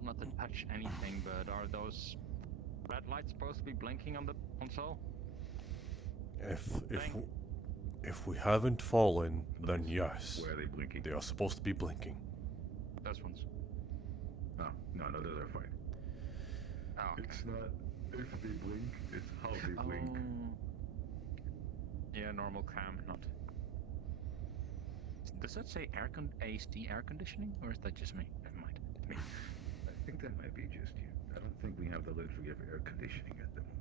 told not to touch anything, but are those red lights supposed to be blinking on the console? If we haven't fallen, then yes. Where are they blinking? They are supposed to be blinking. Those ones. Oh, no, those are fine. Oh, okay. It's not if they blink, it's how they blink. Yeah, normal cam, not. Does that say AC air conditioning, or is that just me? Never mind. It's me. I think that might be just you. I don't think we have the luxury of air conditioning at the moment.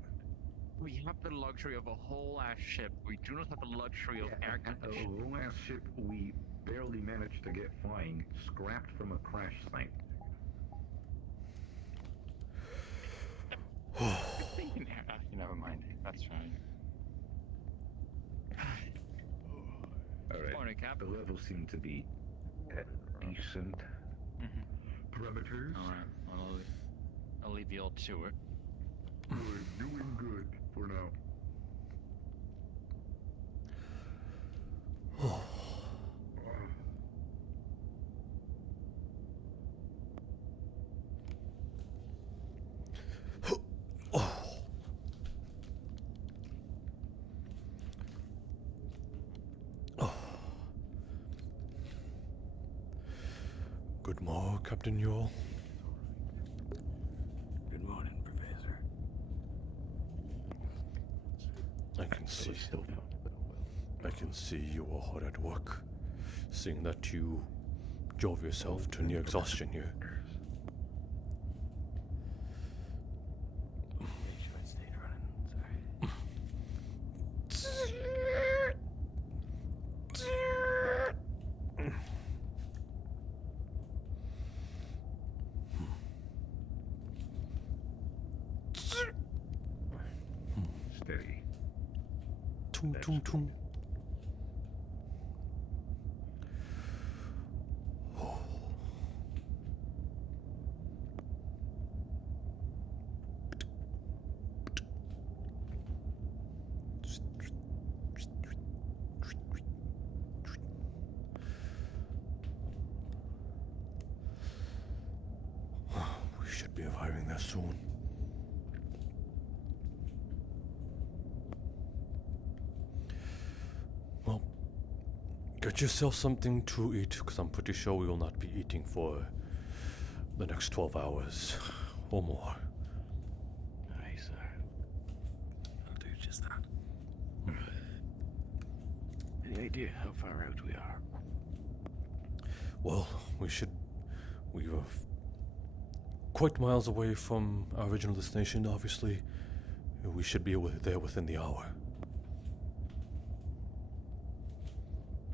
We have the luxury of a whole ass ship. We do not have the luxury of air conditioning. A whole-ass ship we barely managed to get flying, scrapped from a crash site. Never mind. That's fine. Alright. Morning, Cap. The levels seem to be at decent parameters. Alright, I'll leave you all to it. We're doing good for now. Good morning, Captain Yule. Good morning, Professor. I can see you are hard at work, seeing that you drove yourself to near exhaustion here. Make sure it stayed running. Steady. Tum tum tum. We should be arriving there soon. Well, get yourself something to eat, because I'm pretty sure we will not be eating for the next 12 hours or more. Aye, sir. I'll do just that. Any idea how far out we are? Well, we are quite miles away from our original destination, obviously. We should be there within the hour.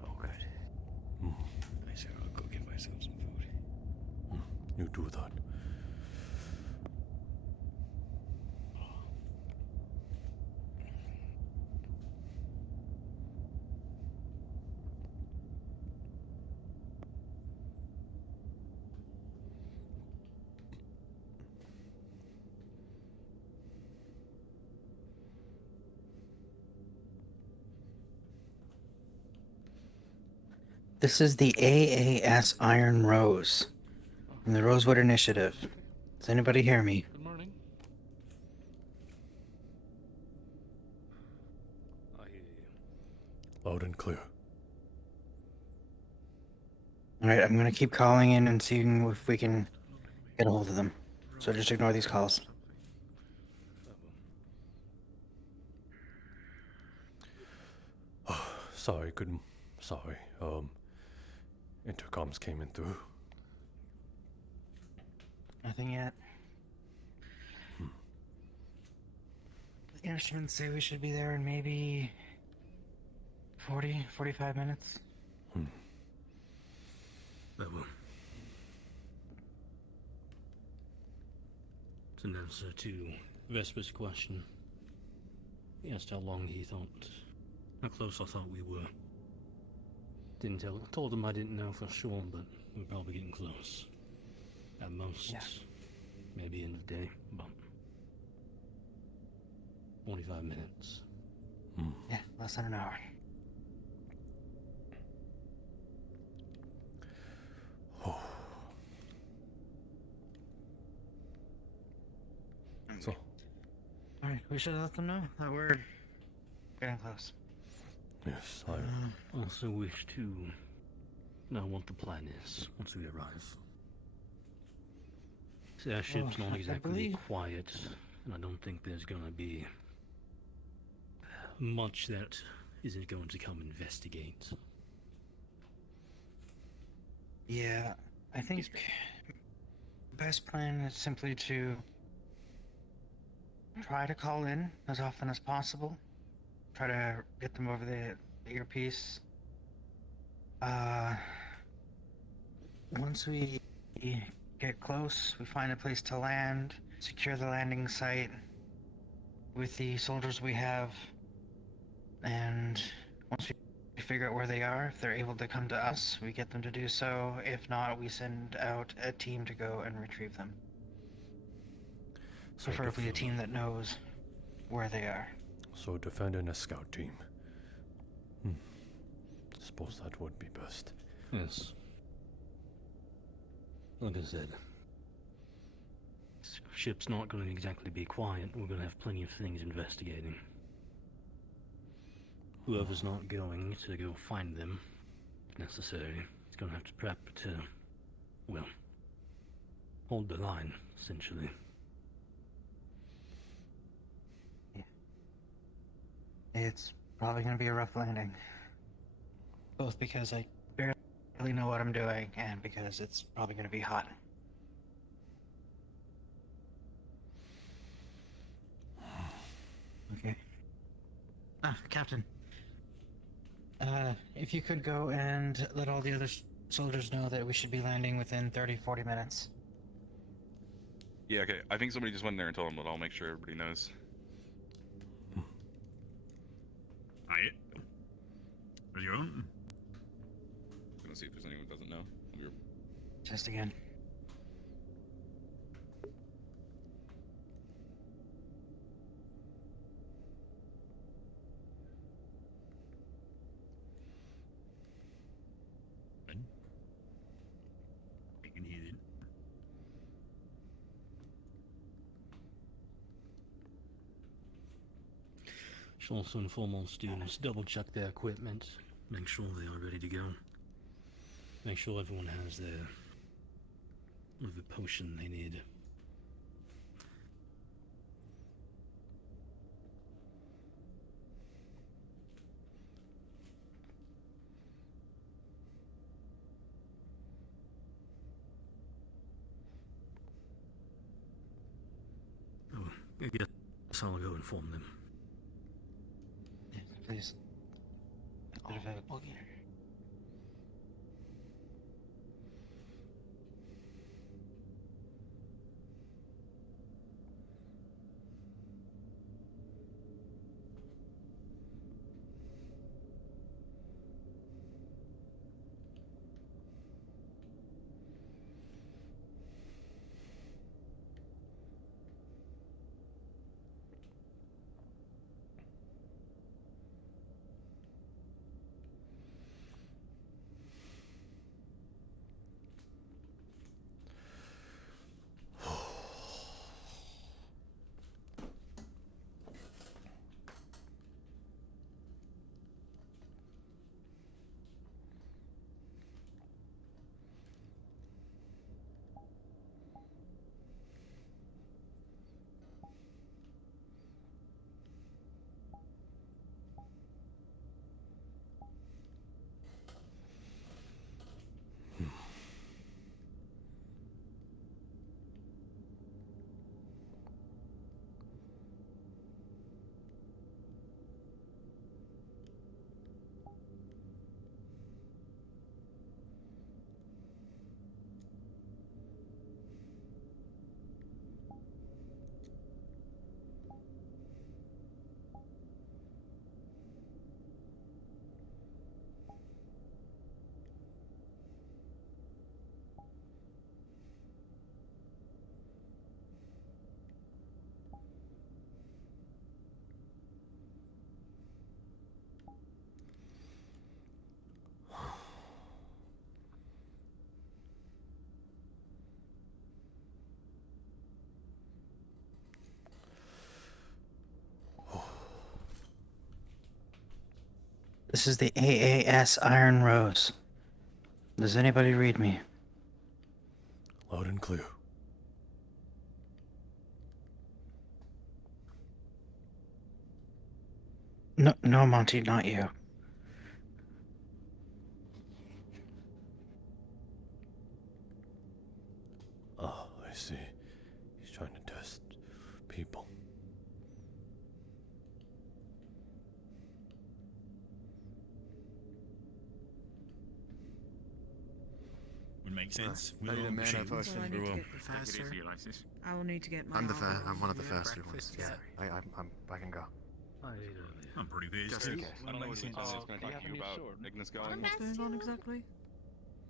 Oh, good. Aye, sir, I'll go get myself some food. You do that. This is the AAS Iron Rose from the Rosewood Initiative. Does anybody hear me? Good morning. I hear you. Loud and clear. Alright, I'm gonna keep calling in and seeing if we can get a hold of them. So just ignore these calls. Sorry. Intercoms came in through. Nothing yet. The instruments say we should be there in maybe 45 minutes. That will. It's an answer to Vesper's question. He asked how long he thought, how close I thought we were. Told him I didn't know for sure, but we're probably getting close. At most, Yeah. maybe end of day, but 45 minutes. Yeah, less than an hour. So, Alright, we should let them know that we're getting close. yes, Also wish to know what the plan is once we arrive. See, our ship's Oh, not I exactly believe- quiet, and I don't think there's gonna be much that isn't going to come investigate. Yeah, I think the best plan is simply to try to call in as often as possible. Try to get them over the earpiece. Once we get close, we find a place to land, secure the landing site with the soldiers we have, and once we figure out where they are, if they're able to come to us, we get them to do so. If not, we send out a team to go and retrieve them. so Preferably a team that knows where they are. So defend and a scout team. Suppose that would be best. Yes. Like I said, ship's not going to exactly be quiet. We're going to have plenty of things investigating. Whoever's not going to go find them, if necessary, is going to have to prep to, well, hold the line, essentially. It's probably going to be a rough landing. Both because I barely know what I'm doing, and because it's probably going to be hot. Okay. Captain. If you could go and let all the other soldiers know that we should be landing within 30-40 minutes. Yeah, okay. I think somebody just went in there and told him, but I'll make sure everybody knows. Alright. Where's your own? Gonna see if there's anyone who doesn't know. Just again. I can hear it. Should also inform all students, double check their equipment, make sure they are ready to go. Make sure everyone has their whatever potion they need. Oh, I guess I'll go inform them. Yeah, please. A bit of a... This is the AAS Iron Rose. Does anybody read me? Loud and clear. No, Monty, not you. Oh, I see. He's trying to test people. Would make sense. I need a mana machines. potion. Well, I need to get Take it faster. easy, Alexis. I will need to get my. I'm armor. one of the Yeah. faster ones. Yeah, I can go. I'm pretty pissed. Just in case. I don't know what I was going to talk to you about Ignis going. What's going on exactly?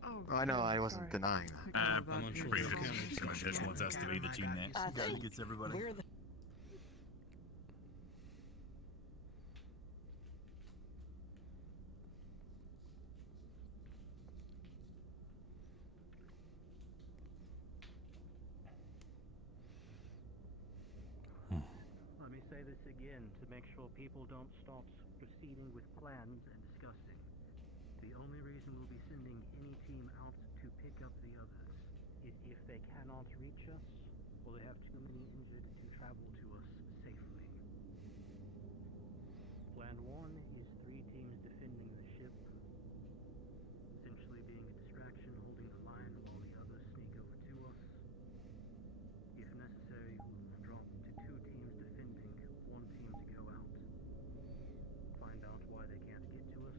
Oh, I know. I wasn't denying that. I'm pretty sure she just wants us to be the team that gets everybody. Let me say this again to make sure people don't start proceeding with plans and discussing. The only reason we'll be sending any team out to pick up the others is if they cannot reach us or they have too many injured to travel to us safely. Plan 1 is 3 teams defending the ship, essentially being a distraction holding the line while the others sneak over to us. If necessary, we will drop to 2 teams defending, 1 team to go out, find out why they can't get to us,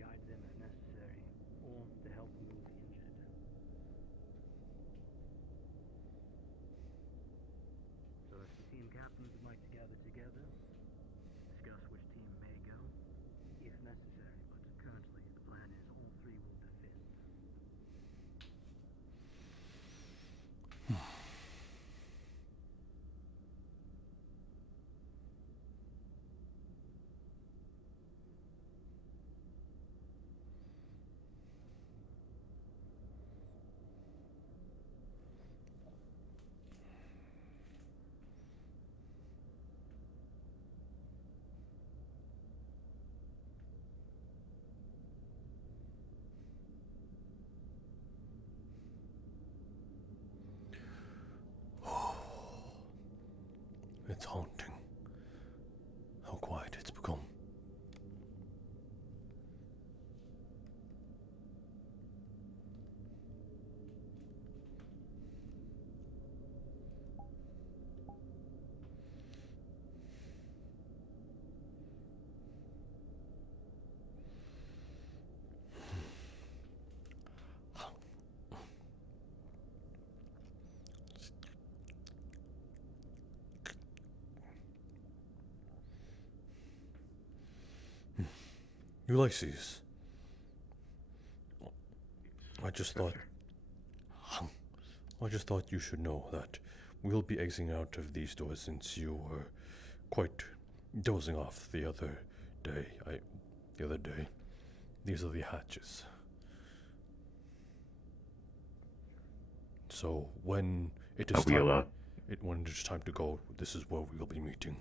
guide them if necessary, or to help move injured. So if the team captains would like to gather together, discuss which team may go, if necessary, but currently the plan is all 3 will defend. It's haunting. How quiet it's become. Ulysses. I just thought you should know that we'll be exiting out of these doors since you were quite dozing off the other day. These are the hatches. So when it is when it is time to go, this is where we will be meeting.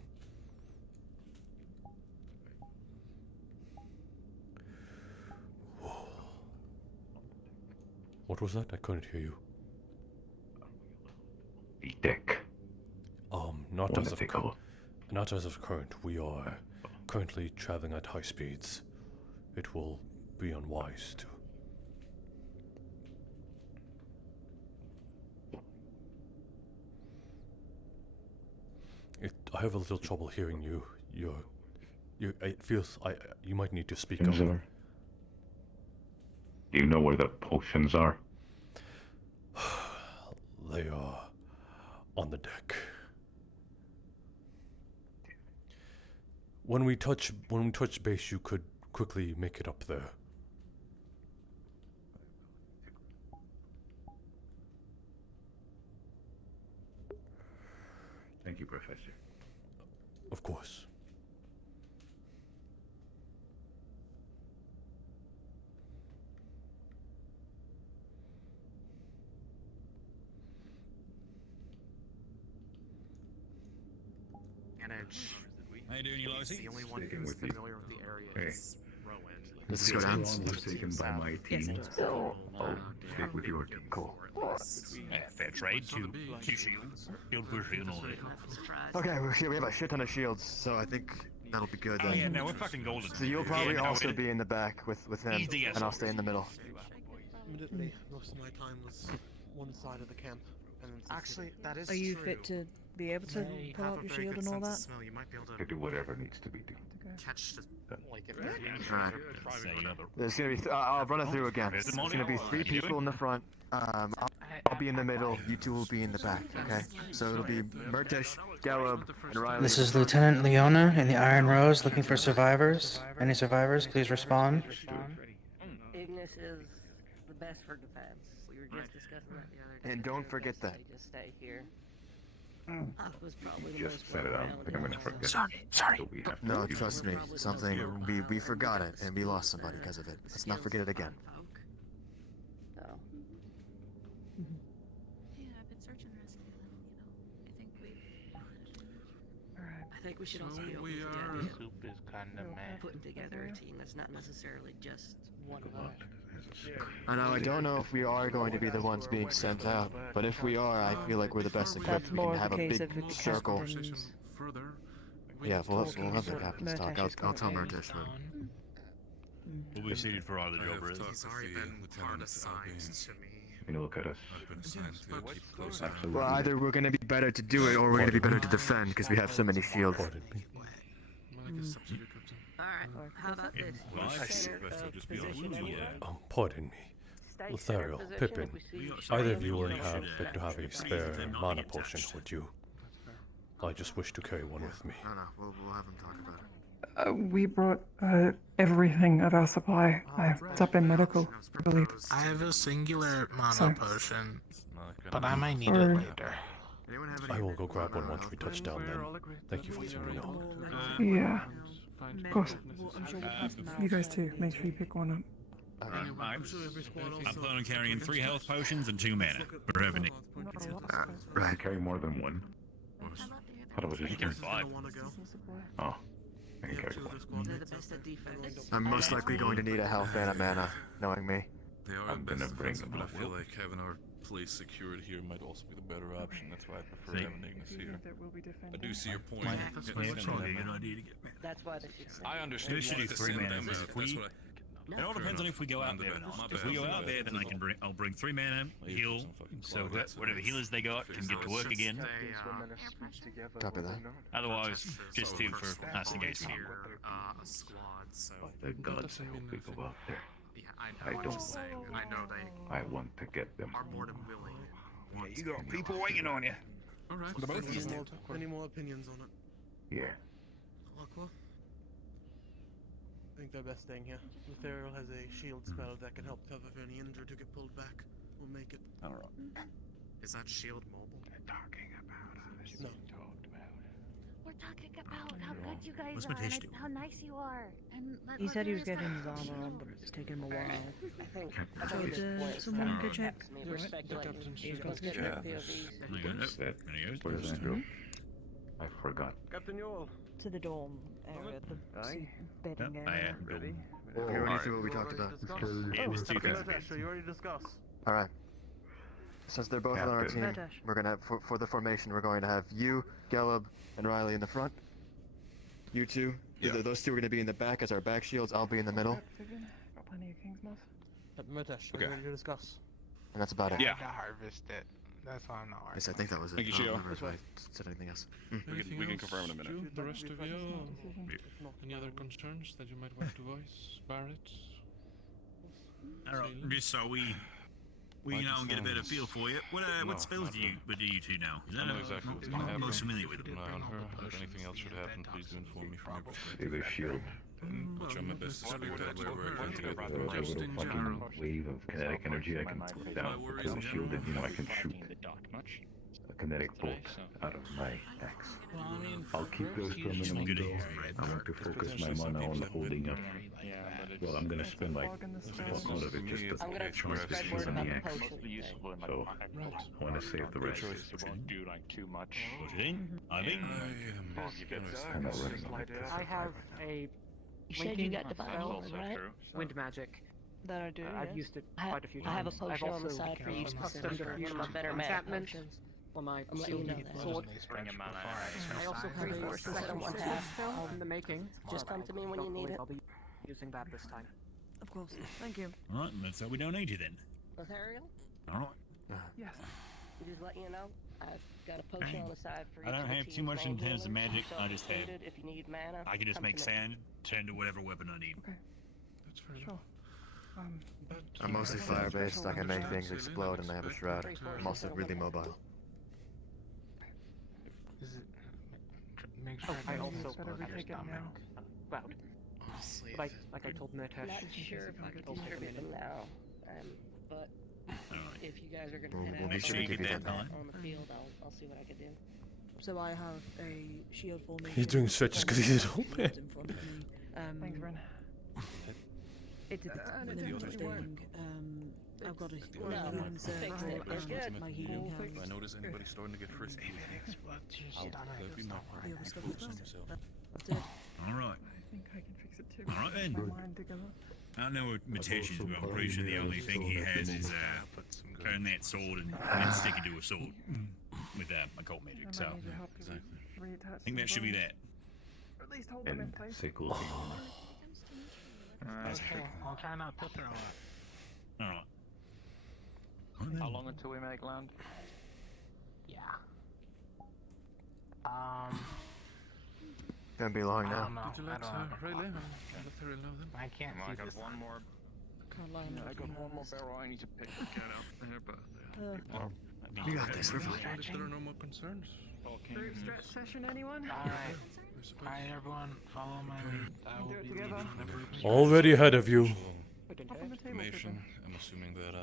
What was that? I couldn't hear you. The deck. Not as of current. We are currently traveling at high speeds. It will be unwise to. I have a little trouble hearing you. It feels you might need to speak up. Do you know where the potions are? They are on the deck. When we touch base, you could quickly make it up there. Thank you, Professor. Of course. Manage. How you doing, Ulysses? The only one Sticking who's with you. familiar with the area Hey. is Rowan. Does this go down? Was taken by my Yes, team. it does. I'll stick with your team. Cool. Fair trade to two shields. Shield for shield and all that. Okay, we have a shit ton of shields, so I think that'll be good Oh then. yeah, no, we're fucking golden. So you'll probably Yeah, no, also it- be in the back with him, Easy as and I'll stay in the middle. Admittedly, most of my time was one side of the camp. And then Actually, that is Are you true. fit to be able to They pull have out a your very shield good and all sense of that? smell. You might be able To to do whatever needs to be done. catch the like it. Alright. There's gonna be. I'll run it through again. There's gonna be 3 people in the front. I'll be in the middle. You 2 will be in the back. Okay. So it'll be Murtish, Galeb, and Riley. This is Lieutenant Leona in the Iron Rose looking for survivors. Any survivors, please respond. Ignis is the best for defense. We were just discussing that the other day. And don't forget that. Just stay here. I was probably the Just most set it up. I think I'm gonna forget. So we have to No, do trust me. Something we forgot it and we lost somebody because of it. Let's not forget it again. So, Yeah, I've been searching the rest of them, I think I think we should also be open to the soup is kind of putting together a team that's not necessarily just one of us. I know. I don't know if we are going to be the ones being sent out, but if we are, I feel like we're the best equipped. That's We more can have the a case big if it's circle. captains. Yeah, we'll have the captain's talk. I'll tell Murtish. We'll be seated for either job, really. He's already been part assigned to me. You know, look at us. Absolutely. Well, either we're gonna be better to do it, or we're gonna be better to defend because we have so many shields. Alright, how about this? Pardon me. Lothario, Pippin, either of you wouldn't happen to have a spare mana potion, would you? I just wish to carry one with me. No, we'll have him talk about it. We brought everything of our supply. It's up in medical, I believe. I have a singular mana Sorry. potion, but I might need it Or- later. I will go grab one once we touch down then. Thank you for letting me know. Yeah, of course. You guys too. Make sure you pick one up. I'm planning on carrying 3 health potions and 2 mana for every need. Right. Carry more than one. How do I just Carry 5. Oh, I can carry one. They're the best at defense. I'm most likely going to need a health and a mana, knowing me. I'm gonna bring them but I up. feel like having our place secured here might also be the better option. That's why I prefer having Ignis here. I do see your point. That's probably a good idea to get. That's why they should say. I understand. We should do 3 mana. It all depends on if we go out there or not. If we go out there, then I'll bring 3 mana, heal, so that whatever healers they got can get to work again. Copy that. Otherwise, just 2 for us against me. The gods hope we go out there. I don't. I know they I want to get them. are more than willing. You got people waiting on you. Alright. The both of you. Any more opinions on it? Yeah. Aqua? I think they're best staying here. Lothario has a shield spell that can help cover for any injured who get pulled back. We'll make it. Alright. Is that shield mobile? Talking about us. No. We're talking about how good you guys What's are Matish and doing? how nice you are. And He said he was getting his armor on, but it's taking him a while. Could someone go check? We're speculating. He's got to Let's check. get POVs. Set. There he Where's goes. Andrew? I forgot. Captain Yule. To the dorm area, the bedding Yep, I area. am ready. We already through what we talked about. Yeah, there's 2 guys. You already discussed. All right. Since they're both on our team, Murtish. we're gonna have for the formation. We're going to have you, Galeb, and Riley in the front. You 2. Either those 2 are gonna be in the back as our back shields. I'll be in the middle, Got plenty of King's Moth. Murtish, Okay. we're ready to discuss. and that's about it. Yeah. harvest it. That's why I'm not Yes, I think that was it. Thank you, I don't Shio. remember if I said anything else. We can confirm in a minute. The rest of you. Any other concerns that you might want to voice, Barrett? Alright, just so we know and get a better feel for you. What spells do you two know? I know exactly what's going to I'm happen. most familiar with Keep it. an eye on her. If anything else should happen, please do inform me from your perspective. Either shield. I'll try my best to speak that wherever I can to get There's a the little best in fucking general. wave of kinetic energy I can put down to the shield, and I can shoot a kinetic bolt out of my axe. I'll keep those permanent Good though. idea. I want to focus my mana on holding up. Well, I'm gonna spend like a lot of it just to I'm gonna charge the spread shield word on about the the axe. potion thing. So I want to save the rest. What do you think? I think. I'm not running on it. I have a You said you got divine healing, right? Wind magic. That I do. I've yes. used it I quite a few have a times. potion I've on the also side for you used custom specifically for different my better mana enchantments potions. for my I'm letting you know shielded that. sword. Bring a mana. I also have a Resources I don't second have. still in the making. Just come to me when you need it. I'll be using that this time. Of course. Thank you. Alright, let's say we don't need you then. Ethereal? Alright. Yes. Just let you know, I've got a potion on the side for I don't have too much in terms of magic, I just have. If you need mana, I can just come make to me. sand, turn to whatever weapon I need. Okay. Sure. I'm mostly fire-based. I can make things explode, and I have a shroud. I'm also really mobile. Is it? Make sure I also take it now. Well, like I told Mitesh. Not sure if I can distribute them now, but if you guys are gonna head out Make sure you get that done. on the field, I'll see what I can do. So I have a shield formation. He's doing stretches because he's at home, man. in front of me. Thanks, Ren. It's thing. I've got a healing fixed it. It's good. and my healing If I hands. notice anybody starting to get frisky, I'll let you know. The other stuff as well. That's it. Alright. I think I can fix it too. Alright then. My mind together. I know what mutations, but I'm pretty sure the only thing he has is turn that sword and stick it to a sword with occult magic. I So might need your help to reattach I think that some should be bones. that. Or at least hold them in And place. say cool thing. Okay, I'll try not to throw it. Alright. How long until we make land? Yeah. Gonna be long I now. don't know. Did you let Ray live? Let Ray know then. I can't I see got this. one more. Can't lie on I it, got to be one more honest. barrel I need to pick. Get up there, but You got this, we're fine. If there are no more concerns. Group stretch session, anyone? Alright. Alright, everyone, follow my lead. I will Do it be together. leading the group. Already ahead of you. Up on the table, Information. Pippin. I'm assuming that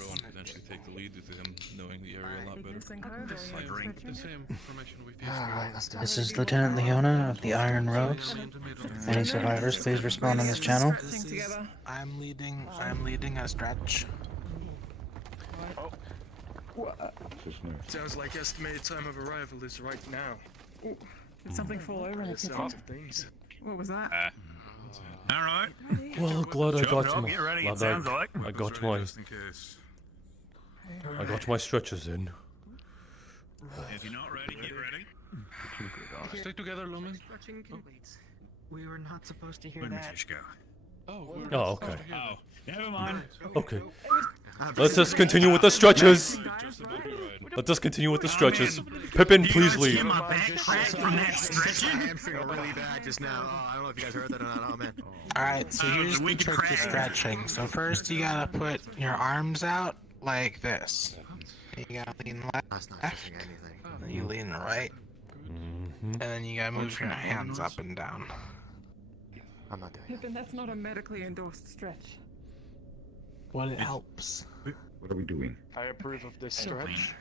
Rowan potentially take the lead due to him knowing the area a lot better. Ignis and code, or Drink the stretching? same information we've used. Alright, let's do This it. is Lieutenant Leona of the Iron Rogues. Any survivors, please respond on this channel. Stretching together. I'm leading a stretch. Sounds like estimated time of arrival is right now. Ooh, did something fall over in the kitchen? Sounds of things. What was that? Alright. Well, glad I got Job, my. get ready, it glad sounds like. I got my. Just in case. I got my stretches in. If you're not ready, get ready. Stay together, Lumen. Stretching complete. We were not supposed to hear Where did that. Fish go? Oh, okay. Oh, never mind. Okay. Let's just continue with the stretches. Let us continue with the stretches. Pippin, please leave. I am feeling really bad just now. Oh, I don't know if you guys heard that or not. Oh, man. Alright, so here's the trick to stretching. So first you gotta put your arms out like this. You gotta lean left. That's not fixing anything. Then you lean right. And then you gotta move your hands up and down. I'm not doing it. Pippin, that's not a medically endorsed stretch. Well, it helps. What are we doing? I approve of this stretch.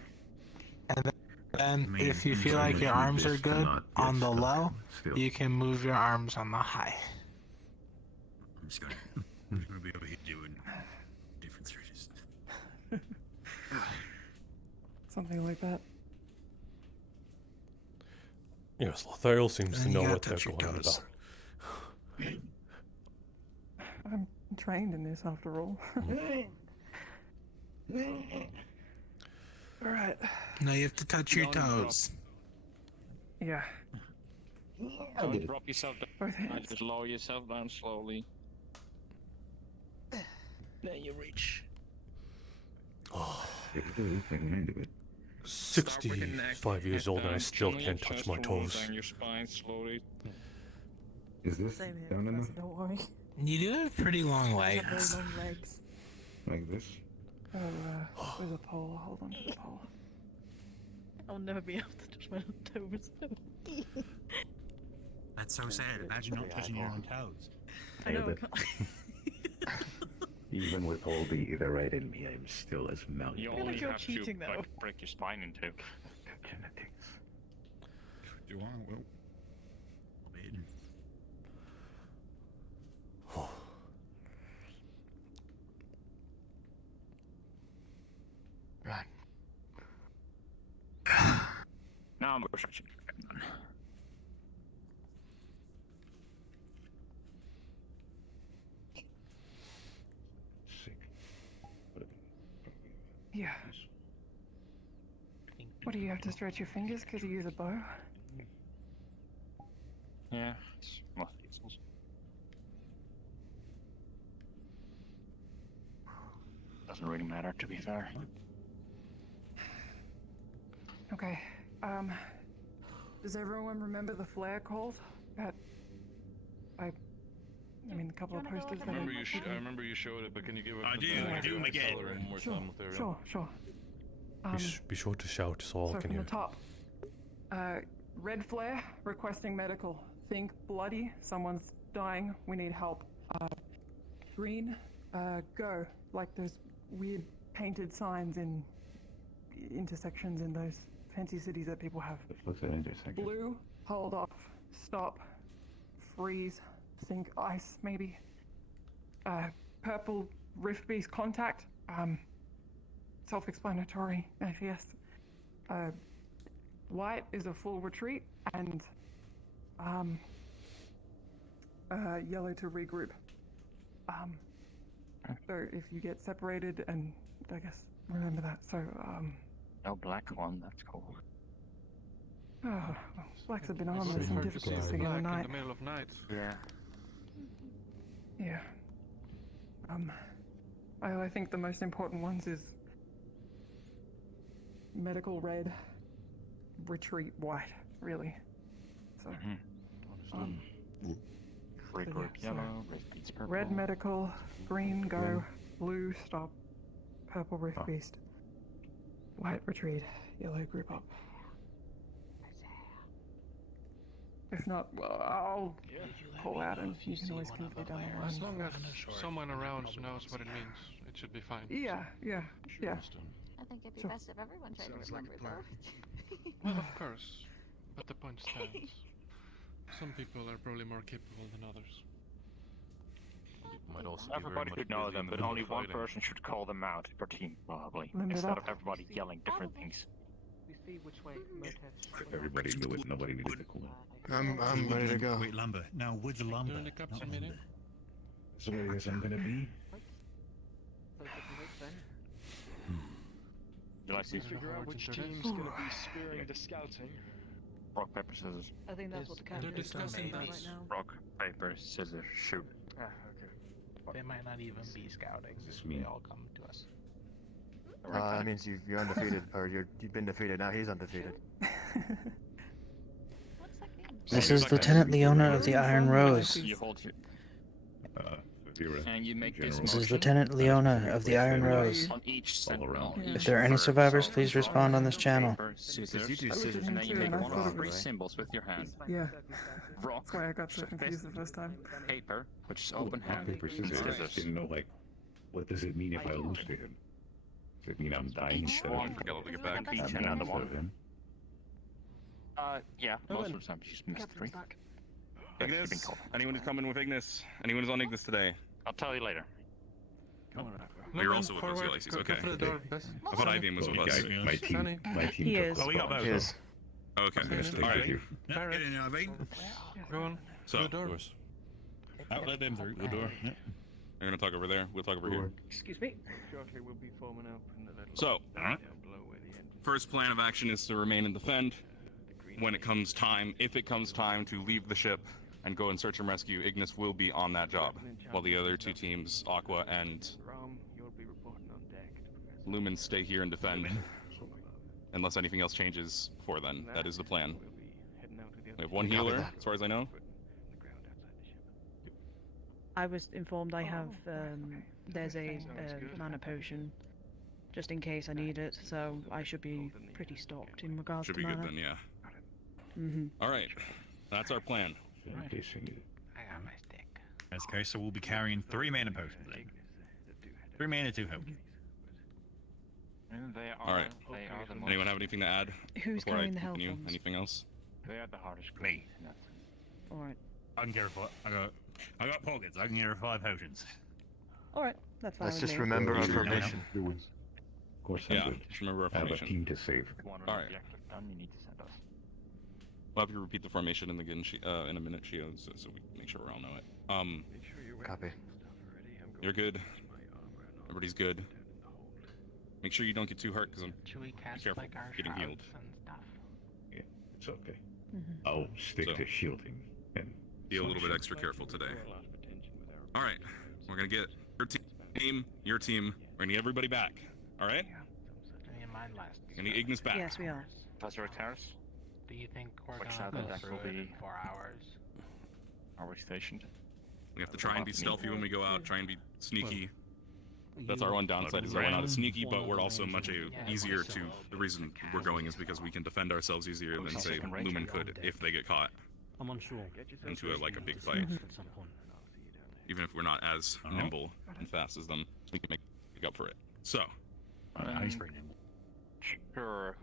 And then if you feel like your arms are good on the low, you can move your arms on the high. I'm just gonna be over here doing different stretches. Something like that. Yes, Lothariel seems to Then you know gotta what they're touch your going toes. about. I'm trained in this after all. Alright. Now you have to touch your toes. Yeah. Don't drop yourself down. Both hands. Just lower yourself down slowly. There you reach. If it is, I can do it. 65 years old and I still can't touch my toes. Down your spine slowly. Is this Same here, down enough? don't worry. You do have pretty long I have very legs. long legs. Like this? Oh, there's a pole. Hold on to the pole. I'll never be able to touch my own toes. That's so sad. Imagine not touching your own toes. I know, I Nailed can't. Even with all the right in me, I'm still as malleable. You feel like only you're have cheating, to though. like, break your spine in two. Genetics. Do you want? Well, Right. Now I'm stretching. What do you have to stretch your fingers because you use a bow? Yeah, it's mostly useless. Doesn't really matter, to be fair. Okay. Does everyone remember the flare calls? That I mean, a couple of posters that I remember you showed it, but can you give it? I do them again. One more time with everyone. Sure. Be sure to shout so all So can from hear. the top, red flare requesting medical. Think bloody, someone's dying, we need help. Green, go. Like those weird painted signs in intersections in those fancy cities that people have. Looks at intersection. Blue, hold off, stop, freeze, think ice maybe. Purple, rift beast contact. Self-explanatory, I guess. White is a full retreat, and yellow to regroup. So if you get separated, and I guess remember that. So No black one, that's cool. oh, well, black's a been on with some difficulties the other night. In the middle of night. Yeah. Yeah. I think the most important ones is medical red, retreat white, really. So, Free so group yeah, so yellow, rift beast purple. red medical, green go, blue stop, purple rift beast, white retreat, yellow group up. If not, well, I'll pull out and you can always convey down the line. As long as someone around knows what it means, it should be fine. Yeah. I think it'd be best if everyone tried to remember though. Well, of course, but the point stands. Some people are probably more capable than others. Might also Everybody should know them, but only one person should call them out per team, probably. Limit Instead up. of everybody yelling different things. We see which way Everybody knew it. Nobody needed to cool. I'm ready to go. Wait, Lumber. Now, Wood's Lumber. During the capsule not meeting. Lumber. So I guess I'm gonna be. You like these? Figure out which team's gonna be spearing the scouting. Rock, paper, scissors. I think that's what the captain is discussing talking about these. right now. Rock, paper, scissors, shoot. Ah, okay. They might not even be scouting. This They me. all come to us. That means you're undefeated, or you've been defeated. Now he's undefeated. This is Lieutenant Leona of the Iron Rose. You hold your... and you make this This is motion. Lieutenant Leona of the Iron Rose. On each side. If there are any survivors, please respond on this channel. Paper, scissors, you do scissors and then you too, make and I one thought of it three was- symbols with your hand. Yeah, Rock, that's why I got so confused the first time. paper, which is open Rock, hand, paper, and scissors. I scissors. didn't know, like, what does it mean if I lose to him? Does it mean I'm dying instead of One, forget to get back. Each I'm another instead one. of him? Yeah, most of the time you just miss three. Ignis, anyone who's coming with Ignis? Anyone who's on Ignis today? I'll tell you later. You're also with us, Ulysses. Okay. Go for the door, Bess. I thought Ivian was with us. My team. My team. He took is. the Oh, we got spot, both. so Yes. Okay. I'm gonna stay All with right. you. Yeah, get in there, Ivy. Go on. So, the we're door. Outlet them through the door. Yeah. gonna talk over there. We'll talk over here. Excuse me. Shortly we'll be forming up in the little So, Alright. below where the end. first plan of action is to remain and defend. When it comes time, if it comes time to leave the ship and go and search and rescue, Ignis will be on that job, while the other two teams, Aqua and Rom, you'll be reporting on deck to Professor. Lumen, stay here and defend. Unless anything else changes before then. That is the plan. We'll be heading out to the We other have one Copy healer, that. as far as I know. foot on the ground outside the ship. I was informed I have okay. there's a Sounds good. mana potion just in case I need it, so I should be pretty stocked in regards Should to be good mana. then, yeah. Mm-hmm. Alright, that's our plan. In case you need it. I got my stick. Okay, so we'll be carrying 3 mana potions then. 3 mana, 2 health. And they are, Alright. they are the most, Anyone have anything to add? Who's before I carrying the health continue? ones? Anything else? they are the hardest group. Me. in that sense. Alright. I can carry 5. I got pockets. I can carry 5 potions. Alright, that's fine. Let's with just me. remember our You- formation. Of course I Yeah, would. just remember our I have a formation. team to save. If you want an Alright. objective done, you need to send us. We'll have you repeat the formation in a minute, Shio, so we make sure we all know it. Make sure you're Copy. stuff already. I'm going You're good. to use my armor and Everybody's good. Make sure you don't get too hurt, because I'm Should we cast careful like our getting healed. shrouds and stuff? Yeah, it's okay. I'll stick to shielding and be a little bit extra careful today. All right, we're gonna get your team. We're gonna get everybody back. All right. We're gonna get Ignis back. Yes, we are. Professor Terrace, Do you think we're which gonna side of go the deck will through it in be 4 hours? are we stationed? We have to try and be stealthy when we go out. Try and be sneaky. That's You- our one downside, is that we're not as sneaky, but we're also One much easier to. The reason we're going is because we can defend ourselves easier than, say, Lumen could if they get caught I'm unsure. into a big fight. At some point. Even if we're not as nimble and fast as them, we can make up for it. So, He's pretty nimble. Sure,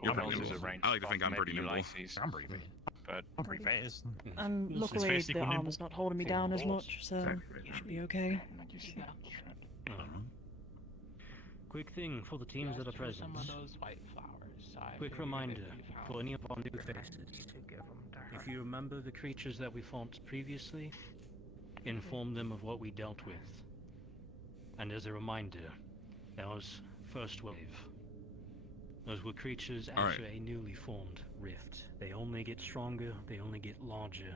you're pretty nimble. I like to think I'm pretty nimble. I'm pretty big. But I'm pretty fast. And His luckily face the equal nimble. armor's not holding me down as much, so you should be okay. Quick thing for the teams that are present. Some of those white flowers. Quick reminder for any of our new faces. If you remember the creatures that we fought previously, inform them of what we dealt with. And as a reminder, that was first wave. Those were creatures after a newly formed rift. They only get stronger, they only get larger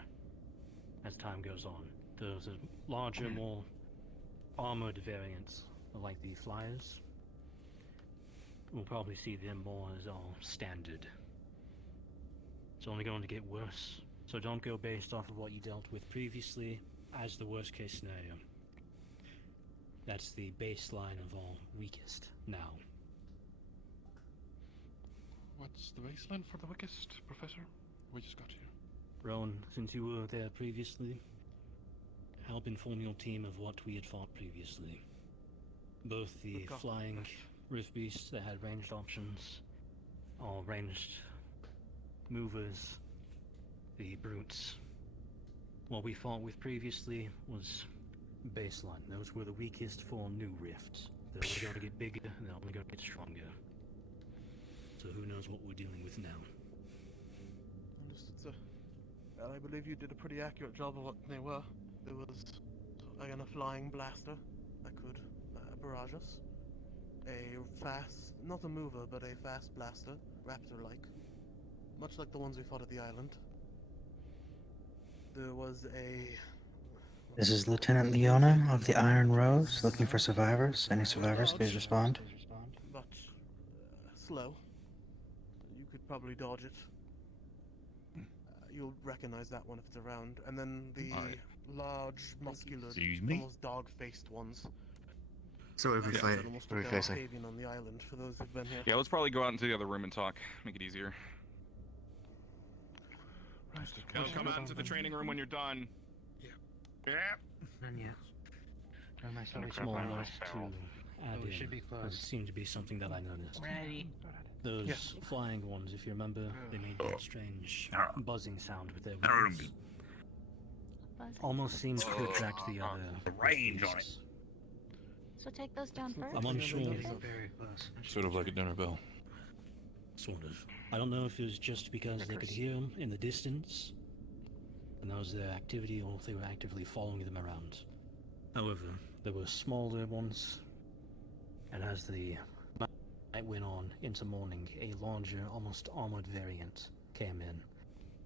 as time goes on. Those are larger, more armored variants, like the flyers. We'll probably see them more as all standard. It's only going to get worse, so don't go based off of what you dealt with previously as the worst case scenario. That's the baseline of all weakest now. What's the baseline for the weakest, Professor? We just got here. Rowan, since you were there previously, help inform your team of what we had fought previously. Both the flying rift beasts that had ranged options, all ranged movers, the brutes. What we fought with previously was baseline. Those were the weakest for new rifts. They're only going to get bigger and they're only going to get stronger. So who knows what we're dealing with now. Understood, sir. Well, I believe you did a pretty accurate job of what they were. There was, again, a flying blaster that could barrage us. A fast, not a mover, but a fast blaster, raptor-like. Much like the ones we fought at the island. There was a... This is Lieutenant Leona of the Iron Rose, looking for survivors. Any survivors, please respond. But slow. You could probably dodge it. You'll recognize that one if it's around. And then the large, muscular, almost dog-faced ones. So what are we fighting? Almost What are we like an facing? Octavian on the island, for those who've been here. Yeah, let's probably go out into the other room and talk. Make it easier. Come out into the training room when you're done. Yeah. Then yes. Small enough to add in. Should be close. It seemed to be something that I noticed. Ready. Those flying ones, if you remember, they made that strange buzzing sound with their Buzz. wings. Almost seems to attract the other range on it. beasts. So take those down first. I'm unsure. Very close. Sort of like a dinner bell. Sort of. I don't know if it was just because they could hear them in the distance, and that was their activity, or if they were actively following them around. However, there were smaller ones, and as the night went on into morning, a larger, almost armored variant came in.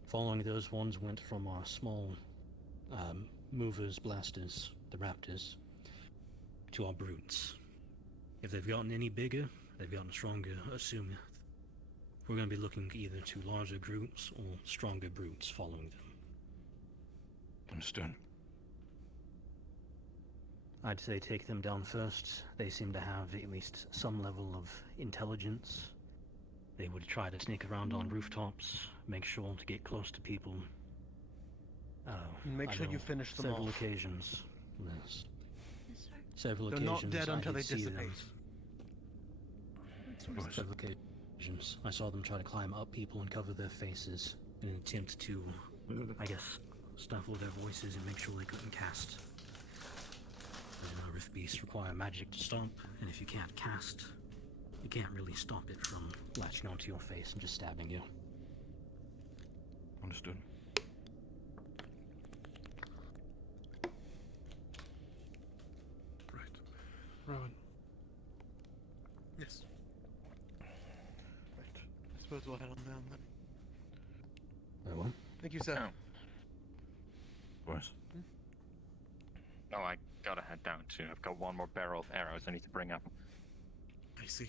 Following those ones went from our small movers, blasters, the raptors, to our brutes. If they've gotten any bigger, they've gotten stronger, assume we're going to be looking either to larger groups or stronger brutes following them. Understood. I'd say take them down first. They seem to have at least some level of intelligence. They would try to sneak around on rooftops, make sure to get close to people. Make I sure know you finish them several off. occasions. Yes. Several They're occasions not dead I until did they see them. dissipate. Several occasions I saw them try to climb up people and cover their faces in an attempt to, I guess, stifle their voices and make sure they couldn't cast. Rift beasts require magic to stomp, and if you can't cast, you can't really stop it from latching onto your face and just stabbing you. Understood. Rowan. Yes. suppose we'll head on down then. Very well. Thank you, sir. Oh. Of course. No, I gotta head down too. I've got one more barrel of arrows I need to bring up. I see.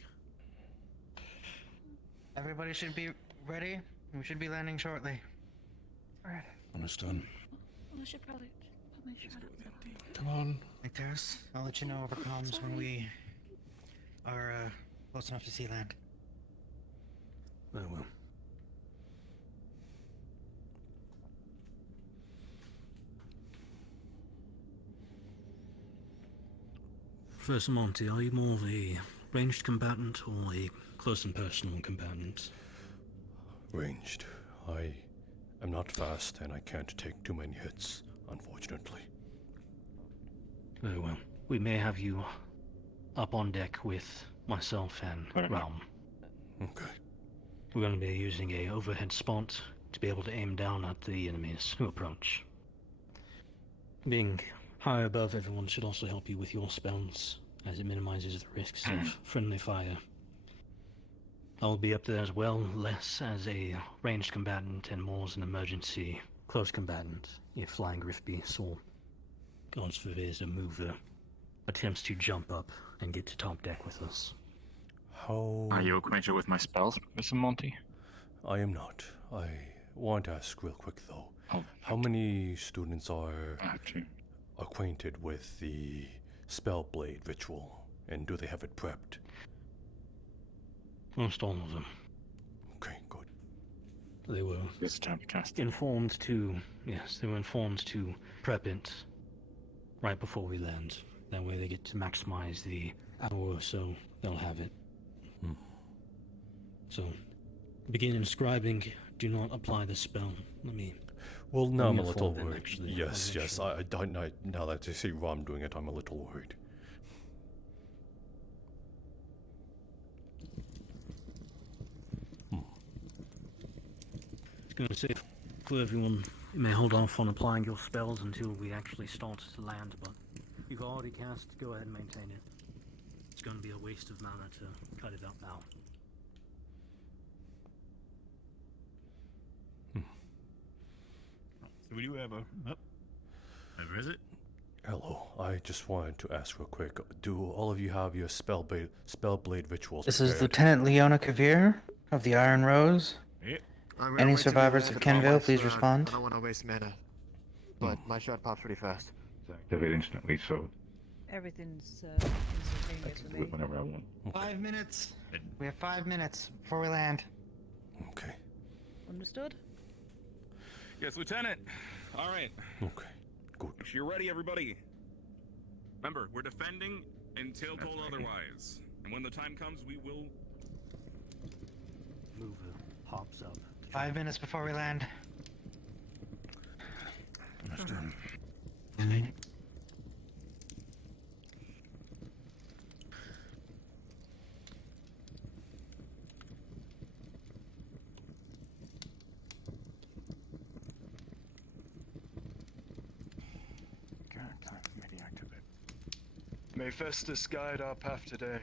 Everybody should be ready. We should be landing shortly. Alright. Understood. We should probably put my shot up. Come on. Victor's, I'll let you know over comms when we are close enough to see land. Very well. Professor Monty, are you more of a ranged combatant or a close and personal combatant? Ranged. I am not fast and I can't take too many hits, unfortunately. Very well. We may have you up on deck with myself and Realm. Okay. We're going to be using a overhead spot to be able to aim down at the enemies who approach. Being higher above everyone should also help you with your spells, as it minimizes the risks of friendly fire. I'll be up there as well, less as a ranged combatant and more as an emergency close combatant, if Flying Griffbeast or, God forbid, a mover attempts to jump up and get to top deck with us. How... Are you acquainted with my spells, Mr. Monty? I am not. I want to ask real quick though. How many students are acquainted with the Spellblade ritual, and do they have it prepped? Most all of them. Okay, good. They were informed to prep it right before we land. That way they get to maximize the hour or so they'll have it. So, begin inscribing, do not apply the spell. Well, now I'm a little them, worried. actually. Yes, yes, I don't know. Now that I see Rom doing it, I'm a little worried. It's going to say for everyone, you may hold off on applying your spells until we actually start to land, but if you've already cast, go ahead and maintain it. It's going to be a waste of mana to cut it up now. So we do have a visit. Hello, I just wanted to ask real quick, do all of you have your Spellblade rituals This prepared? is Lieutenant Leona Kavir of the Iron Rose. Yep. Any survivors of Kenville, please I respond. don't want to waste mana, but my shot pops pretty fast. Activate instantly, so Everything's I instantaneous can for do it me. whenever I want. 5 minutes. We have 5 minutes before we land. Okay. Understood? Yes, Lieutenant. All right. Okay. Good. You're ready, everybody. Remember, we're defending until told otherwise. And when the time comes, we will... Mover hops up. 5 minutes before we land. Understood. Time for me to activate. May Festus guide our path today.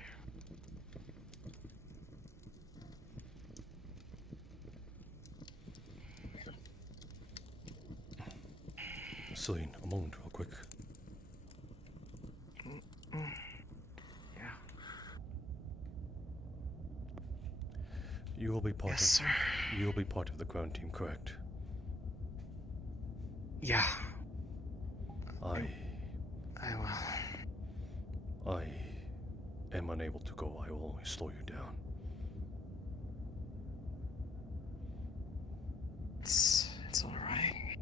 Celine, a moment, real quick. Yeah. You will be part Yes, of. sir. You will be part of the ground team, correct? Yeah. I will. I am unable to go. I will only slow you down. It's all right.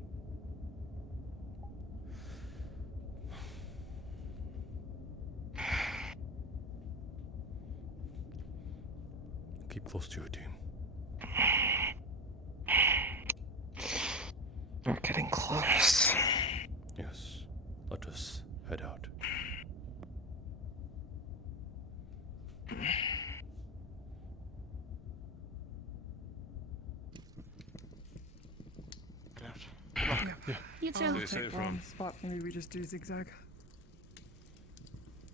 Keep close to your team. We're getting close. Yes. Let us head out. You too. I'll take one spot. Maybe we just do zigzag.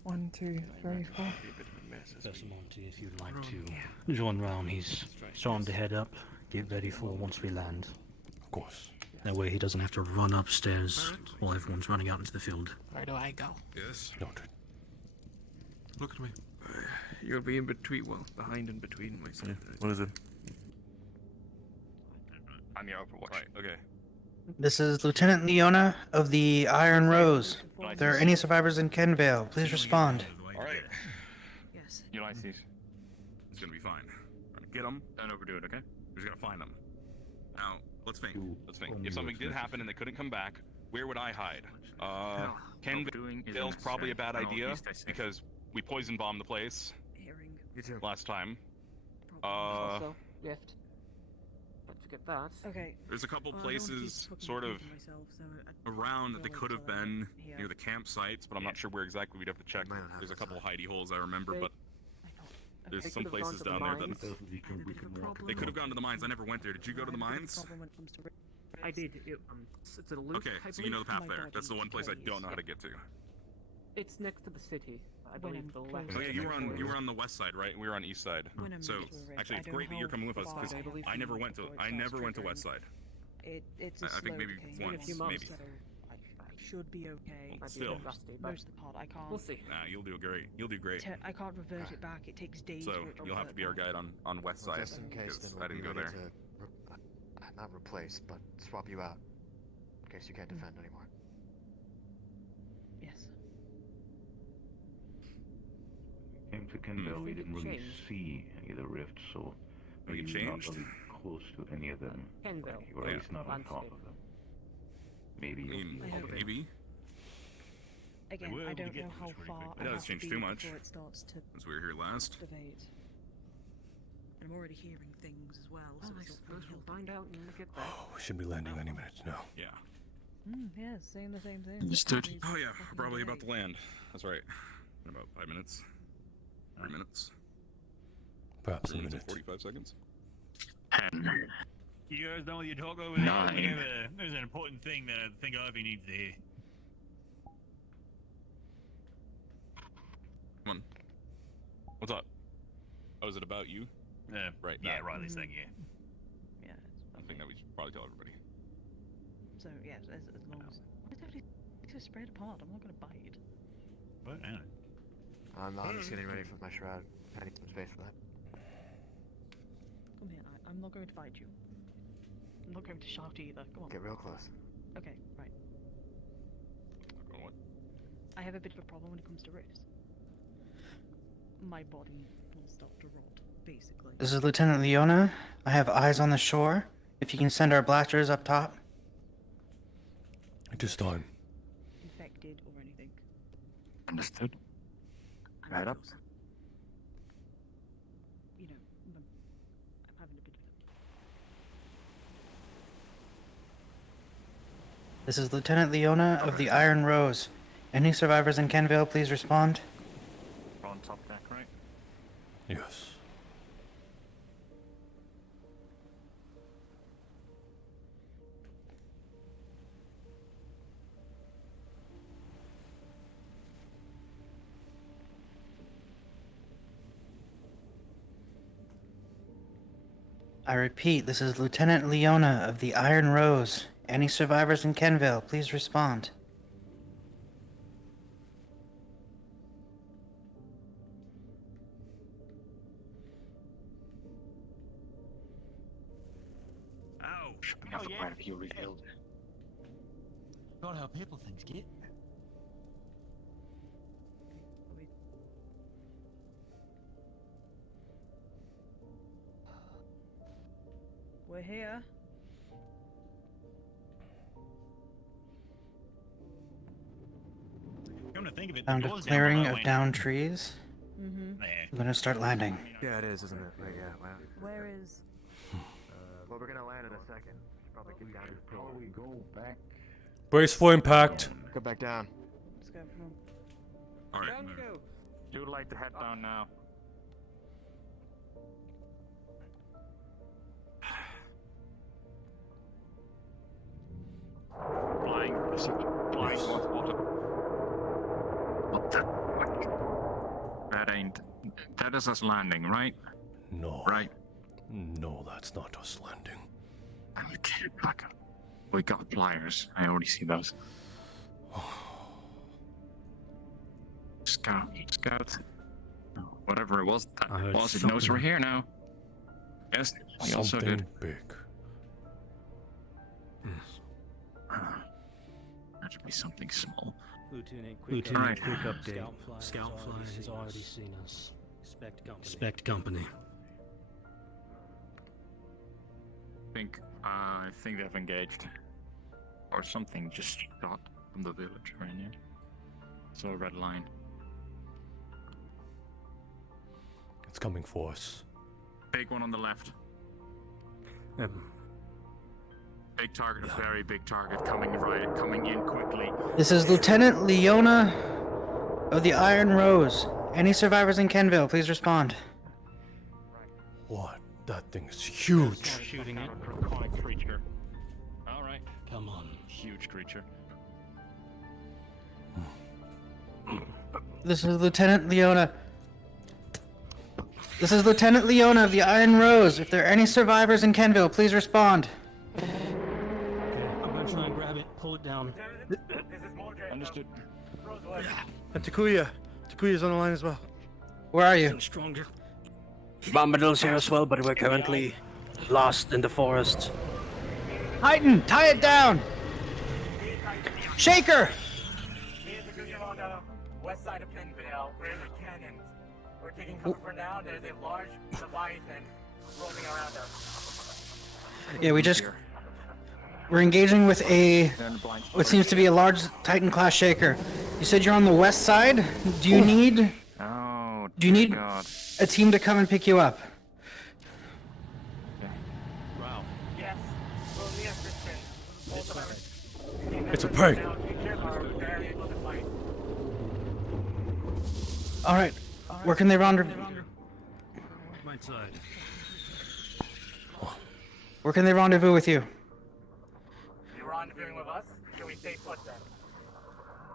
1, 2, 3, 4. Professor Monty, if you'd like to join round, he's starting to head up. Get ready for once we land. Of course. That way he doesn't have to run upstairs while everyone's running out into the field. Where do I go? Yes. Noted. Look at me. You'll be in between, well, behind and between myself. What is it? I'm your Overwatch. Right, okay. This is Lieutenant Leona of the Iron Rose. If there are any survivors in Kenvale, please respond. Alright. Yes. Ulysses. It's gonna be fine. Get them. Don't overdo it, okay? We're just gonna find them. Now, let's think. If something did happen and they couldn't come back, where would I hide? Kenvale's probably a bad idea because we poison bombed the place last time. Also, Rift. Don't forget that. Okay. There's a couple places sort of around that they could have been near the campsites, but I'm not sure where exactly. We'd have to check. There's a couple of hidey holes I remember, but there's some places down there that they could have gone to the mines. I never went there. Did you go to the mines? I did. It's a loop. Okay, so you know the path there. That's the one place I don't know how to get to. It's next to the city. I believe the left. Oh yeah, you were on the west side, right? We were on east side. So actually, it's great that you're coming with us because I never went to west side. It's I think maybe once, maybe. I should be okay. Well, still. Most of the part I can't. We'll see. Nah, you'll do great. You'll do great. I can't revert it back. It takes days. So you'll have to be our guide on west side Just in case, because then I didn't go there. Not replace, but swap you out in case you can't defend anymore. Yes. Came to Kenvale, we didn't really see any of the rifts, so We maybe not changed? really close to any of them. Kenvale. Or at least not on top of them. Maybe. Maybe. Again, I don't know how far. It doesn't change too much. Before it starts to As we were here last. activate. And I'm already hearing things as well. So I it's suppose we'll find out when we get there. Oh, we should be landing any minute now. Yeah. yeah, saying the same thing. Understood. Oh yeah, we're probably about to land. That's right. In about 5 minutes. 3 minutes. Perhaps a 3 minutes minute. and 45 seconds. 10. You guys know what you talk over there? 9. There's an important thing that I think Ivy needs to hear. Come on. What's up? Oh, is it about you? Right. Yeah, that. Riley's thing, yeah. Yeah, I think that we should probably tell everybody. so yeah, as long as it's actually it's spread apart. I'm not gonna bite. But anyway. I'm just getting ready for my shroud. I need some space for that. Come here. I'm not going to bite you. I'm not going to shout either. Come on. Get real close. Okay, right. What? I have a bit of a problem when it comes to rifts. My body will start to rot, basically. This is Lieutenant Leona. I have eyes on the shore. If you can send our blasters up top. It is time. Infected or anything. Understood. Right up. You know, I'm having a bit of a... This is Lieutenant Leona of the Iron Rose. Any survivors in Kenvale, please respond. We're on top deck, right? Yes. I repeat, this is Lieutenant Leona of the Iron Rose. Any survivors in Kenvale, please respond. Ow! We have quite a few refilled. God, how people things get. We're here. Come to think of it, Found the a door's clearing down below, of ain't down trees. Mm-hmm. I'm gonna start landing. Yeah, it is, isn't it? Right, yeah. Wow. Where is... Well, we're gonna land in a second. Should probably get down to the pillar. We go back. Brace for impact. Go back down. Let's go. All right. Down you go. You would like to head down now. Flying towards water. What the fuck? That ain't That is us landing, right? No. Right. No, that's not us landing. Okay, back up. We got pliers. I already see those. Scout. Whatever it was, that was it knows we're here now. Yes, we also did. Something big. That should be something small. Lieutenant, quick update. Scout Flyer has already seen us. Expect company. I think they've engaged. Or something just shot from the village right now. So a red line. It's coming for us. Big one on the left. Big target, a very big target coming in quickly. This is Lieutenant Leona of the Iron Rose. Any survivors in Kenville, please respond. What? That thing is huge. Shooting it. Draconic creature. All right. Come on. Huge creature. This is Lieutenant Leona. This is Lieutenant Leona of the Iron Rose. If there are any survivors in Kenville, please respond. Okay, I'm gonna try and grab it, pull it down. Understood. And Takuya's on the line as well. Where are you? Stronger. Bombadil's here as well, but we're currently lost in the forest. Titan, tie it down! Shaker! West side of Kenville, we're in the canyons. We're taking cover for now. There's a large leviathan roaming around us. Yeah, we're engaging with what seems to be a large Titan-class shaker. You said you're on the west side? Do you need a team to come and pick you up? Wow. Yes, we'll need assistance. Both of us. It's a prank. Alright, where can they rendezvous? Right side. Where can they rendezvous with you? You rendezvousing with us? Should we stay put then?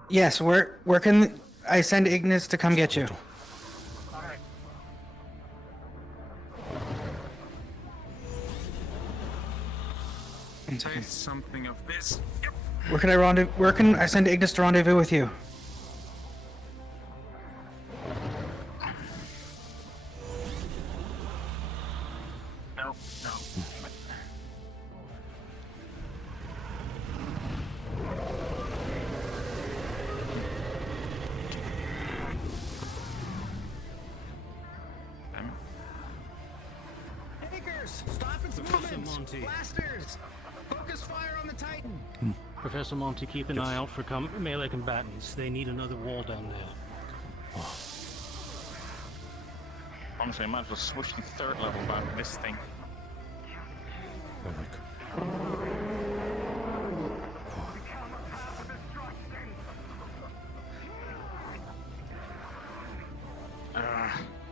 Yes, where can I send Ignis to come get you? Alright. Say something of this. Where can I send Ignis to rendezvous with you? No. Takers, stop its movement! Monty. Blasters! Focus fire on the Titan! Professor Monty, keep an eye out for melee combatants. They need another wall down there. Honestly, I might as well switch to third level back in this thing.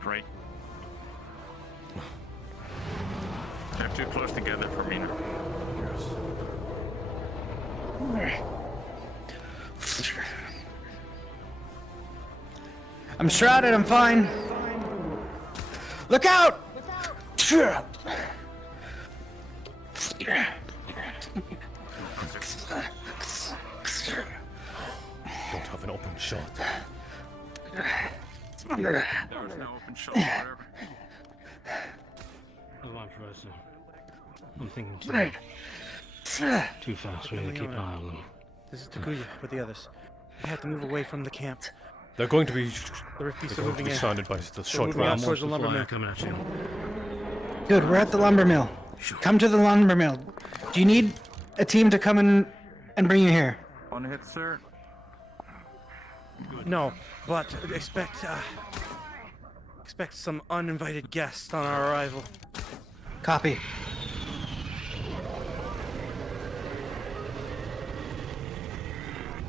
Great. They're too close together for me now. I'm shrouded, I'm fine. Look out! Don't have an open shot. There was no open shot, whatever. Hold on, Professor. I'm thinking too fast. We need to keep an eye on them. This is Takuya with the others. We have to move away from the camp. They're going to be surrounded by the short moving out rounds. towards the lumber mill. Coming at you. Good, we're at the lumber mill. Come to the lumber mill. Do you need a team to come in and bring you here? One hit, sir. No, but expect some uninvited guests on our arrival. Copy.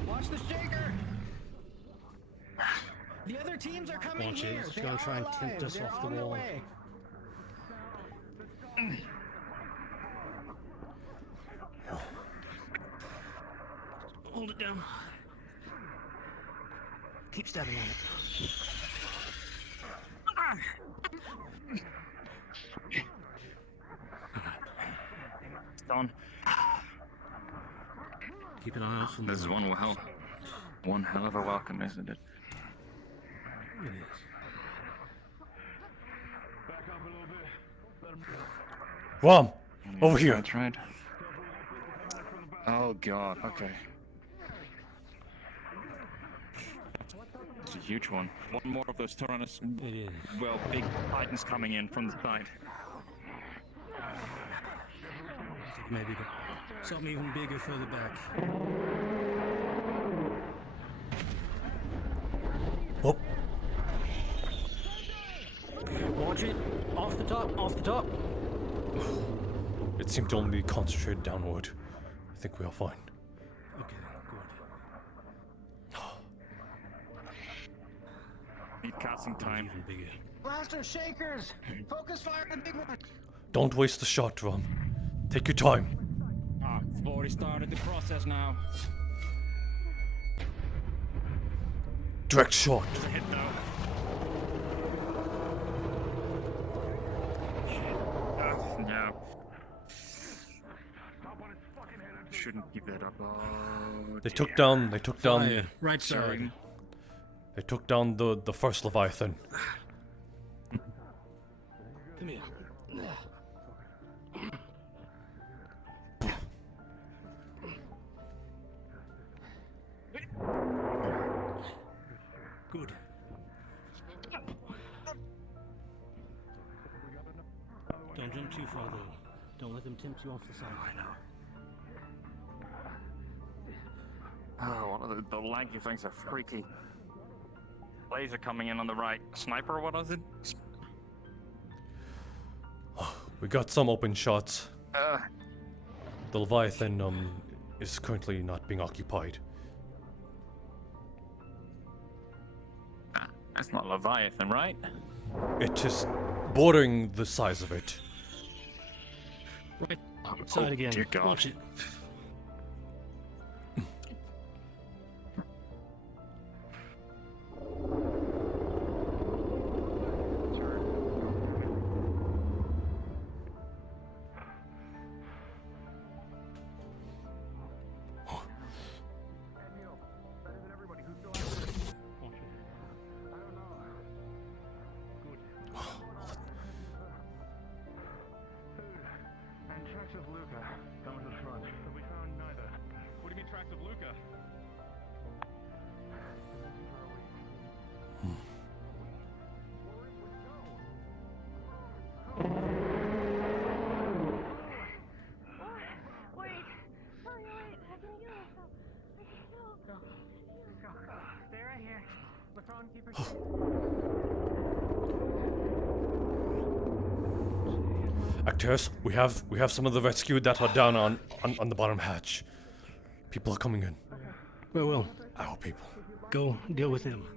Watch the shaker! The other teams are coming Watch it. here. It's gonna try and tempt us off the wall. Hold it down. Keep stabbing at it. on. Keep an eye out for This is one hell of a welcome, isn't it? It is. Rom, over here. That's right. Oh god, okay. It's a huge one. One more of those Tyrannus. It is. Well, big titans coming in from the side. Maybe something even bigger further back. Oh. Watch it. Off the top. Off the top. It seemed to only be concentrated downward. I think we are fine. Okay, good. Need casting time. Even bigger. Blaster shakers! Focus fire on the big one! Don't waste the shot, Rom. Take your time. I've already started the process now. Direct shot. It's a hit though. Yeah. Shouldn't keep that up. Oh, They took down. Fire. Right side. They took down the first Leviathan. Come here. Good. Don't jump too far though. Don't let them tempt you off the side. I know. Oh, one of the lanky things are freaky. Laser coming in on the right. Sniper, what was it? We got some open shots. The Leviathan is currently not being occupied. That's not Leviathan, right? It is bordering the size of it. Right side again. Dear God. Watch it. Actors, we have some of the rescued that are down on the bottom hatch. People are coming in. Well, our people. Go deal with him.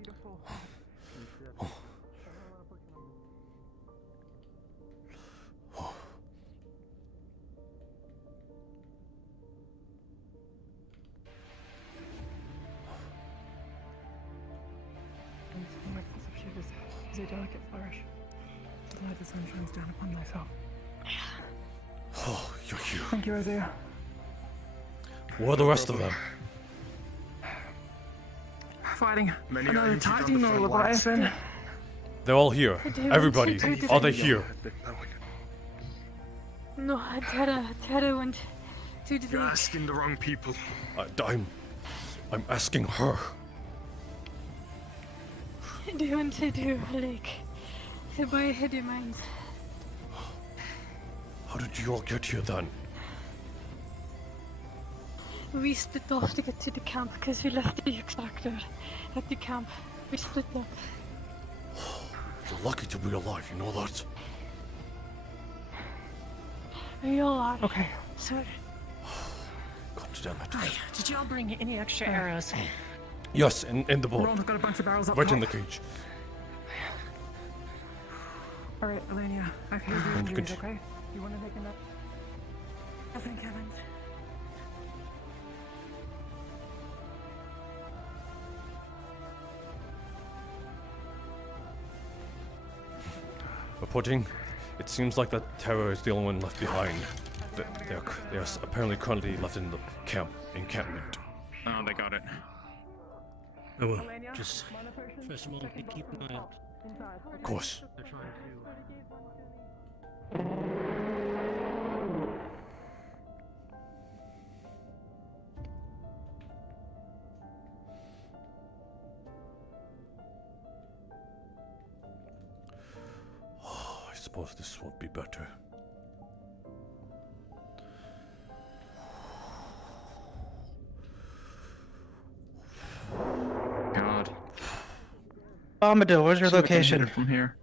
Is a delicate flourish. The light of the sun shines down upon myself. Oh, you're here. Thank you, Isaiah. Where are the rest of them? Fighting Many another are injured on Titan the or front lines. Leviathan. They're all here. Everybody. Are they here? No, Tara went to the You're asking the wrong people. I'm asking her. Do you want to do, like, to buy ahead your minds? How did you all get here then? We split off to get to the camp because we left the extractor at the camp. We split up. You're lucky to be alive, you know that? Are you alive? Okay. Sorry. God damn it. Did y'all bring any extra arrows? Yes, in the boat. Ron's got a bunch of barrels up Right top. in the cage. Alright, Elenia, I've heard your injuries, okay? You want to take a nap? Nothing, Kevin. Reporting. It seems like that Terror is the only one left behind. They're apparently currently left in the encampment. Oh, they got it. Oh well, just first of all, keep an eye out. Of course. They're trying to. I suppose this won't be better. God. Bombadil, where's your See if I can hit location? it from here.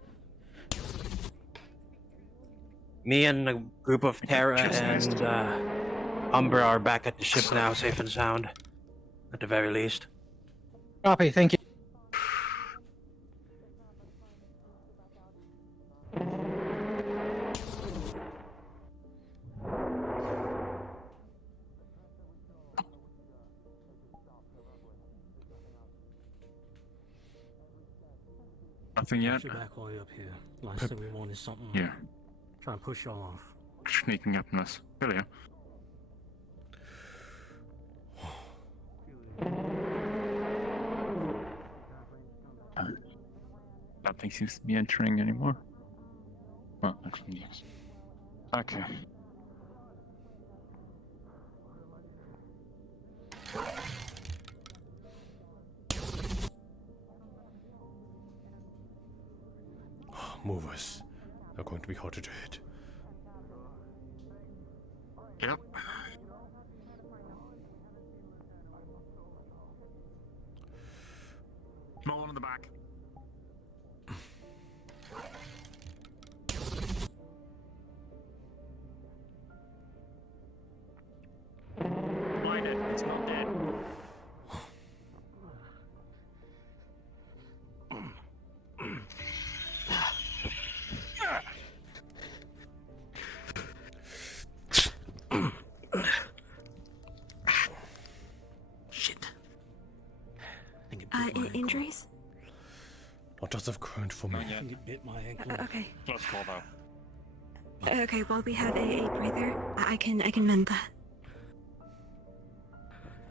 Me and a group of Terra Just missed. and Umbra are back at the ship now, safe and sound. At the very least. Copy, thank you. Nothing yet. You're back all the way up here. Last thing we want is something. Yeah. Try and push y'all off. Sneaking up on us. Really? Nothing seems to be entering anymore. Well, actually, yes. Okay. Movers. They're going to be harder to hit. Yep. Small one in the back. Blinded. It's not dead. Shit. Injuries? Not as of current for me. I think it bit my ankle. Okay. Close call though. Okay, while we have a breather, I can mend that.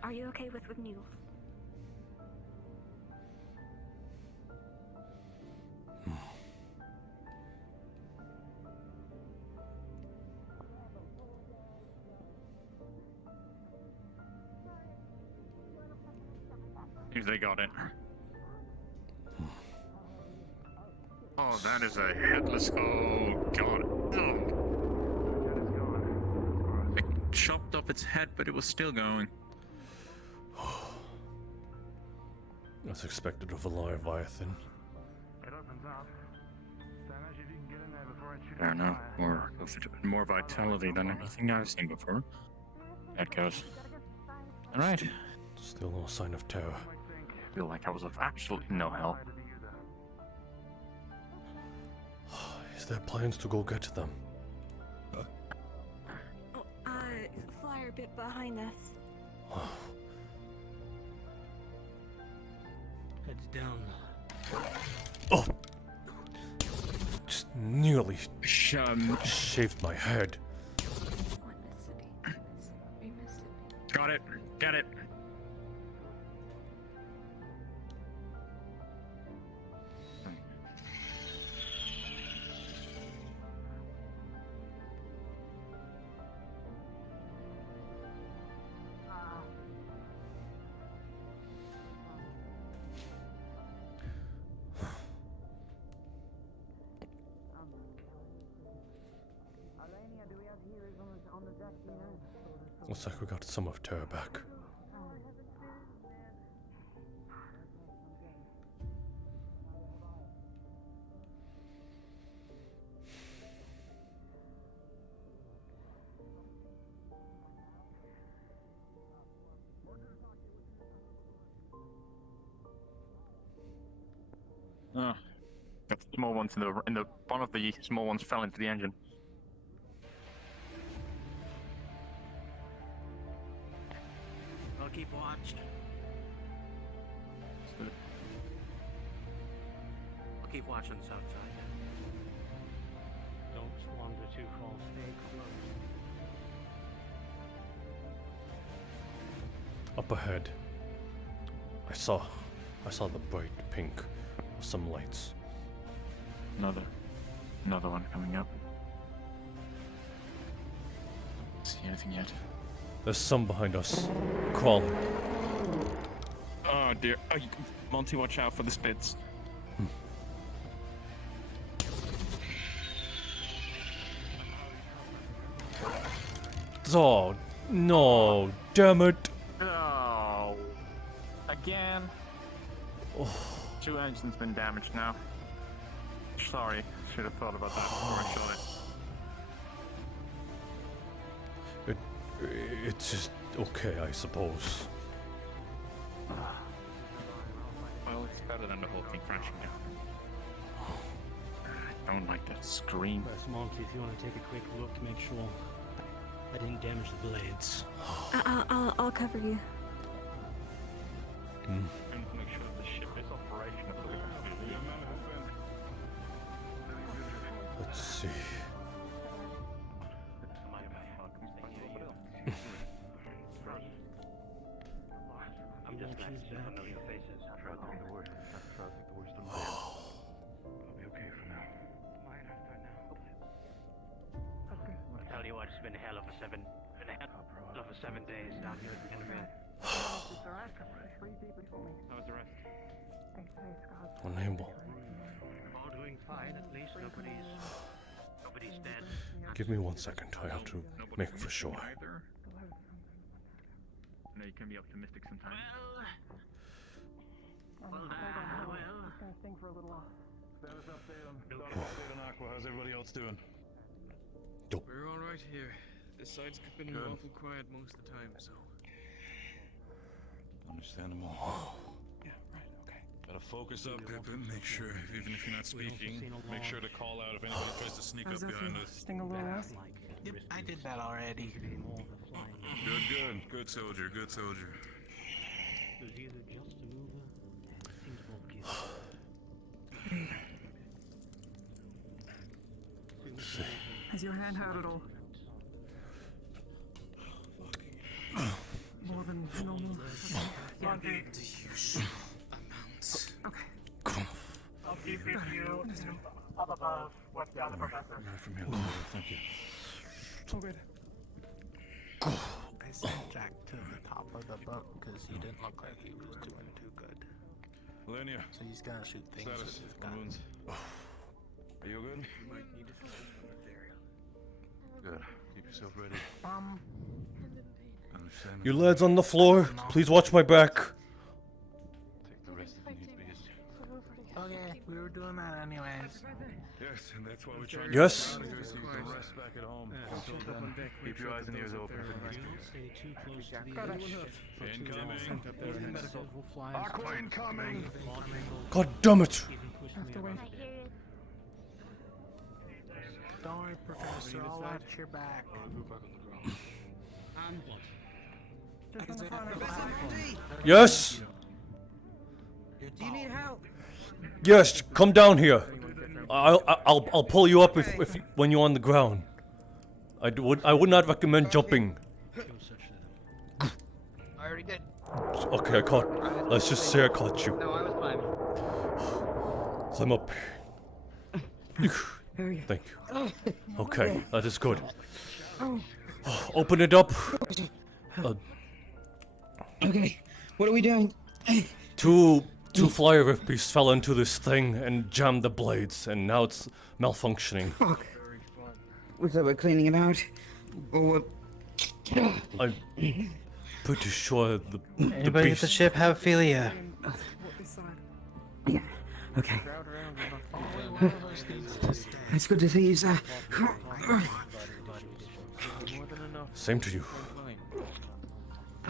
Are you okay with needles? They got it. Oh, that is a headless. Oh, God. Oh. I chopped off its head, but it was still going. As expected of a Leviathan. Fair enough. More vitality than anything I've seen before. That goes. Alright. Still no sign of terror. I feel like I was of absolutely no help. Is there plans to go get them? Flyer bit behind us. Heads down. Oh! Just nearly shaved my head. Got it. Get it. Looks like we got some of terror back. Oh, got the small ones in the one of the small ones fell into the engine. I'll keep watch. I'll keep watch on the south side. Don't wander too far. Stay close. up ahead. I saw the bright pink with some lights. Another one coming up. See anything yet? There's some behind us. Crawling. Oh dear. Oh, Monty, watch out for the spits. Oh, no. Damn it. Oh. Again? Oh. 2 engines been damaged now. Sorry, should have thought about that before I shot it. It's just okay, I suppose. Well, it's better than the whole thing crashing down. I don't like that scream. That's Monty, if you want to take a quick look to make sure I didn't damage the blades. I'll cover you. Make sure the ship is operational. Let's see. I'm just back. I know your faces. I'm trying to think the worst. I'm trying to think the worst of mine. I'll be okay for now. I tell you what, it's been a hell of a 7 days down here at the enemy. How was the rest? Unable. All doing fine, at least nobody's dead. Give me 1 second. I have to make for sure. No, you can be optimistic sometimes. It's gonna sting for a little while. Status update on Aqua. How's everybody else doing? We're all right here. This side's been awful quiet most of the time, so. Understandable. Yeah, right, okay. Gotta focus up, Pippin. Make sure, even if you're not speaking, make sure to call out if anybody tries to sneak up behind us. Sting a little less? Yep, I did that already. Good soldier, good soldier. There's either just a mover, seems more Has your hand hurt at all? More than normal? Monty. Okay. I'll keep you up above what's the other professor. From here, thank you. All good. I sent Jack to the top of the boat because he didn't look like he was doing too good. Lenia. So he's gonna shoot things with his gun. Wounds. Are you good? You might need to Good. Keep yourself ready. Understand. You lads on the floor, please watch my back. Take the rest if you need to. Okay, we were doing that anyways. Yes, and that's why we're trying Yes. to get so you can rest back at home. Until then, keep your eyes and ears open if it needs to be. Stay too close to the Incoming. Aqua incoming. God damn it! Don't worry, Professor, I'll watch your back. Yes. Do you need help? Yes. Come down here. I'll pull you up if when you're on the ground. I would not recommend jumping. I already did. Okay, I caught. Let's just say I caught you. No, I was climbing. Climb up. Thank you. Okay, that is good. Open it up. Okay, what are we doing? Two flyer rift beasts fell into this thing and jammed the blades, and now it's malfunctioning. Fuck. So we're cleaning it out? Or I'm pretty sure the Anybody at the ship have philia? Yeah. Okay. It's good to see you, sir. Same to you.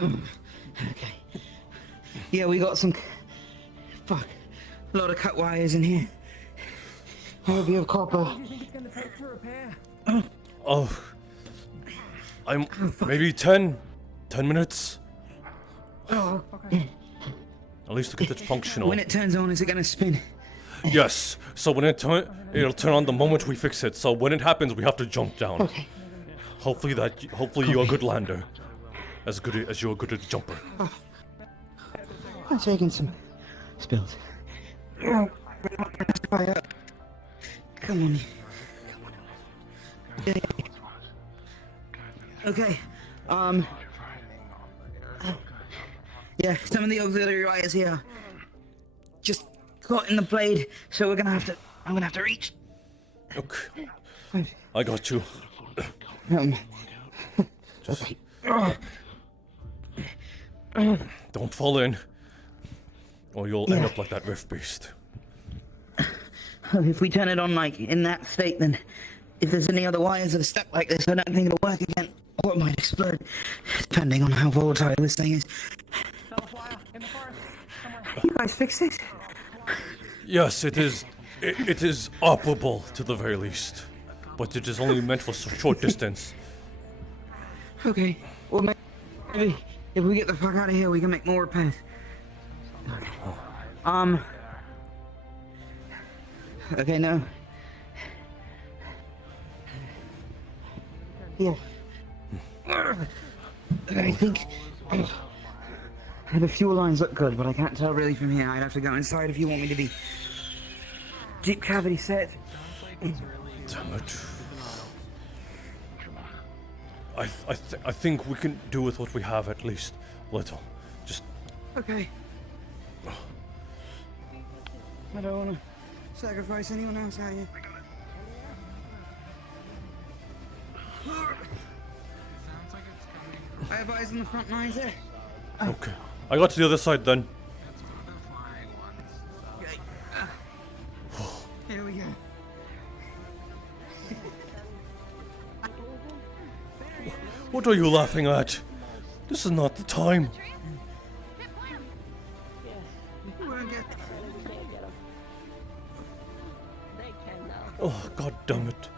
Okay. Yeah, we got some. Fuck. A lot of cut wires in here. Maybe of copper. What do you think it's gonna take to repair? Oh, I'm maybe 10 minutes. Oh. Okay. At least to get it functional. When it turns on, is it gonna spin? Yes. So when it'll turn on the moment we fix it. So when it happens, we have to jump down. Okay. Hopefully you're a good lander. as good as you're good at jumper. I'm taking some spills. Come on. Okay. Yeah, some of the auxiliary wires here just caught in the blade, so I'm gonna have to reach. Okay. I got you. Just don't fall in, or you'll end up like that rift beast. If we turn it on like in that state, then if there's any other wires that are stuck like this, I don't think it'll work again, or it might explode, depending on how volatile this thing is. You guys fix this? Yes, it is. It is operable to the very least, but it is only meant for short distance. Okay. Well, maybe if we get the fuck out of here, we can make more repairs. Okay, no. Yeah. I think the fuel lines look good, but I can't tell really from here. I'd have to go inside if you want me to be deep cavity set. Damn it. I think we can do with what we have at least. Little. Just... Okay. I don't want to sacrifice anyone else out here. I have eyes on the front lines there. Okay. I got to the other side then. Okay. Here we go. What are you laughing at? This is not the time. Oh, god damn it.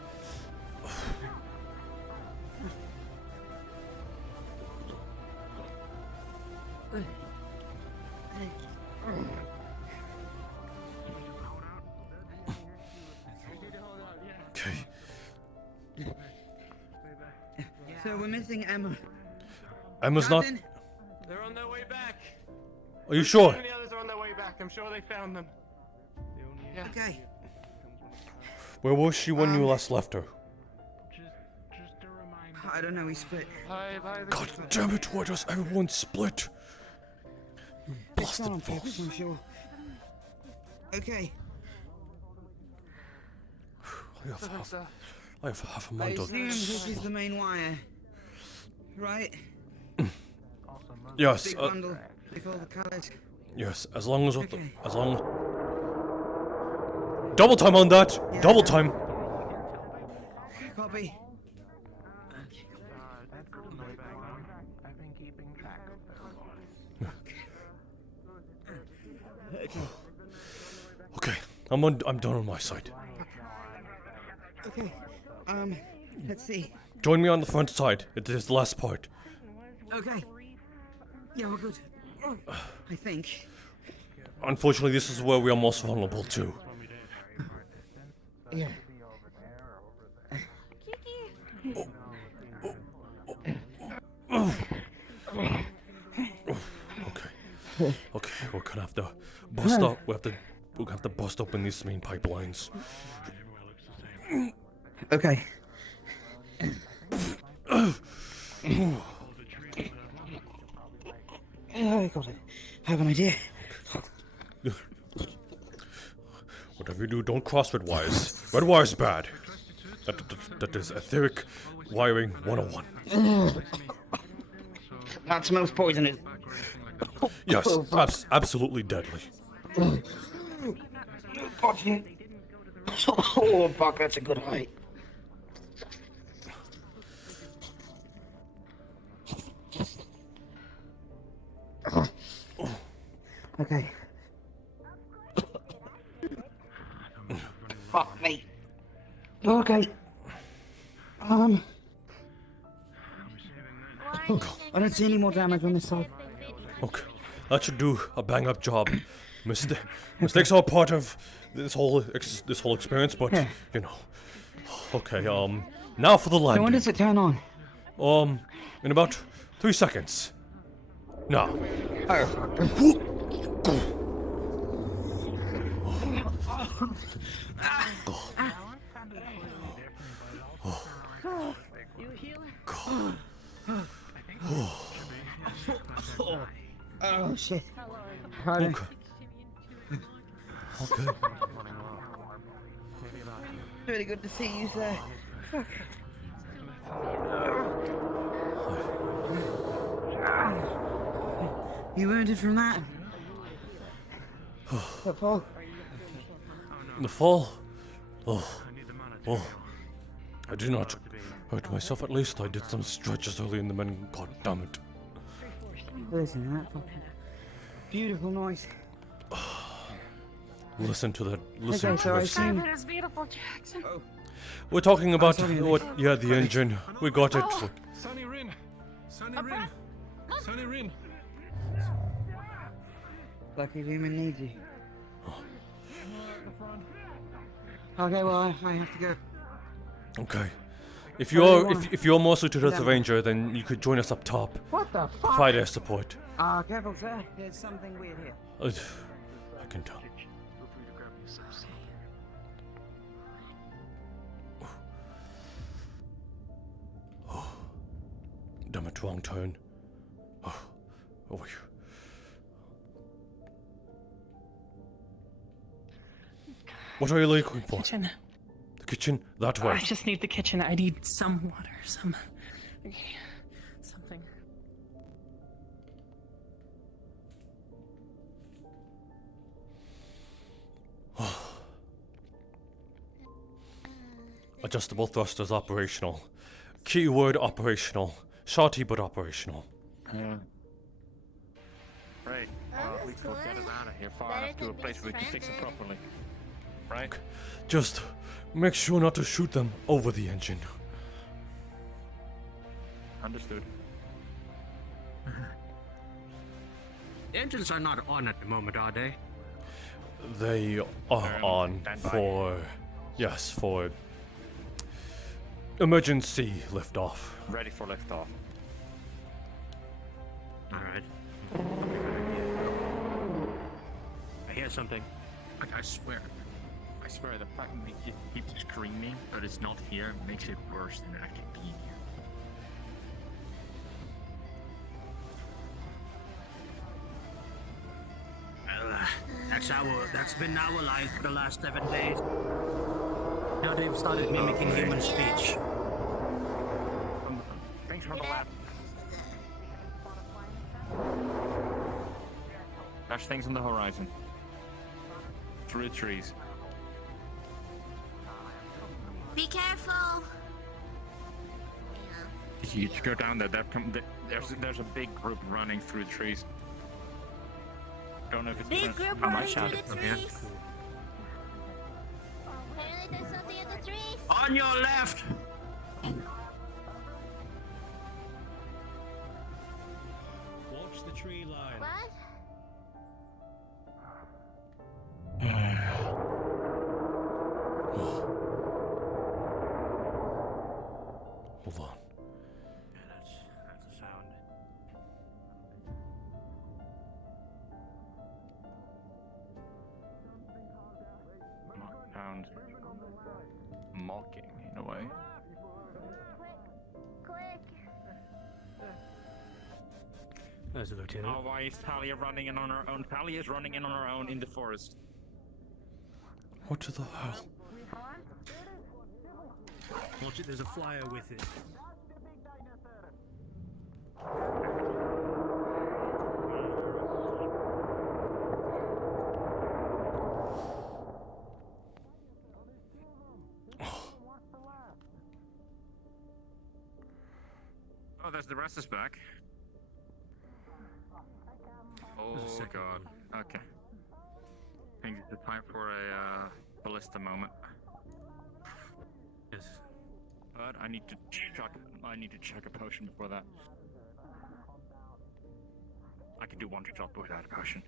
Okay. So we're missing Emma. Emma's not... They're on their way back. Are you sure? The others are on their way back. I'm sure they found them. Yeah. Okay. Where was she when you last left her? I don't know, we split. God damn it, why does everyone split? You It's not on blasted purpose, boss. I'm sure. Okay. I have half a I mind assume on this is the main wire. Right? Yes, Big bundle. With all the colours. yes, as long as as long double time on that! Yeah. Double time! Copy. Okay, I'm done on my side. Okay. Let's see. Join me on the front side. It is the last part. Okay. Yeah, we're good. I think. Unfortunately, this is where we are most vulnerable to. Yeah. Okay, we're gonna have to bust up. We're gonna have to bust open these main pipelines. Okay. I got it. I have an idea. Whatever you do, don't cross red wires. Red wire's bad. That is etheric wiring 101. That smells poisonous. Yes, absolutely deadly. Oh, fuck, that's a good height. Okay. Fuck me. Okay. I don't see any more damage on this side. Okay, that should do a bang-up job. Mistakes are part of this whole experience, but you know. Okay, now for the landing. So when does it turn on? In about 3 seconds. Now. You heal? Oh shit. Okay. Okay. Really good to see you, sir. Fuck. You wounded from that? The fall? The fall? Oh. Oh. I did not hurt myself, at least. I did some stretches early in the morning. God damn it. Listen to that fucking beautiful noise. Listen to that. Listen Okay, to so I this. assume... It's beautiful, Jackson. We're talking about what? Yeah, the engine. We got it. Sonny Rin! Sonny Rin! Sonny Rin! Lucky human needs you. Okay, well, I have to go. Okay. If you're mostly to the Ranger, then you could join us up top. What the fuck? Provide air support. Careful, sir. There's something weird here. I can tell. Oh. Damn it, wrong turn. Oh. Over here. What are you looking for? Kitchen. The kitchen? That way. I just need the kitchen. I need some water, some... Okay. Something. Adjustable thrusters operational. Keyword operational. Shorty but operational. Right. At least we'll get us out of here far enough to a place where we can fix it properly. Right? Just make sure not to shoot them over the engine. Understood. The engines are not on at the moment, are they? They are on for... Yes, for... emergency liftoff. Ready for liftoff. Alright. I hear something. I swear, the fact that it keeps screaming but it's not here makes it worse than actually being here. Well, that's been our life for the last 7 days. Now they've started mimicking human speech. Thanks for the lab. There's things on the horizon. Through the trees. Be careful. You go down there. There's a big group running through the trees. Don't know if it's Big group I might running shout through it the from here. trees. Apparently there's something in the trees. On your left! Watch the tree line. What? Hold on. Yeah, that's a sound. Sounds mocking in a way. Quick. There's the lieutenant. Oh, why is Talia running in on her own? Talia is running in on her own in the forest. What the hell? Watch it, there's a flyer with it. Oh, there's the rest is back. Oh god. Okay. I think it's time for a ballista moment. Yes. But I need to check a potion before that. I can do one shot without a potion.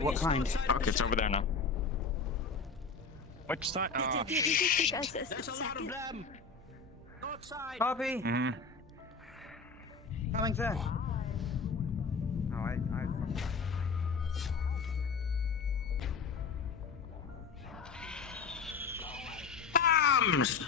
What kind? Okay, it's over there now. Which side? Oh, There's a lot of them. Outside. Copy. Coming sir. No, I. Bombs.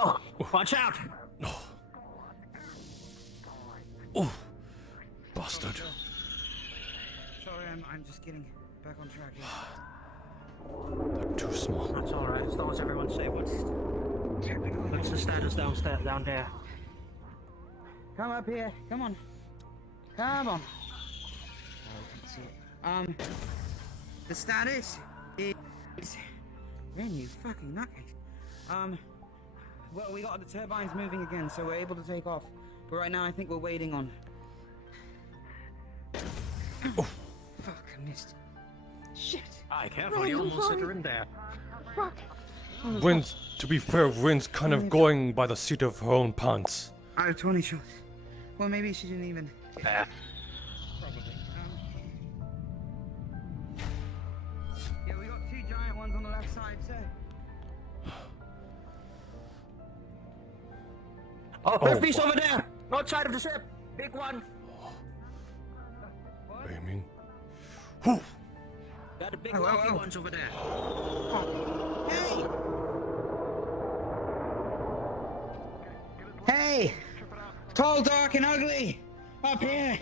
Oh, watch out! Oh, bastard. Sorry, I'm just getting back on track here. They're too small. That's alright, as long as everyone's safe. What's the status downstairs, down there? Come up here. Come on. Come on. Let's see. The status is. Man, you fucking nutcase. Well, we got the turbines moving again, so we're able to take off. But right now, I think we're waiting on. Oh. Fuck, I missed. Shit. Aye, careful, you almost hit her in there. Fuck. Wynn's, to be fair, Wynn's kind of going by the seat of her own pants. Out of 20 shots. Well, maybe she didn't even. Yeah. Probably. Yeah, we got 2 giant ones on the left side, sir. Oh, there's beast over there! Outside of the ship! Big one! Aiming. Got a big lucky ones over there. Hey! Tall, dark, and ugly! Up here!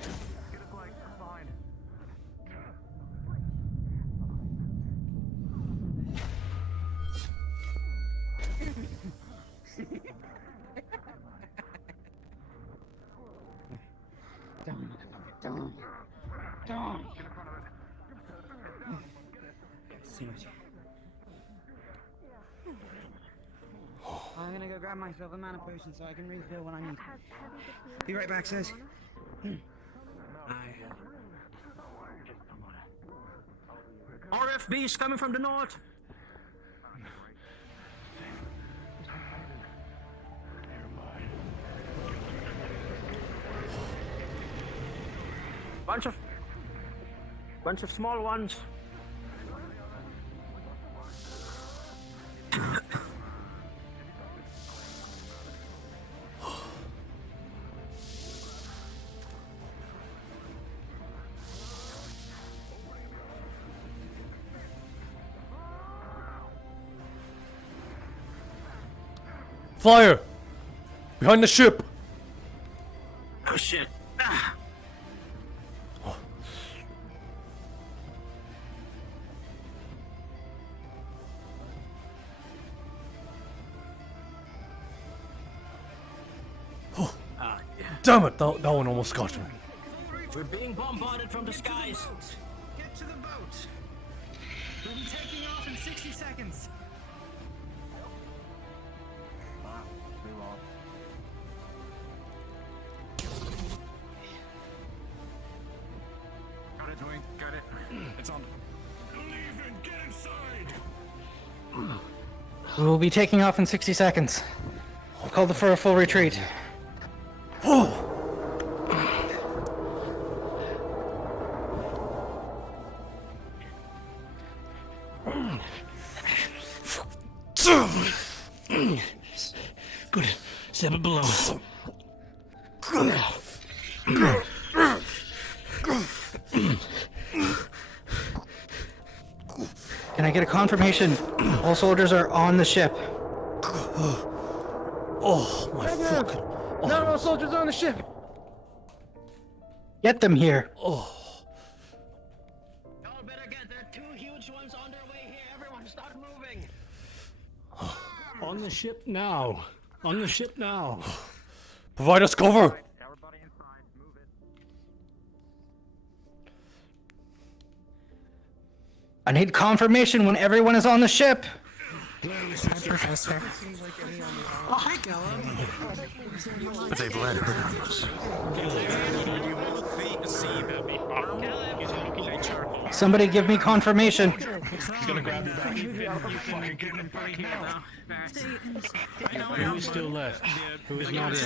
Don't. It's too much. I'm gonna go grab myself a mana potion so I can refill when I need. Be right back, sis. RFB's coming from the north. Bunch of small ones. Fire! Behind the ship! Oh shit. Damn it, that one almost got me. We're being bombarded from the skies. Get to the boat. We'll be taking off in 60 seconds. Got it, Dwayne. Got it. It's on. Leave and get inside. We'll be taking off in 60 seconds. I've called for a full retreat. Good. 7 below. Can I get a confirmation? All soldiers are on the ship. Oh my fucking. Not all soldiers on the ship. Get them here. Oh. Y'all better get there. 2 huge ones on their way here. Everyone start moving. On the ship now. On the ship now. Provide us cover! Everybody inside, move it. I need confirmation when everyone is on the ship. Hi, Professor. Oh, hi, Gellum. But they've let her on this. Somebody give me confirmation. He's gonna grab you back. You fucking getting him back now. Who is still left? Who is not in?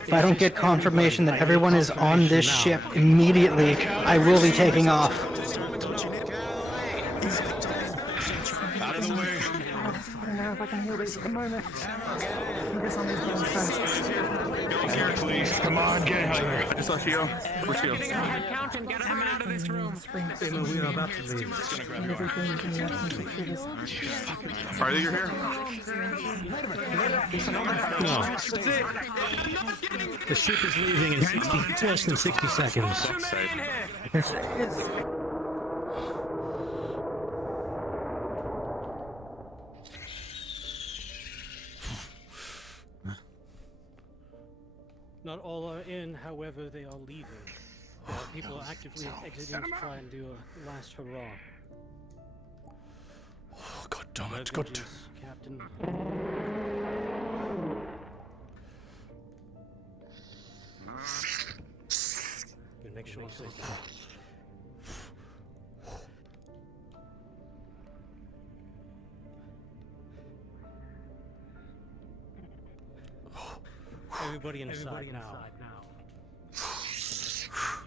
If I don't get confirmation that everyone is on this ship immediately, I will be taking off. Out of the way. I don't know if I can heal these at the moment. Focus on these bones first. Here, please. Come on, get out here. I just saw Shio. Where's Shio? Head count and get him out of this room. We are about to leave. Farley, you're here? No. The ship is leaving in less than 60 seconds. Not all are in, however, they are leaving. There are people actively exiting to try and do a last hurrah. Oh, God damn it, God. Captain. Gonna make sure it's safe. Everybody inside now.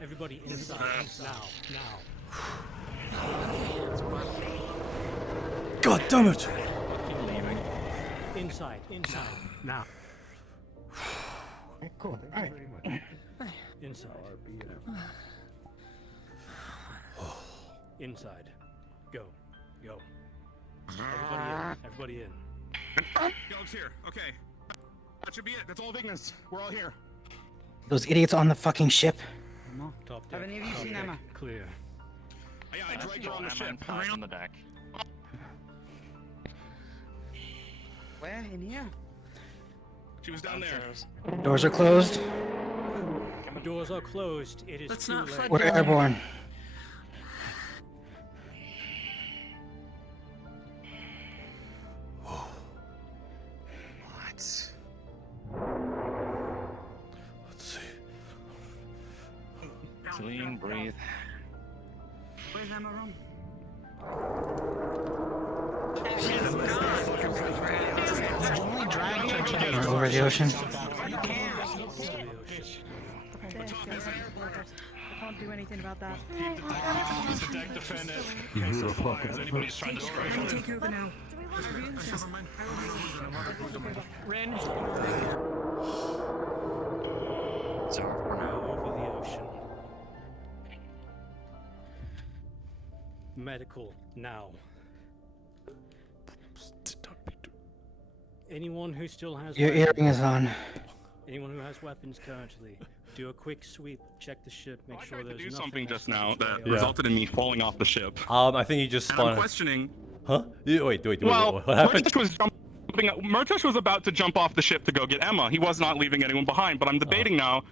Everybody inside now. God damn it! Inside now. Cool. All right. Inside. Inside. Go. Everybody in. Dogs here. Okay. That should be it. That's all Vignes. We're all here. Those idiots on the fucking ship. Top Have any of you seen Emma? Clear. Yeah, I dragged her on the ship. On the deck. Where? In here? She was down there. Doors are closed. Doors are closed. It is too late. We're airborne. Clean, breathe. Where's Emma room? We're over the ocean. I can't do anything about that. The deck defend it. As anybody's trying to strike. Take over now. Ren. It's over now. Over the ocean. Medical now. Anyone who still has Your weapons, earring is on. Anyone who has weapons currently, do a quick sweep, check the ship, make sure there's Do nothing something else just now that Yeah. resulted in me falling off the ship. I think he just And I'm spawned. questioning. Huh? Wait. Well, What happened? Murtash was about to jump off the ship to go get Emma. He was not leaving anyone behind, but I'm debating now.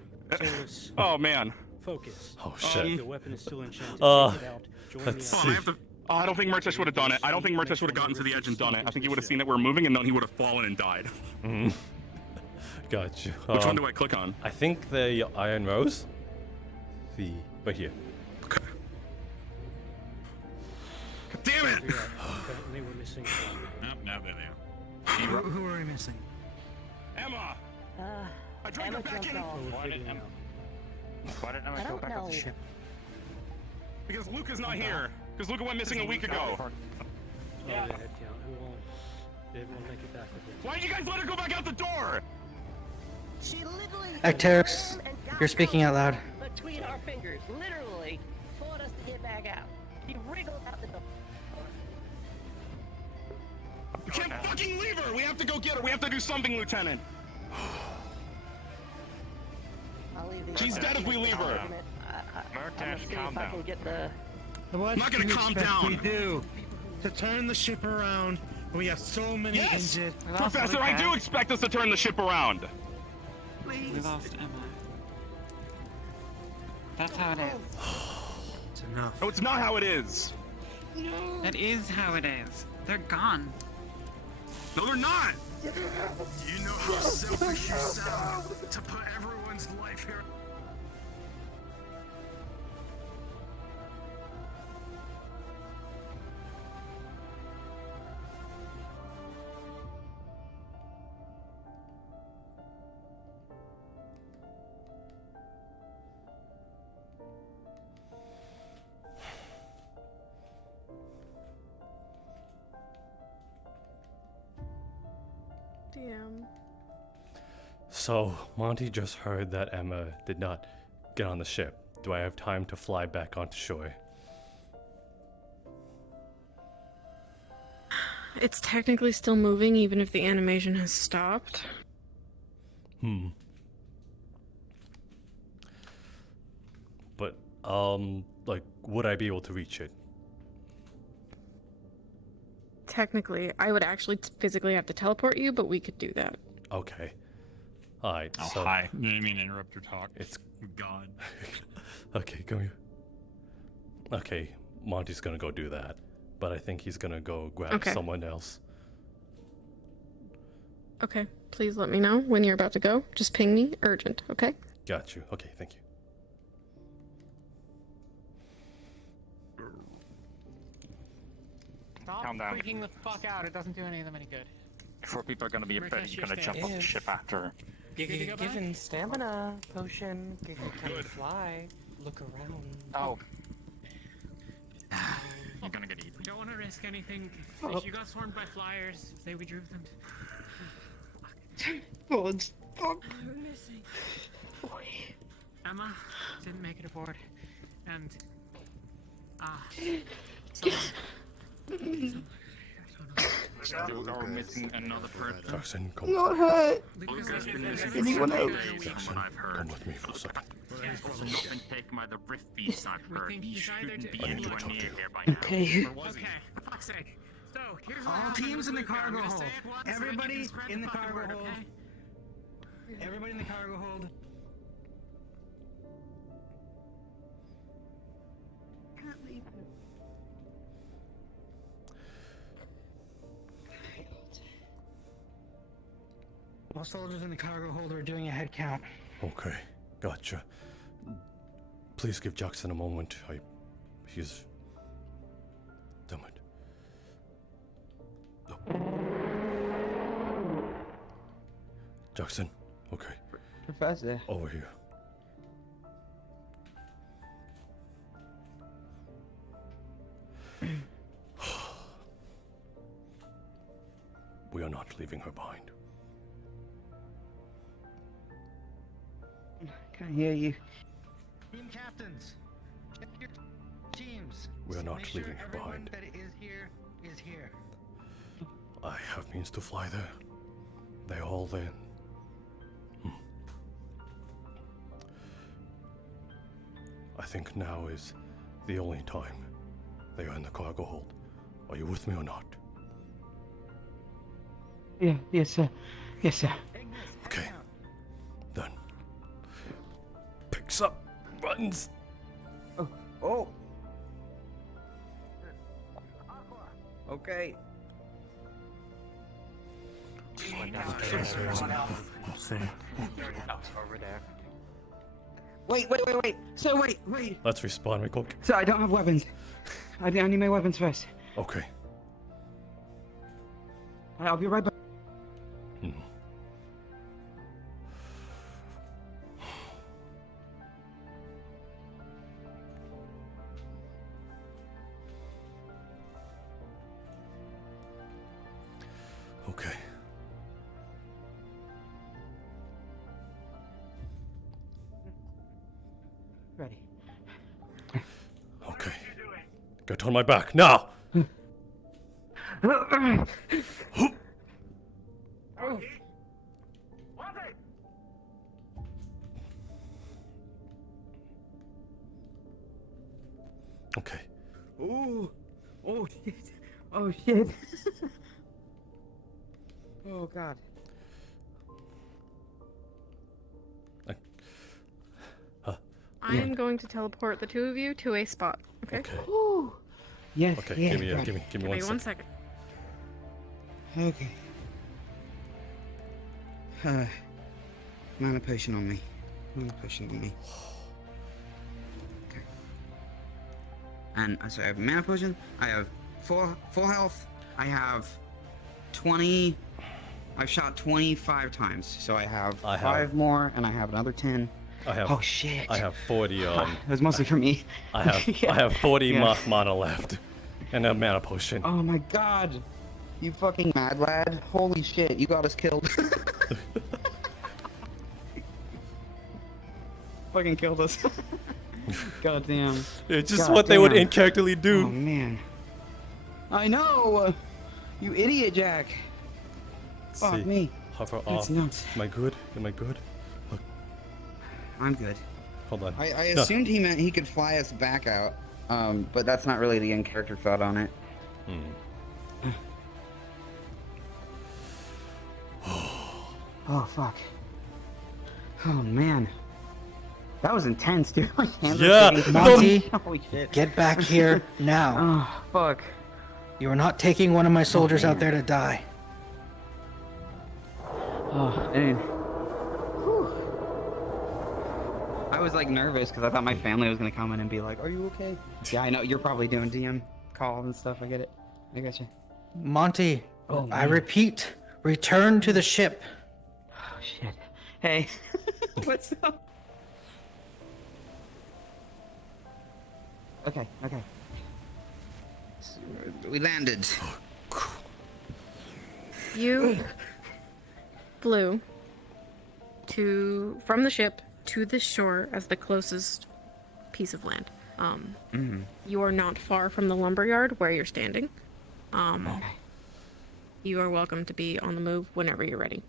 Oh man. Focus. Oh shit. The weapon is still enchanted. Take it out. Join let's the see. others. I don't think Murtash would have done it. I don't think Murtash would have gotten to the edge and done it. I think he would have seen that we're moving and then he would have fallen and died. Got you. Which one do I click on? I think the Iron Rose. Right here. Okay. Damn it! Apparently we're missing one. Nope, now there they are. Who are we missing? Emma! I dragged her back in! Why did Emma go back off the ship? Because Luca's not here. Because Luca went missing a week ago. Yeah. Head count. They won't make it back with it. Why did you guys let her go back out the door? She literally. Acteris, you're speaking out loud. Between our fingers, literally, fought us to get back out. He wriggled out the door. We can't fucking leave her! We have to go get her! We have to do something, Lieutenant! I'll leave the She's dead if we leave her! Murtash, calm down. What I'm not gonna do you calm expect down. We do to turn the ship around. We have so many Yes! injured. Professor, I do expect us to turn the ship around! Please. We lost Emma. That's how it is. It's enough. No, it's not how it is! That is how it is. They're gone. No, they're not! You know how selfish you sound to put everyone's life here. DM. So, Monty just heard that Emma did not get on the ship. Do I have time to fly back onto shore? It's technically still moving, even if the animation has stopped. But, like, would I be able to reach it? Technically, I would actually physically have to teleport you, but we could do that. Okay. Alright, Oh, so... hi. I didn't mean to interrupt your talk. It's... God. Okay, come here. Okay, Monty's gonna go do that. But I think he's gonna go grab someone else. Okay, please let me know when you're about to go. Just ping me, urgent, okay? Got you. Okay, thank you. Stop Calm down. freaking the fuck out. It doesn't do any of them any good. 4 people are gonna be afraid you're gonna jump off the ship after. Given stamina potion, given time to fly, look around. Oh. You're gonna get eaten. We don't want to risk anything. Oh. If you got swarmed by flyers, say we drove them. God, fuck. I'm missing. Emma didn't make it aboard, and Are we missing another person? Jackson, come. Not hurt. Anyone else? Jackson, come with me for a second. He's also not been taken by the rift beasts I've heard. He shouldn't be I need to anywhere talk near to you. here by now. Okay. Okay, for fuck's sake. So here's All teams in the cargo hold. Everybody in the cargo hold. Everybody in the cargo hold. Can't leave him. All soldiers in the cargo hold are doing a head count. Okay, gotcha. Please give Jackson a moment. He's... Damn it. Jackson, okay. Professor. Over here. We are not leaving her behind. Can't hear you. Team captains, check your teams. We are not Make leaving sure her everyone behind. that is here. I have means to fly there. They are all there. I think now is the only time they are in the cargo hold. Are you with me or not? Yeah, yes, sir. Yes, sir. Okay. Then. Picks up, runs. Oh. Okay. Over there. Wait. So wait. Let's respawn real quick. So I don't have weapons. I need my weapons first. Okay. I'll be right back. Okay. Ready. Okay. Get on my back now. Okay. Oh shit. Oh shit. Oh god. I am going to teleport the two of you to a spot. Okay. Ooh. Yes. Okay. Yeah, Give me Give me 1 second. Okay. Mana potion on me. Okay. And so I have mana potion. I have full health. I have 20. I've shot 25 times, so I have 5 more, and I have another 10. Oh shit! I have 40. It was mostly for me. I have 40 mana left, and a mana potion. Oh my god! You fucking mad lad. Holy shit, you got us killed. Fucking killed us. God damn. It's just God what they would damn. incorrectly do. Oh man. I know! You idiot, Jack. Fuck See. me. Hover That's off. nuts. Am I good? Am I good? Look, I'm good. hold on. I No. assumed he meant he could fly us back out, but that's not really the in-character thought on it. Oh, fuck. Oh, man. That was intense, dude. My hands are Yeah, shaking. Monty, Holy shit. get back here now. Oh, fuck. You are not taking one of my soldiers out there to die. Oh, dude. Whew. I was like nervous because I thought my family was gonna come in and be like, "Are you okay?" Yeah, I know you're probably doing DM calls and stuff. I get it. I got you. Monty, Oh, I man. repeat, return to the ship. Oh shit. Hey. What's up? Okay. Okay. So, we landed. You flew from the ship to the shore as the closest piece of land. You are not far from the lumberyard where you're standing. You are welcome to be on the move whenever you're ready.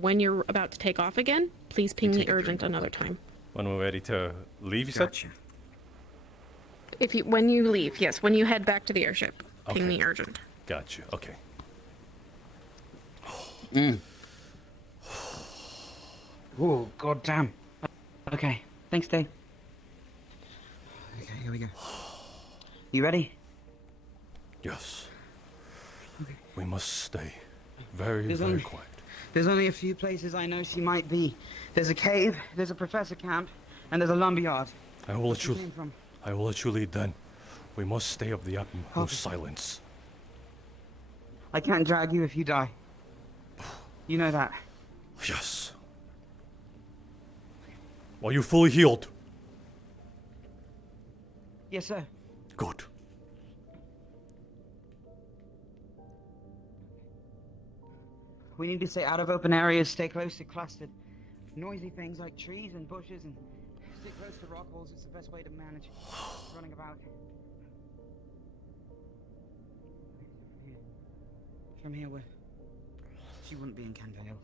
When you're about to take off again, please ping me urgent another time. When we're ready to leave, you said? When you leave, yes, when you head back to the airship, ping Okay. me urgent. Got you. Okay. Oh, god damn. Okay. Thanks, Dave. Okay, here we go. You ready? Yes. We must stay very, There's very only- quiet. There's only a few places I know she might be. There's a cave, there's a professor camp, and there's a lumberyard. I will let Where you. she came from. I will let you lead then. We must stay of the utmost silence. I can't drag you if you die. You know that. Yes. Are you fully healed? Yes, sir. Good. We need to stay out of open areas, stay close to clustered. Noisy things like trees and bushes, and stay close to rock walls. It's the best way to manage running about. From here, she wouldn't be in Canvale.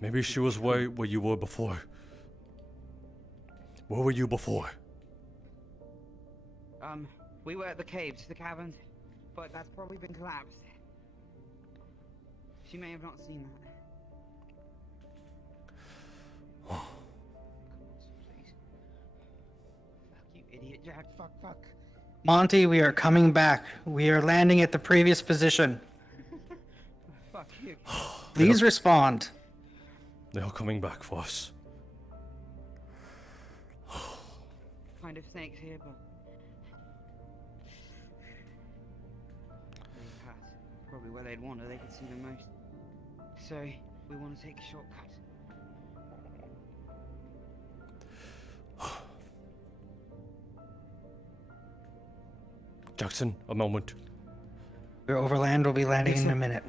Maybe she was where you were before. Where were you before? We were at the caves, the caverns, but that's probably been collapsed. She may have not seen that. Come on, please. Fuck you, idiot, Jack. Fuck. Monty, we are coming back. We are landing at the previous position. Fuck you. Please respond. They are coming back for us. Kind of snakes here, but probably where they'd wander, they could see the most. So we want to take a shortcut. Jackson, a moment. Your overland will be landing Yes, in a sir. minute.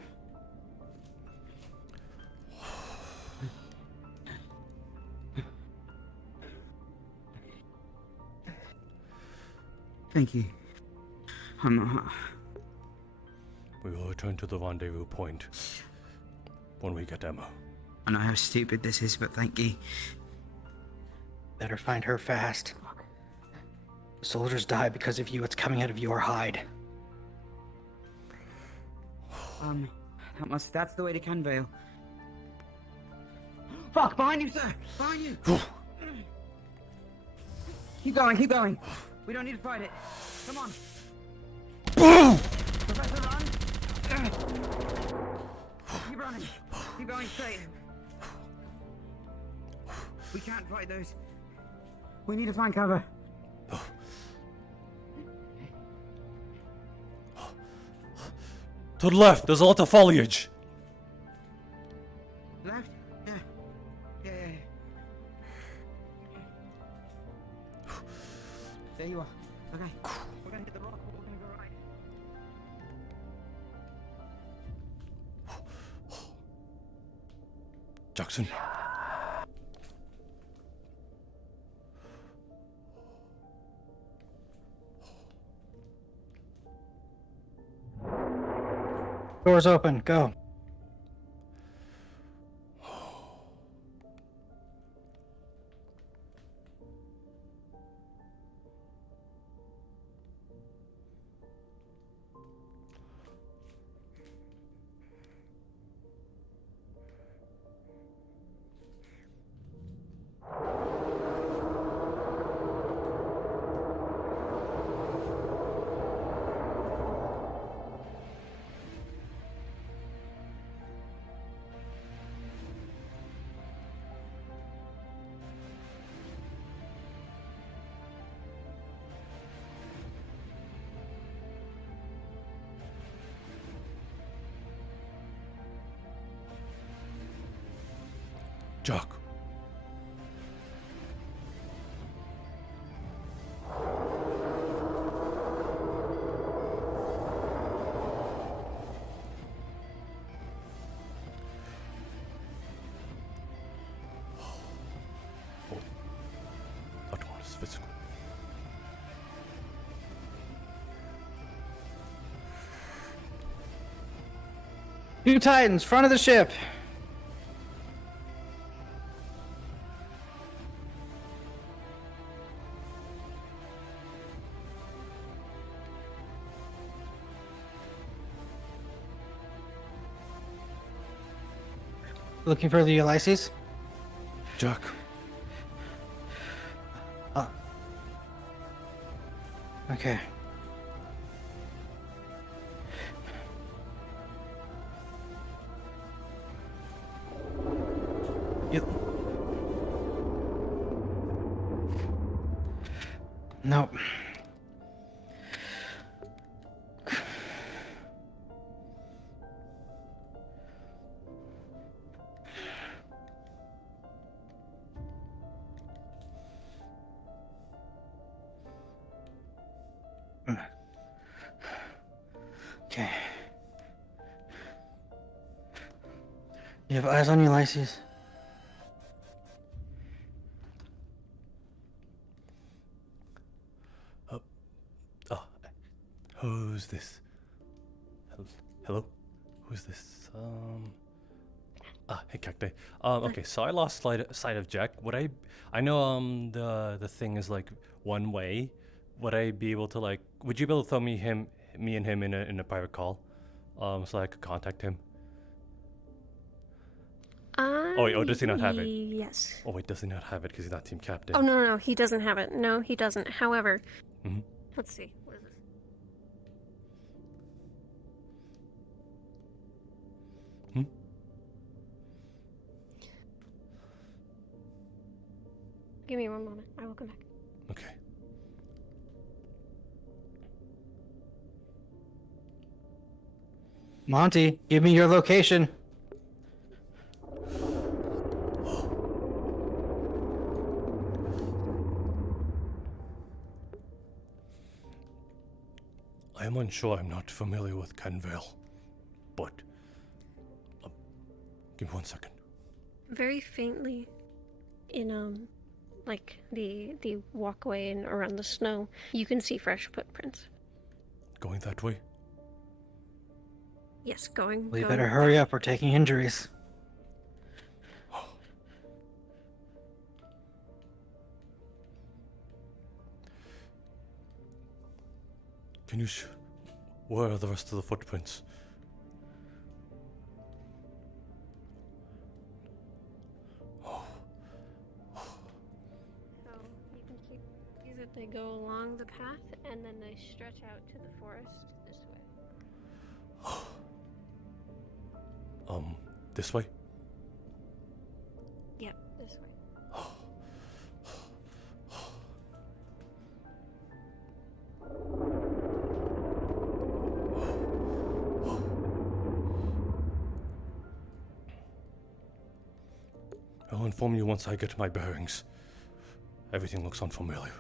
Thank you. We will return to the rendezvous point when we get Emma. I know how stupid this is, but thank you. Better find her fast. Soldiers die because of you. It's coming out of your hide. That's the way to Canvale. Fuck, behind you, sir! Behind you! Keep going. We don't need to fight it. Come on. Professor, run! Keep running. Keep going straight. We can't fight those. We need to find cover. To the left, there's a lot of foliage. Left? Yeah. There you are. Okay. We're gonna hit the rock. We're gonna go right. Jackson. Doors open. Go. Jack. Oh, that one is physical. Two Titans, front of the ship. Looking for the Ulysses? Jack. Okay. Nope. Okay. You have eyes on Ulysses? Who's this? Hello? Who's this? Hey, Cacti. Okay, so I lost sight of Jack. I know, the thing is, like, one way. Would I be able to, like, would you be able to throw me and him in a private call? So I could contact him? Oh, wait, does he not have it? Yes. Oh, wait, does he not have it because he's not team captain? Oh, no, he doesn't have it. No, he doesn't. However, let's see. What is this? Give me one moment. I will come back. Okay. Monty, give me your location. I am unsure. I'm not familiar with Canville, but give me 1 second. Very faintly, in like the walkway and around the snow, you can see fresh footprints. Going that way? Yes, going. We better hurry up. We're taking injuries. Can you where are the rest of the footprints? So you can keep these that they go along the path and then they stretch out to the forest this way. This way? Yep, this way. I'll inform you once I get my bearings. Everything looks unfamiliar.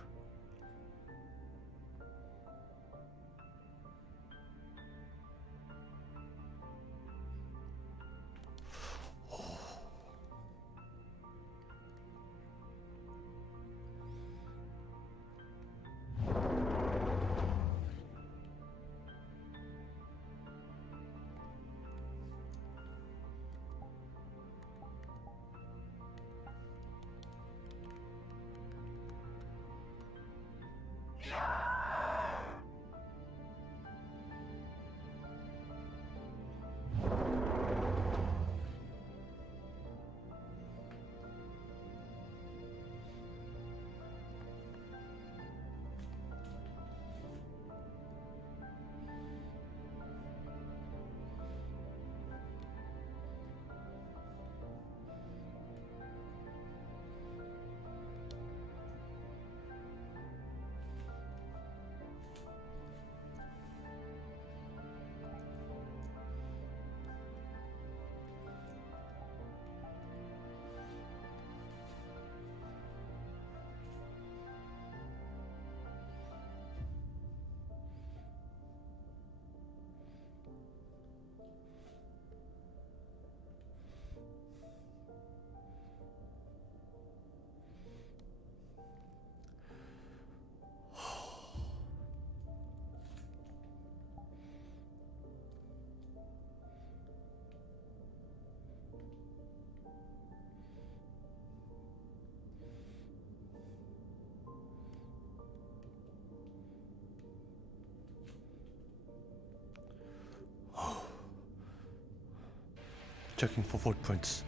checking for footprints.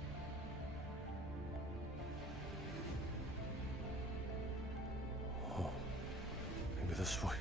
Oh, maybe this way.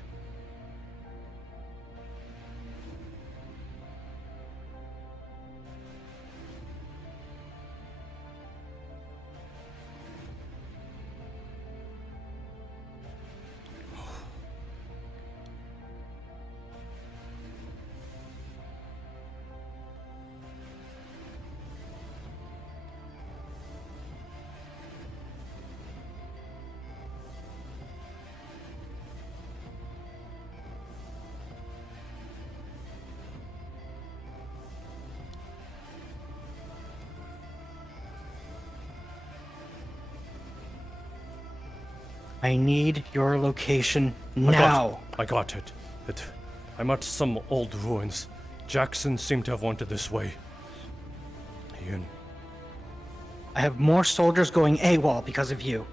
I need your location now. I got it. I'm at some old ruins. Jackson seemed to have wanted this way. Ian. I have more soldiers going AWOL because of you.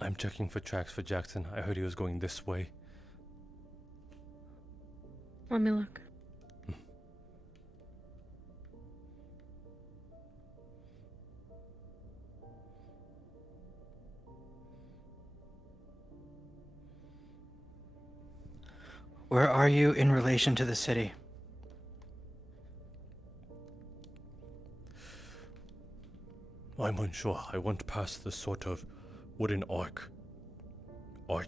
I'm checking for tracks for Jackson. I heard he was going this way. Let me look. Where are you in relation to the city? I'm unsure. I went past the sort of wooden arch. Are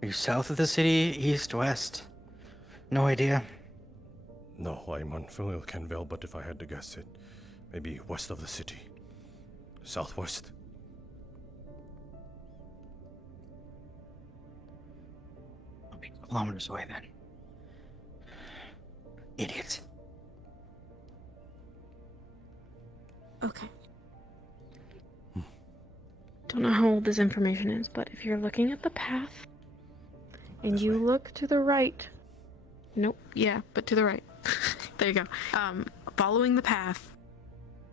you south of the city? East, west? No idea. No, I'm unfamiliar with Kenville, but if I had to guess it, maybe west of the city. Southwest. I'll be kilometers away then. Idiot. Okay. Don't know how old this information is, but if you're looking at the path and you look to the right. Nope. Yeah, but to the right. There you go. Following the path,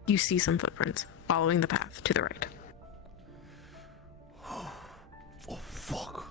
you see some footprints. Following the path to the right. Oh, fuck.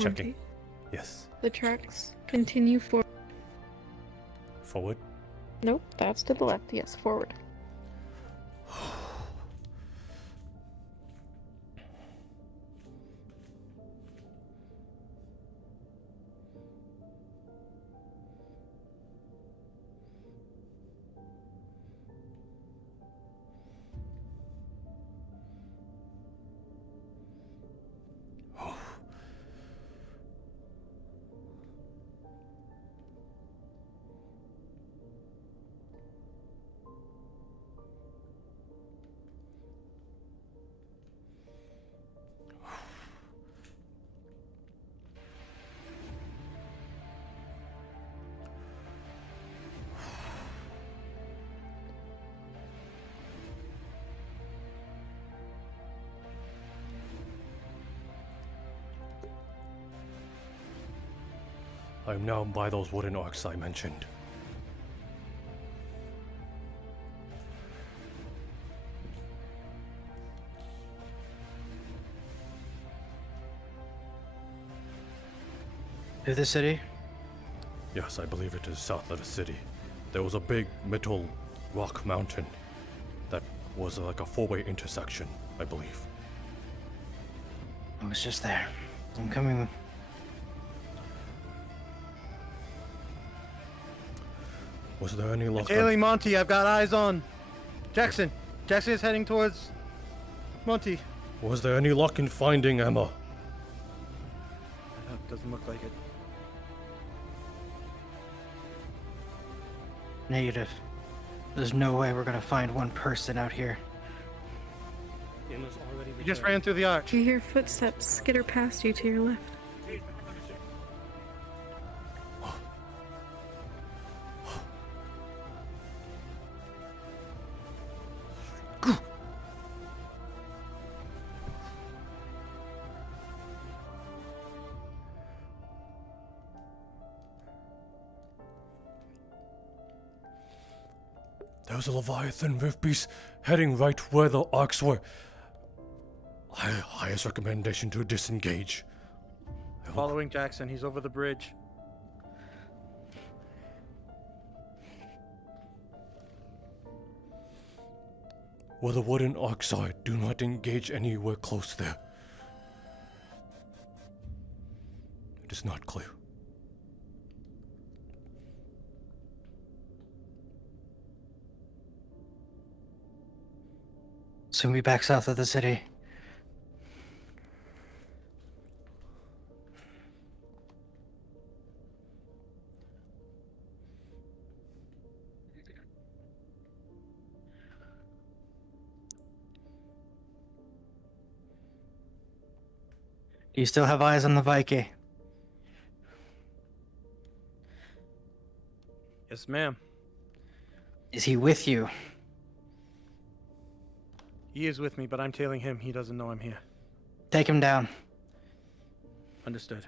Checking. Yes. The tracks continue forward. Forward? Nope, that's to the left. Yes, forward. I am now by those wooden arcs I mentioned. To the city? Yes, I believe it is south of the city. There was a big metal rock mountain that was like a four-way intersection, I believe. I was just there. I'm coming. Was there any luck? Tailing Monty, I've got eyes on Jackson. Jackson is heading towards Monty. Was there any luck in finding Emma? That doesn't look like it. Negative. There's no way we're gonna find one person out here. You just ran through the arch. You hear footsteps skitter past you to your left. There was a Leviathan rift beast heading right where the arcs were. Highest recommendation to disengage. Following Jackson, he's over the bridge. Where the wooden arcs are, do not engage anywhere close there. It is not clear. Soon be back south of the city. Do you still have eyes on the Viking? Yes, ma'am. Is he with you? He is with me, but I'm tailing him. He doesn't know I'm here. Take him down. Understood.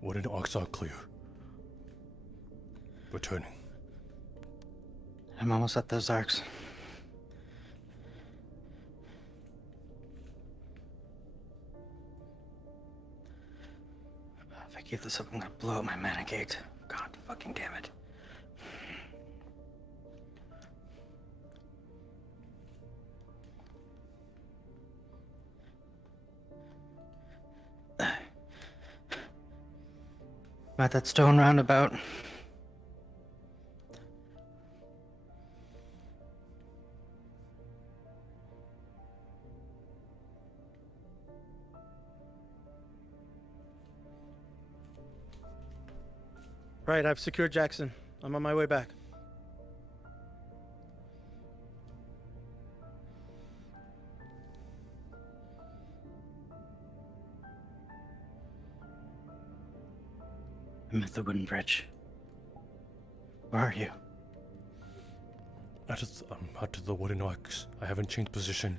Wooden arcs are clear. Returning. I'm almost at those arcs. If I keep this up, I'm gonna blow up my mana gate. God fucking damn it. I'm at that stone roundabout. Right, I've secured Jackson. I'm on my way back. I'm at the wooden bridge. Where are you? I'm at the wooden arcs. I haven't changed position.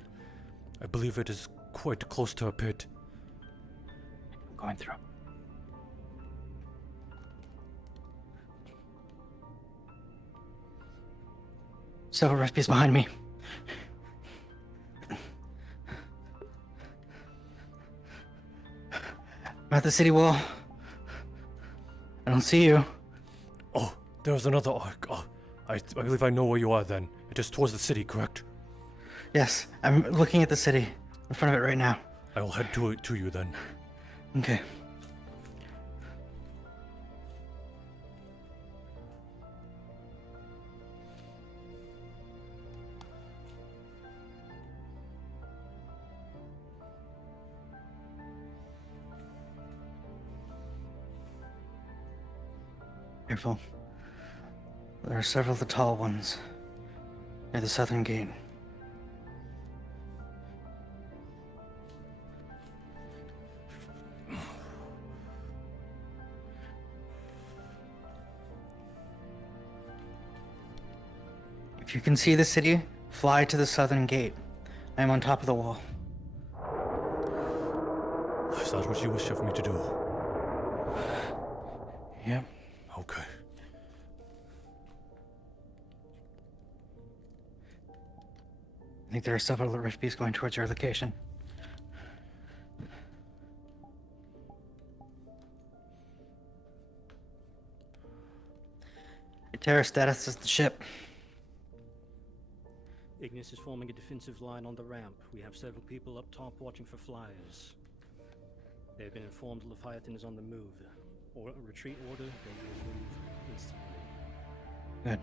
I believe it is quite close to a pit. I'm going through. Several recipes behind me. I'm at the city wall. I don't see you. Oh, there's another arc. Oh, I believe I know where you are then. It is towards the city, correct? Yes, I'm looking at the city in front of it right now. I will head to you then. Okay. Careful. There are several of the tall ones near the southern gate. If you can see the city, fly to the southern gate. I am on top of the wall. Is that what you wish of me to do? Yep. Okay. I think there are several recipes going towards your location. Your terror status is the ship. Ignis is forming a defensive line on the ramp. We have several people up top watching for flyers. They've been informed Leviathan is on the move. Or a retreat order, they will move instantly. Good.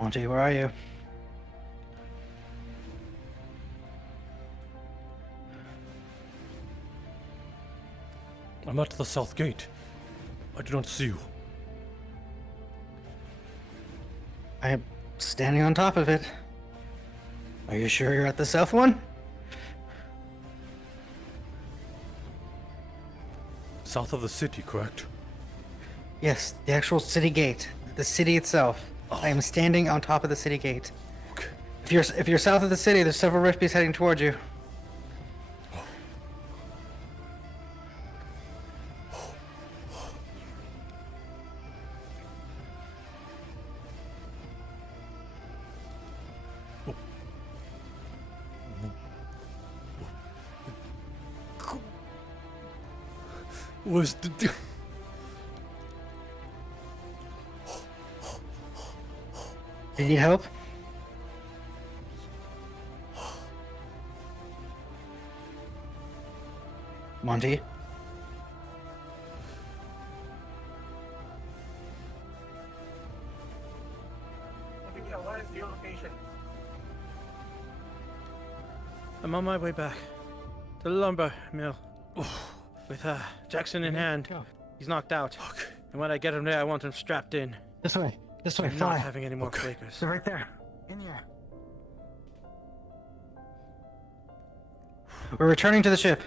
Monty, where are you? I'm at the south gate. I do not see you. I am standing on top of it. Are you sure you're at the south one? South of the city, correct? Yes, the actual city gate. The city itself. Oh. I am standing on top of the city gate. Okay. If you're south of the city, there's several rifties heading towards you. Where's the... Do you need help? Monty? What is your location? I'm on my way back to the lumber mill with Jackson in hand. He's knocked out. Okay. And when I get him there, I want him strapped in. This way, I'm fly. not having any more flakers. They're right there. In the air. We're returning to the ship.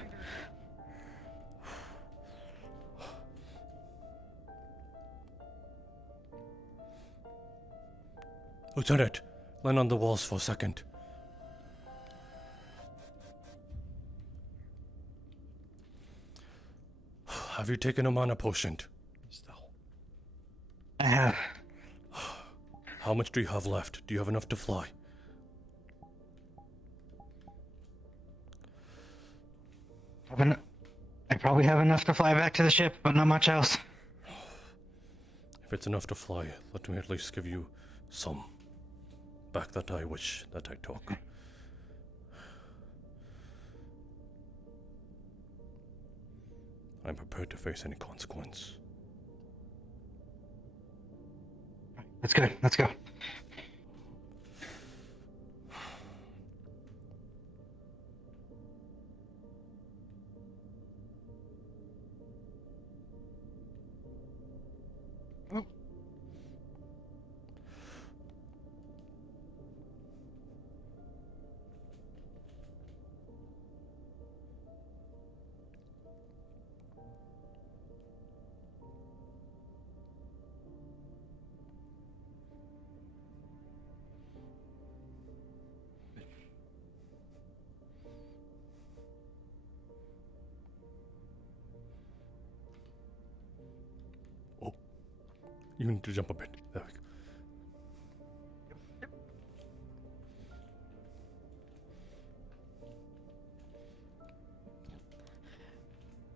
Lieutenant, land on the walls for a second. Have you taken a mana potion? I have. How much do you have left? Do you have enough to fly? I probably have enough to fly back to the ship, but not much else. If it's enough to fly, let me at least give you some. Back that I wish that I took. I'm prepared to face any consequence. That's good. Let's go. You need to jump a bit. There we go.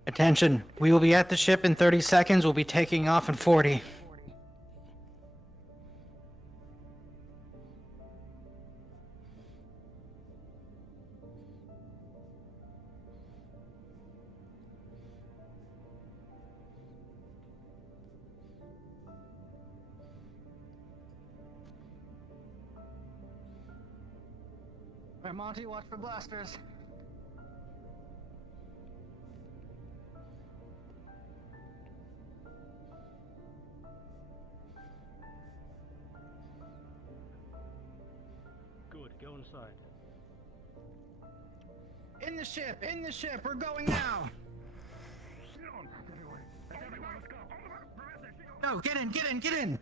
Attention, we will be at the ship in 30 seconds. We'll be taking off in 40. Alright, Monty, watch for blasters. Good, go inside. In the ship, we're going now! No, get in!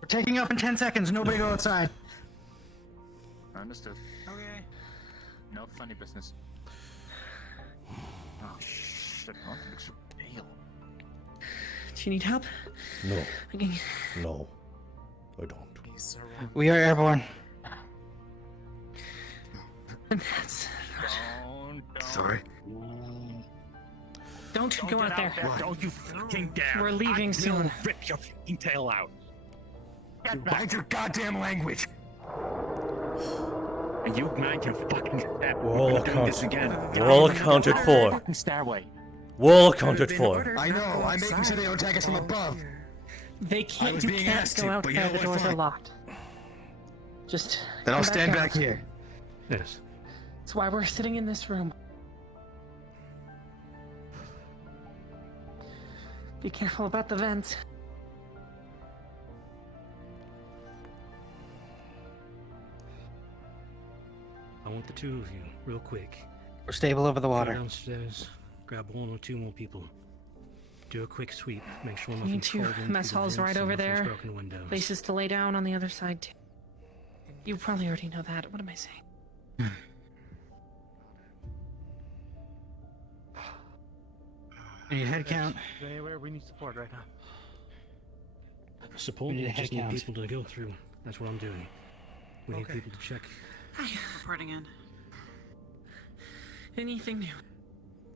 We're taking off in 10 seconds, nobody go outside. Understood. Okay. No funny business. Oh shit, Monty looks pale. Do you need help? No. Okay. No. I don't. We are airborne. That's... Sorry. Don't go out there. Don't you fucking dare. We're leaving I will soon. Rip your fucking tail out. Mind your goddamn language. And you man can fucking step. We're all doing this accounted. again. We're all accounted for. Fucking stairway. We're all accounted for. I know. I'm making sure they don't attack us from above. They can't. was You being can't asked go to, out but there. you know The what? doors are Fine. locked. Just. Then I'll come stand out. back here. Yes. That's why we're sitting in this room. Be careful about the vents. I want the two of you, real quick. We're stable over the Go water. downstairs, grab one or two more people. Do a quick sweep. Make sure You nothing's need to. crawled in Mess through the hall's vents right and over nothing's there. broken windows. Places to lay down on the other side too. You probably already know that. What am I saying? We need head count. Anywhere we need support right now. Support, We need we a head just need count. people to go through. That's what I'm doing. We need people to check. Hi, reporting in. Anything new?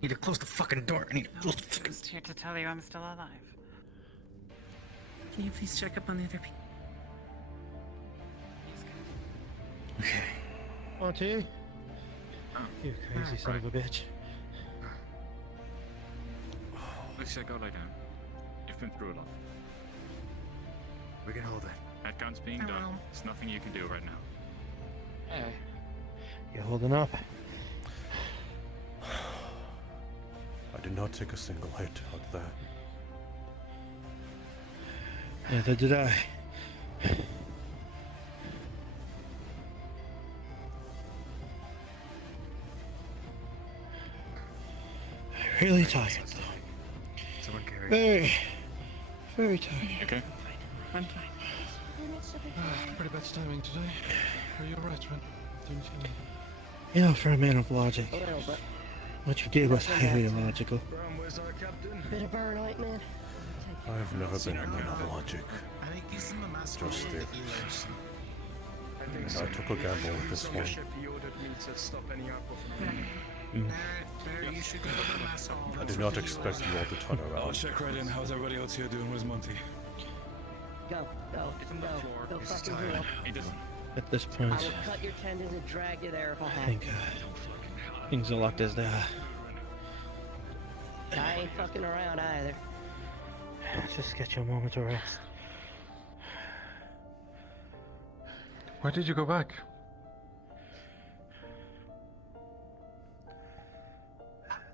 Need to close the fucking door. I need to close the fucking... Just here to tell you I'm still alive. Can you please check up on the other people? Okay. Monty. You crazy son of a bitch. Lucia, go lay down. You've been through a lot. We can hold it. That gun's being done. There's nothing you can do right now. Hey. You holding up? I did not take a single hit out of that. Neither did I. Really tired. Someone carry. Very, very tired. Okay. I'm fine. Pretty bad timing today. Are you alright, Ren? Didn't you? You know, for a man of logic, what you did was highly illogical. Bit of burn light, man. I've never been a man of logic. I think he's in the master Just role there. that you wish. And I took a gamble with this one. Barry, you should go to the master hall. I did not expect you all to turn I'll around. check right in. How's everybody else here doing? Where's Monty? Go, go, go fucking do it. He doesn't. At this I point, will cut your tendons and drag you there if I I have think things are locked as they are. to. I ain't fucking around either. Just get your moment to rest. Why did you go back?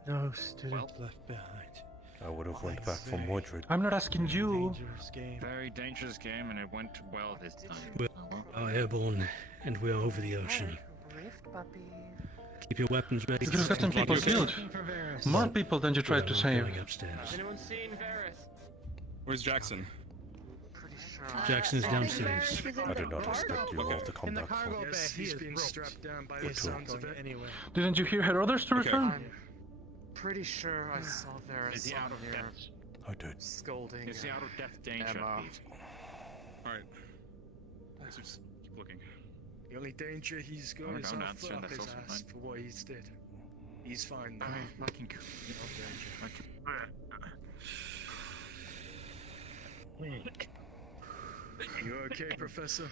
No student left behind. I would have went back for Mordred. I'm not asking you. Dangerous game. Very dangerous game, and it went well this time. We are airborne, and we're over the ocean. Keep your weapons ready. You could have gotten people killed. More people than you tried to save. Going upstairs. Anyone seen Varys? Where's Jackson? Jackson's downstairs. I did not expect you all to come back for. He's being strapped down by the sounds of it. Anyway. Didn't you hear her orders to Okay. return? pretty sure I saw there Is he out of here death? I did. scolding. Is he out of death danger, Emma. please? Alright. Let's just keep looking. The only danger he's got Oh, is don't our answer, foot up that's his also ass fine. for what he's did. He's fine now. Alright, fucking go. You okay, Professor?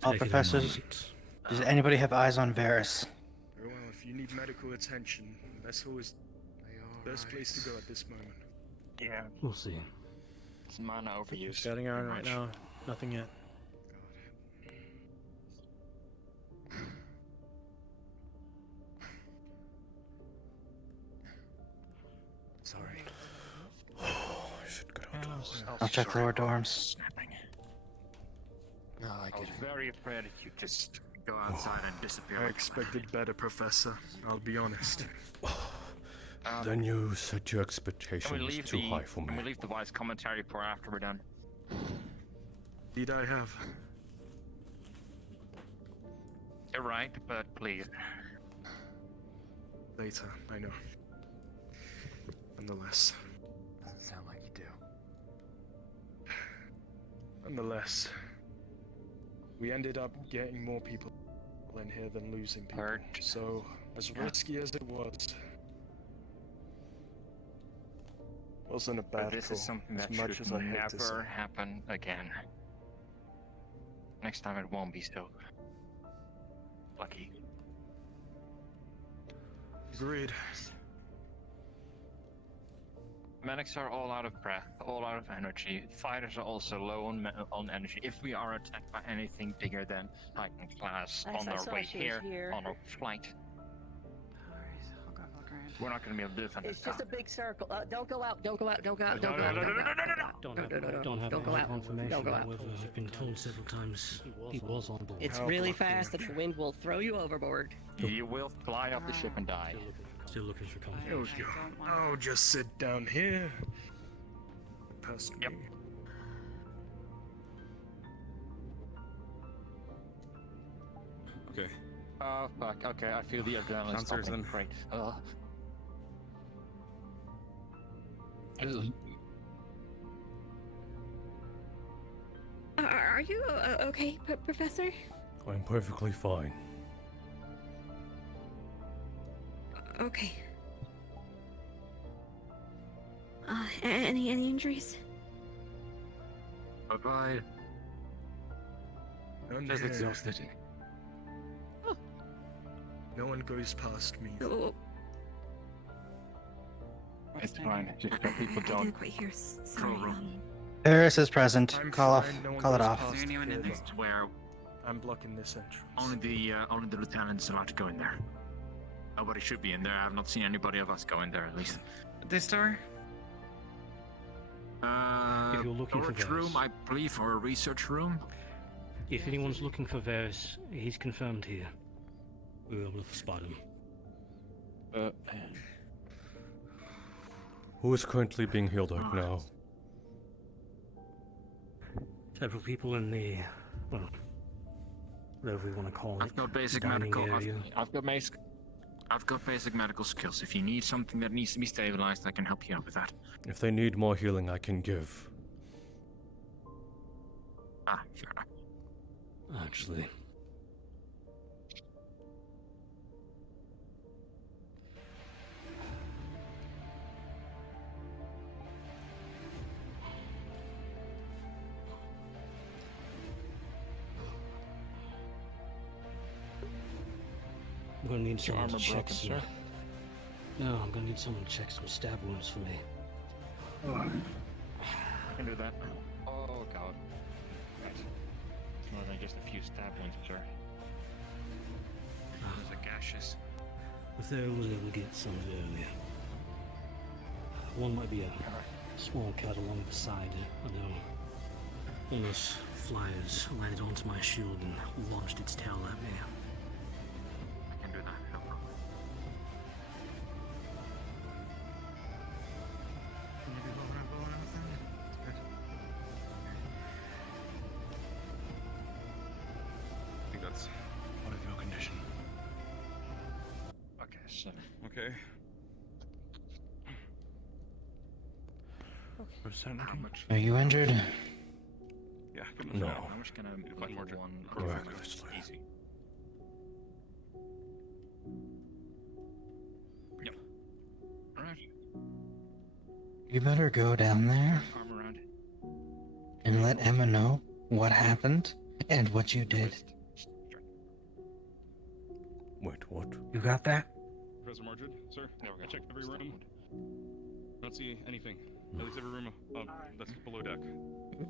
Professors, does anybody have eyes on Varys? Very well, if you need medical attention, that's always the best place to go at this moment. Yeah. We'll see. It's mana overuse. Scouting around right now. Nothing yet. Sorry. I should go outdoors. I'll check lower dorms. No, I I was very afraid that you'd just go outside and disappear. I expected better, Professor. I'll be honest. Then you set your Can we expectations leave too high for Can we me. leave the wise commentary for after we're done? Did I have? You're right, but please. Later, I know. Nonetheless. Doesn't sound like you do. Nonetheless. We ended up getting more people in here than losing people. So, as risky as it was, wasn't a bad But this call, is something as that much should as I hate to say. never happen again. Next time it won't be so lucky. Agreed. Medics are all out of breath, all out of energy. Fighters are also low on energy. If we are attacked by anything bigger than Titan class Nice, on I our saw way she was here, here. on our flight, we're not going to be able to defend It's it. just a big circle. Don't go out. Don't go out. Don't go out. No, Don't go no, out. no, Don't no, go out. no, no, no, Don't have, Don't don't go have out. confirmation. Don't go out. However, I've been told several times he was on board. It's really fast, and the wind will throw you overboard. You will fly off the ship and die. Still looking for There we confirmation. go. Oh, just sit down here. Past me. Okay. Oh fuck, okay, I feel the adrenaline Downstairs pumping. then. Great. Are you okay, Professor? I'm perfectly fine. Okay. Any injuries? Bye-bye. None Just here. exhausted. No one goes past me. Oh, It's fine. Just so people I don't didn't quite hear. Sorry. Varys is present. I'm Call fine, no one Call it goes off. past Is there anyone in here, this though. where I'm blocking this entrance. only the lieutenant's allowed to go in there? Nobody should be in there. I have not seen anybody of us go in there, at least. This door? If you're looking for storage room, Varys. I believe, or a research room. If anyone's looking for Varys, he's confirmed here. We were able to spot him. Who is currently being healed right now? Several people in the, well, whatever we want to call it. I've got basic dining medical. area. I've got basic medical skills. If you need something that needs to be stabilized, I can help you out with that. If they need more healing, I can give. Ah, fair enough. Actually. I'm gonna need someone to check some. No, I'm gonna need someone to check some stab wounds for me. I can do that. Oh god. Right. More than just a few stab wounds, sir. Those are gashes. If they was able to get some earlier. One might be a small cut along the side. I know. One of those flyers landed onto my shield and launched its tail at me. I can do that. No problem. I think that's What is your condition? Okay, so okay. How much? Are you injured? Yeah, No. How much can I level one? Miraculously. Easy. Yep. Alright. You better go down there Arm around it. and let Emma know what happened and what you did. Wait, what? You got that? Professor Marjorie, sir, I checked every room. Don't see anything. At least every room that's below deck.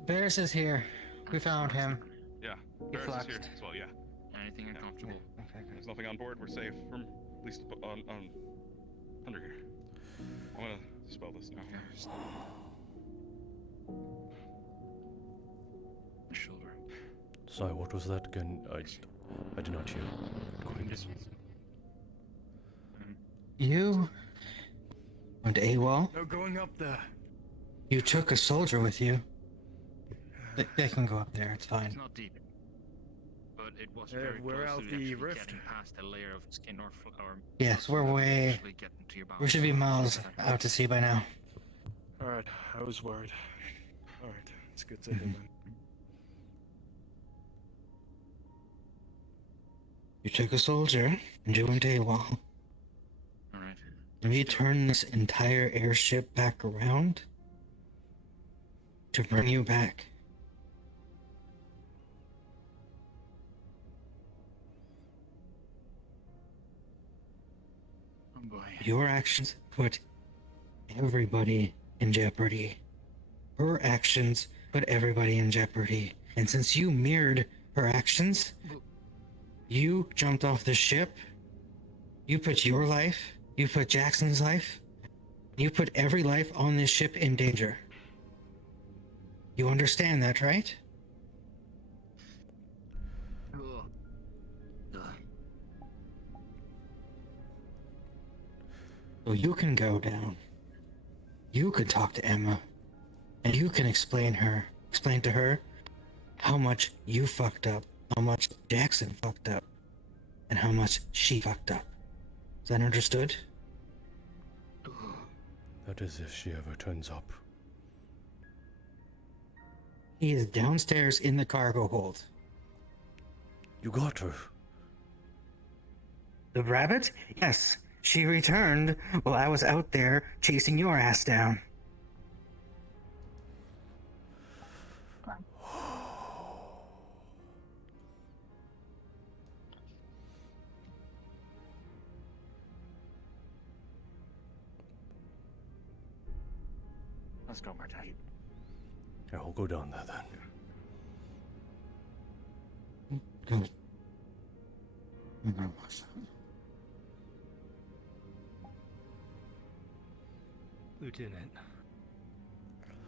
Varys is here. We found him. Yeah, He Varys is here flexed. as well, yeah. Anything uncomfortable? There's nothing on board, we're safe from at least on under here. I'm gonna spell this now. Shoulder. Sorry, what was that again? I did not hear. You went AWOL. No going up there. You took a soldier with you. They can go up there, it's It's fine. not deep, but it was very we're close out to the actually rift. getting past a layer of skin or Yes, we're way... actually getting to your We should be miles out to sea by now. Alright, I was worried. Alright, it's good to hear then. You took a soldier, and you went AWOL. Alright. We turned this entire airship back around to bring you back. Oh boy. Your actions put everybody in jeopardy. Her actions put everybody in jeopardy. And since you mirrored her actions, you jumped off the ship, you put your life, you put Jackson's life, you put every life on this ship in danger. You understand that, right? So you can go down. You could talk to Emma. And you can explain to her how much you fucked up, how much Jackson fucked up, and how much she fucked up. Is that understood? That is if she ever turns up. He is downstairs in the cargo hold. You got her. The rabbit? Yes. She returned while I was out there chasing your ass down. Let's go, Marty. Yeah, we'll go down there then. Good. Lieutenant.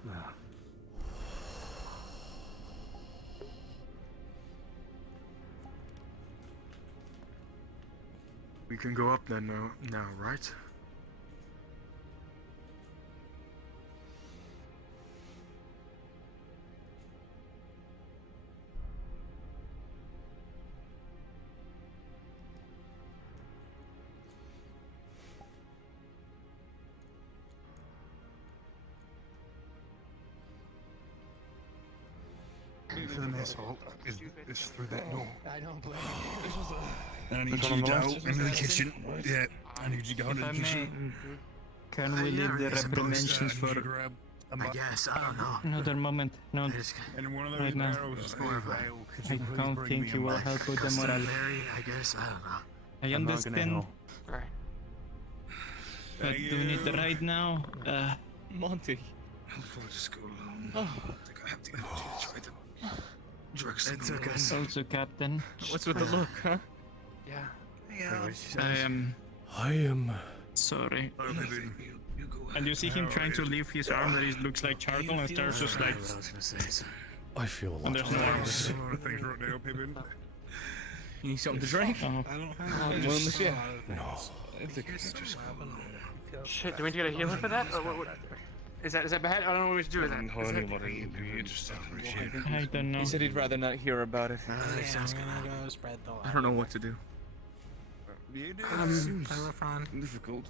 No. We can go up there now, right? For the mess hall is through that door. I don't blame you. I need you out into the kitchen. Yeah, I need you to go into the kitchen. Can we leave the reprimandations for I guess, I don't know. another moment? No, And one of those right now. barrels I don't think you will help with the morale. I guess, I don't know. I understand, but do we need the ride now? Monty. I'll just go alone. Oh. I think I have to go to the drugs. It's okay. Also, Captain. What's with the look, huh? Yeah. I am sorry. And you see him trying to leave his arm that it looks like charcoal and starts just like... I feel a lot And there's no arms. A lot of things right now, Pippin. You need something to drink? Oh. I don't have No. Shit, do we need to get a healer for that? Or what? Is that bad? I don't know what we should do with that. I don't know. He said he'd rather not hear about it. I don't know what to do. difficult.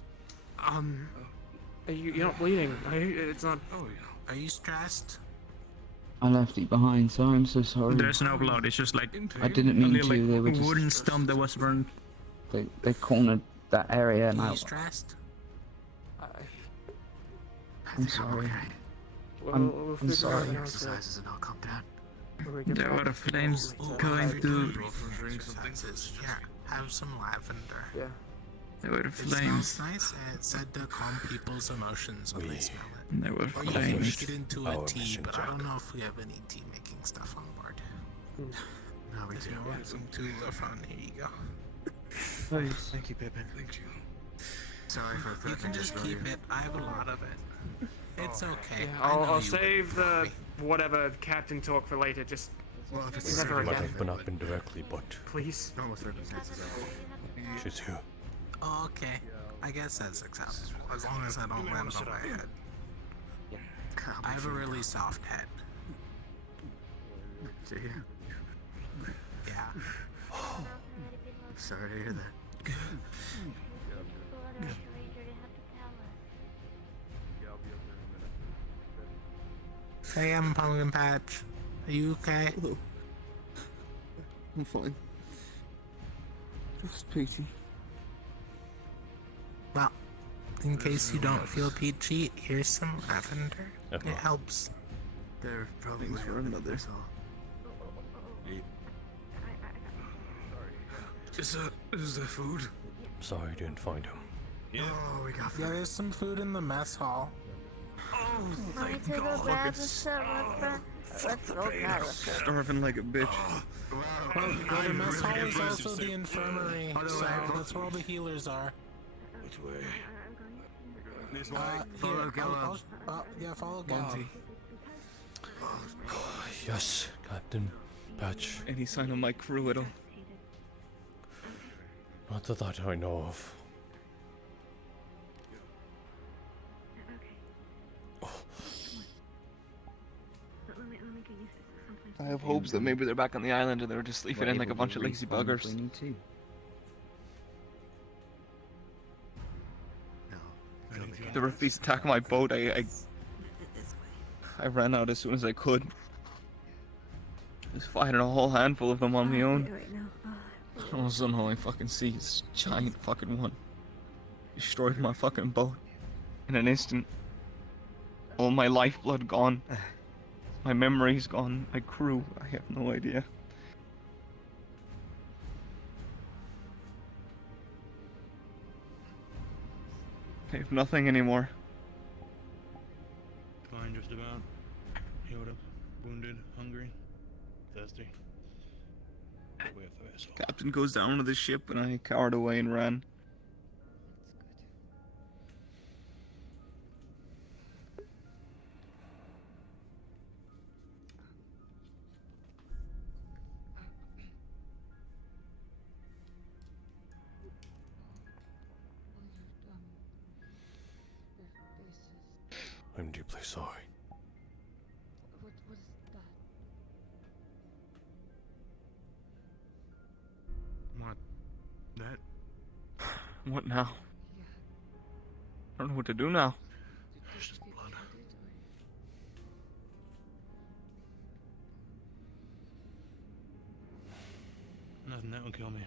You're not bleeding. It's not. Oh, Are you stressed? I left it behind, so I'm so sorry. There's no blood. It's just like I didn't mean a to. little, They were like, just wooden stump that was burned. they cornered that area, and Are I. you stressed? I'm sorry. I'm sorry. Exercises and I'll calm down. There were flames going to. Yeah, have some lavender. Yeah. There were It flames. smells nice, and it's said to calm people's emotions when they smell it. There were Or you can flames. make it into a Our tea, mission, but I don't Jack. know if we have any tea making stuff on board. No, we If do. you want some Tuzafon, here you go. Please. Thank you, Pippin. Thank you. Sorry for You threatening can to just destroy keep your- it. I have a lot of it. It's okay. Yeah, I know I'll you save would, the whatever captain talk for later. Just Well, if it's never It might again. have been up indirectly, but Please. normal circumstances. she's here. Oh, okay. I guess that's acceptable, as long as I don't land on my head. I have a really soft head. Do you? Yeah. Sorry to hear that. Hey, I'm Pumpkin Patch. Are you okay? Hello. I'm fine. Just peachy. Well, in case you don't feel peachy, here's some lavender. It helps. They're probably Thanks for another. That's all. Is there food? Sorry I didn't find him. Oh, we got food. Yeah, there's some food in the mess hall. Oh, Let me take a bath and set let's go palace. Starving like a bitch. Well, the mess hall is also the infirmary, so that's where all the healers are. Which way? This Here, yeah, follow Gal. Monty. Yes, Captain Patch. Any sign of my crew at all? Not that I know of. I have hopes that maybe they're back on the island and they're just sleeping in like a bunch of lazy buggers. The Riffies attacked my boat. I ran out as soon as I could. Just fighting a whole handful of them on my own. And all of a sudden, all I fucking see is a giant fucking one. Destroyed my fucking boat. In an instant. All my lifeblood gone. My memory's gone. My crew, I have no idea. I have nothing anymore. Fine, just about. Healed up, wounded, hungry, thirsty. We have the vessel. Captain goes down to the ship and I cowered away and ran. I'm deeply sorry. What? That? What now? I don't know what to do now. It's just blood. Nothing that will kill me.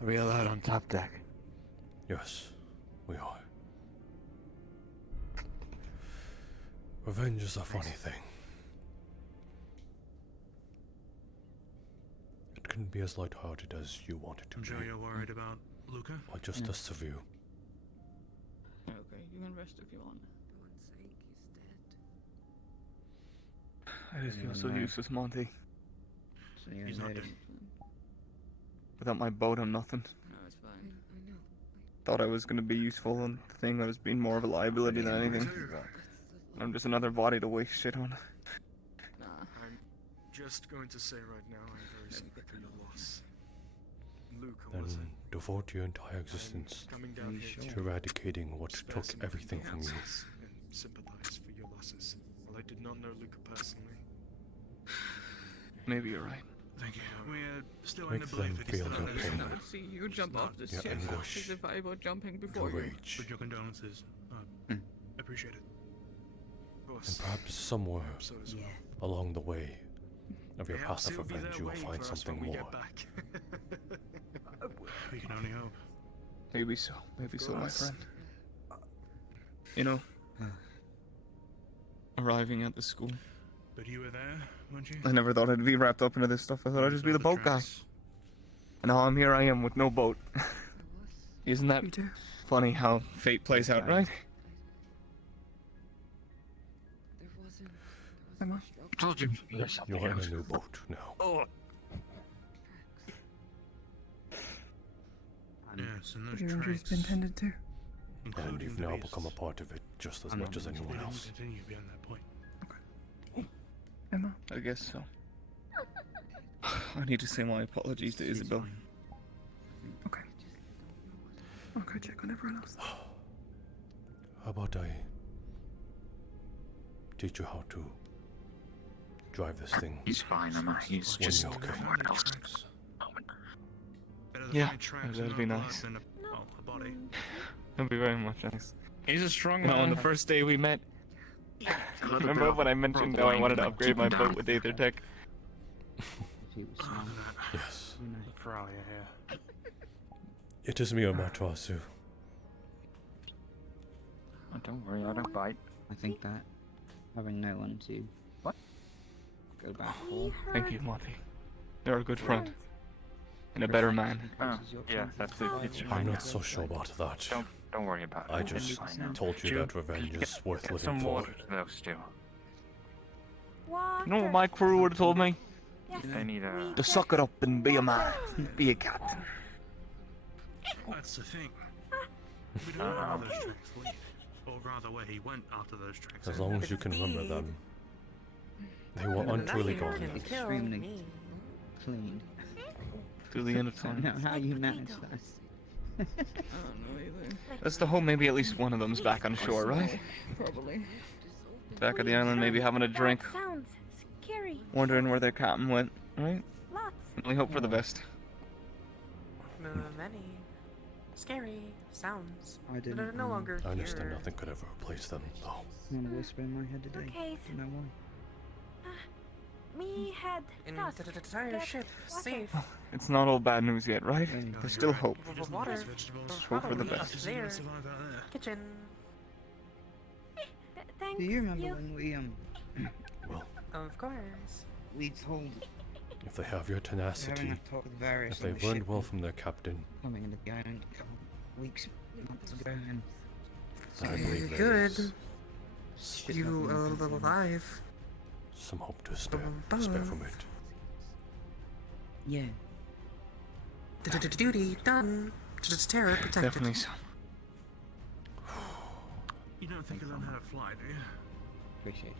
Are we allowed on top deck? Yes, we are. Revenge is a funny thing. It can be as lighthearted as you want it to I'm be, sure you're worried about Luca. or just as severe. Okay, you can rest if you want. I just feel so useless, Monty. He's not dead. Without my boat, I'm nothing. No, it's fine. Thought I was gonna be useful, and the thing I was being more of a liability than anything. I'm just another body to waste shit on. Nah. I'm just going to say right now, I'm very sorry for your loss. Luca Then was devote your entire existence coming down here to eradicating what spare took some everything from you. answers and sympathize for your losses. Well, I did not know Luca personally. Maybe you're right. Thank you. We still Make them feel your pain, I would see you jump off the your ship anguish, as if I were jumping your before you. rage, With your condolences. I appreciate it. Of course. and perhaps somewhere So as well. along the way of your Perhaps path of he'll be revenge, there you will waiting find for us something when we more. get back. We can only hope. Maybe so. Maybe so, my course. friend. You know, arriving at the school, But you were there, weren't you? I never thought I'd be wrapped up into this stuff. I thought I'd just be the boat guy. And now I'm here I am with no boat. Isn't that funny how fate plays out, right? Emma? Told you. You're in a new boat now. Oh. Yes, and those Your injury's tracks. been tended to. And you've now become a part of it just as much as anyone else. Continue beyond that point. Emma? I guess so. I need to say my apologies to Isabel. Okay. I'll go check on everyone else. How about I teach you how to drive this thing? He's fine, Emma. He's when just you're okay. Yeah, that'd be nice. That'd be very much nice. He's a strong You know, on man. the first day we met, remember when I mentioned how I wanted to upgrade my boat with Aether Tech? Yes. Ferralia here. It is me, Amaterasu. Oh, don't worry, I don't bite. I think that having no one to go back for. Thank you, Monty. You're a good friend. And a better man. Oh, yeah, that's it. It's I'm fine. not so sure about that. Don't worry about it. I It's just fine now. told you Ju, that revenge is worth get living some for. water to those two. You know what my crew would have told me? They need a... To suck it up and be a man. Be a captain. That's the thing. We don't know how those tracks lead. Or rather, where he went after those tracks. As long as you can remember them. They were untruly gone. Extremely clean. To the end of I don't time. know how you manage that. I don't know either. That's the hope. Maybe at least one of them's back on shore, right? Probably. Back at the island, maybe having a drink. Sounds scary. Wondering where their captain went, right? Lots. Only hope for the best. Many scary sounds I that didn't. are no longer I understand here. nothing could ever replace them, though. I'm gonna whisper in my head today. Okay. You know why? Me had In dust. the entire Get ship, water. safe. It's not all bad news yet, right? There's still hope. Water. Hope for the Probably best. there. Kitchen. Thanks. Do you remember when we Of course. we told If they have your we were having tenacity, a talk with Varys if on they've the learned ship well from their captain, coming into the island a couple weeks, months ago, and then I believe there Good. is You are alive. some hope to spare from it. yeah, Duty done. Just terror protected. Definitely so. You don't think I learned how to fly, do you? appreciate it.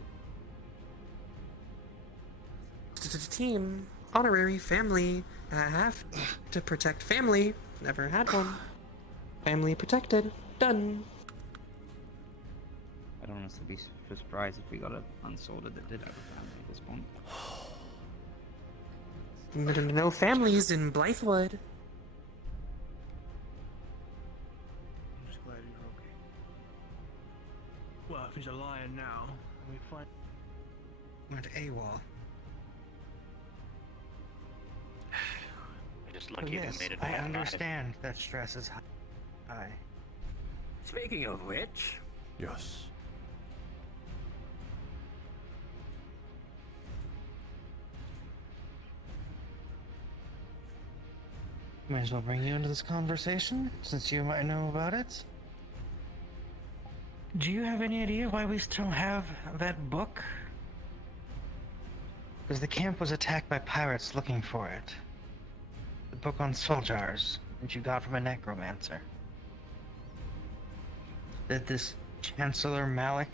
Team, honorary family. I have to protect family. Never had one. Family protected. Done. I don't honestly be surprised if we got a unsorted that did have a family at this point. No families in Blythewood. I'm just glad you're okay. Well, if he's a liar now, we find. Went AWOL. Just Oh, yes, I understand that stress is high. Speaking of which, Yes. Might as well bring you into this conversation, since you might know about it. Do you have any idea why we still have that book? Because the camp was attacked by pirates looking for it. The book on soul jars that you got from a necromancer. Did this Chancellor Malik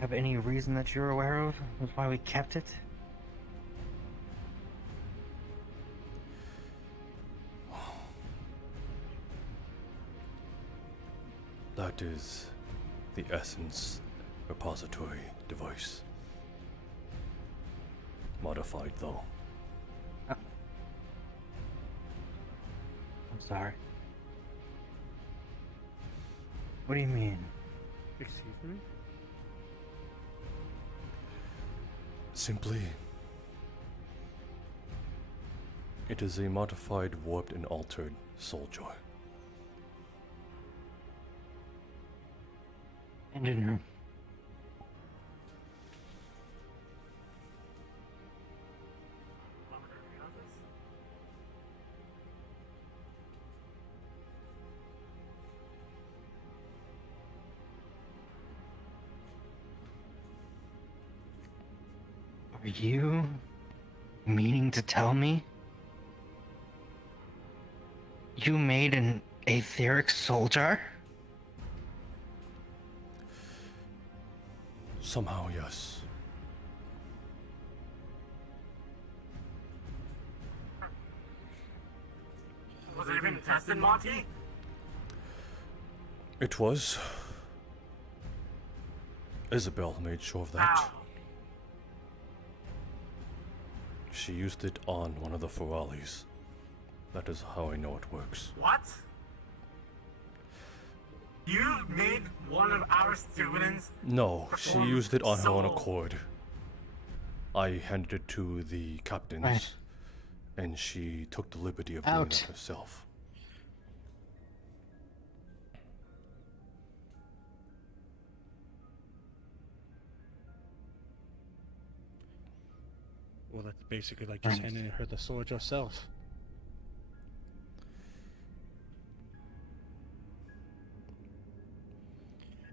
have any reason that you're aware of as why we kept it? That is the essence repository device. Modified, though. I'm sorry. What do you mean? Excuse me? Simply, it is a modified, warped, and altered soldier. Engine room. Are you meaning to tell me you made an etheric soldier? Somehow, yes. Was it even tested, Monty? It was. Isabel made sure of that. How? She used it on one of the Ferralis. That is how I know it works. What? You made one of our students? No, she used it on her own soul. accord. I handed it to the captains, Right. and she took the liberty of doing it herself. Well, that's basically like just handing her the sword yourself.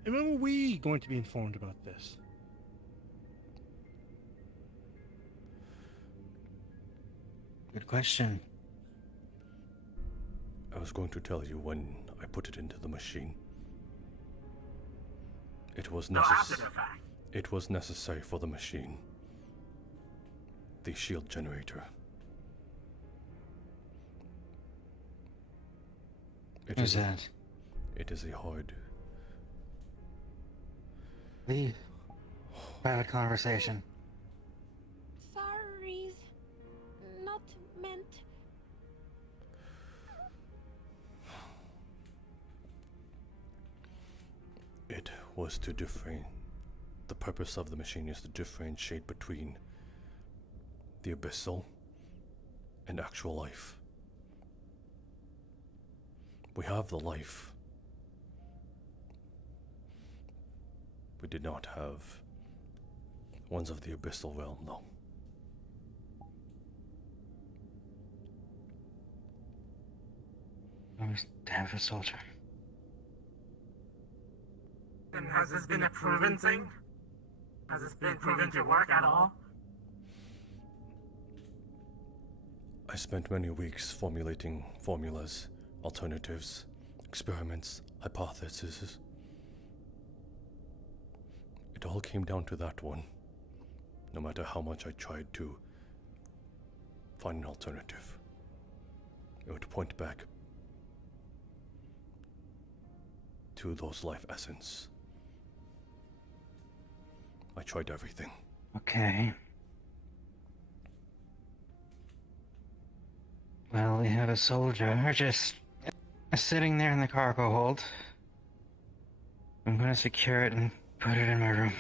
And when were we going to be informed about this? Good question. I was going to tell you when I put it into the machine. It was necessary. It was necessary for the machine. The shield generator. Who's that? It is a hard. Leave. Private conversation. Sorry. Not meant. It was to differentiate. The purpose of the machine is to differentiate between the abyssal and actual life. We have the life. We did not have ones of the abyssal realm, though. I was to have a soldier. And has this been a proven thing? Has this been proven to work at all? I spent many weeks formulating formulas, alternatives, experiments, hypotheses. It all came down to that one. No matter how much I tried to find an alternative, it would point back to those life essence. I tried everything. Okay. Well, we have a soldier just sitting there in the cargo hold. I'm gonna secure it and put it in my room.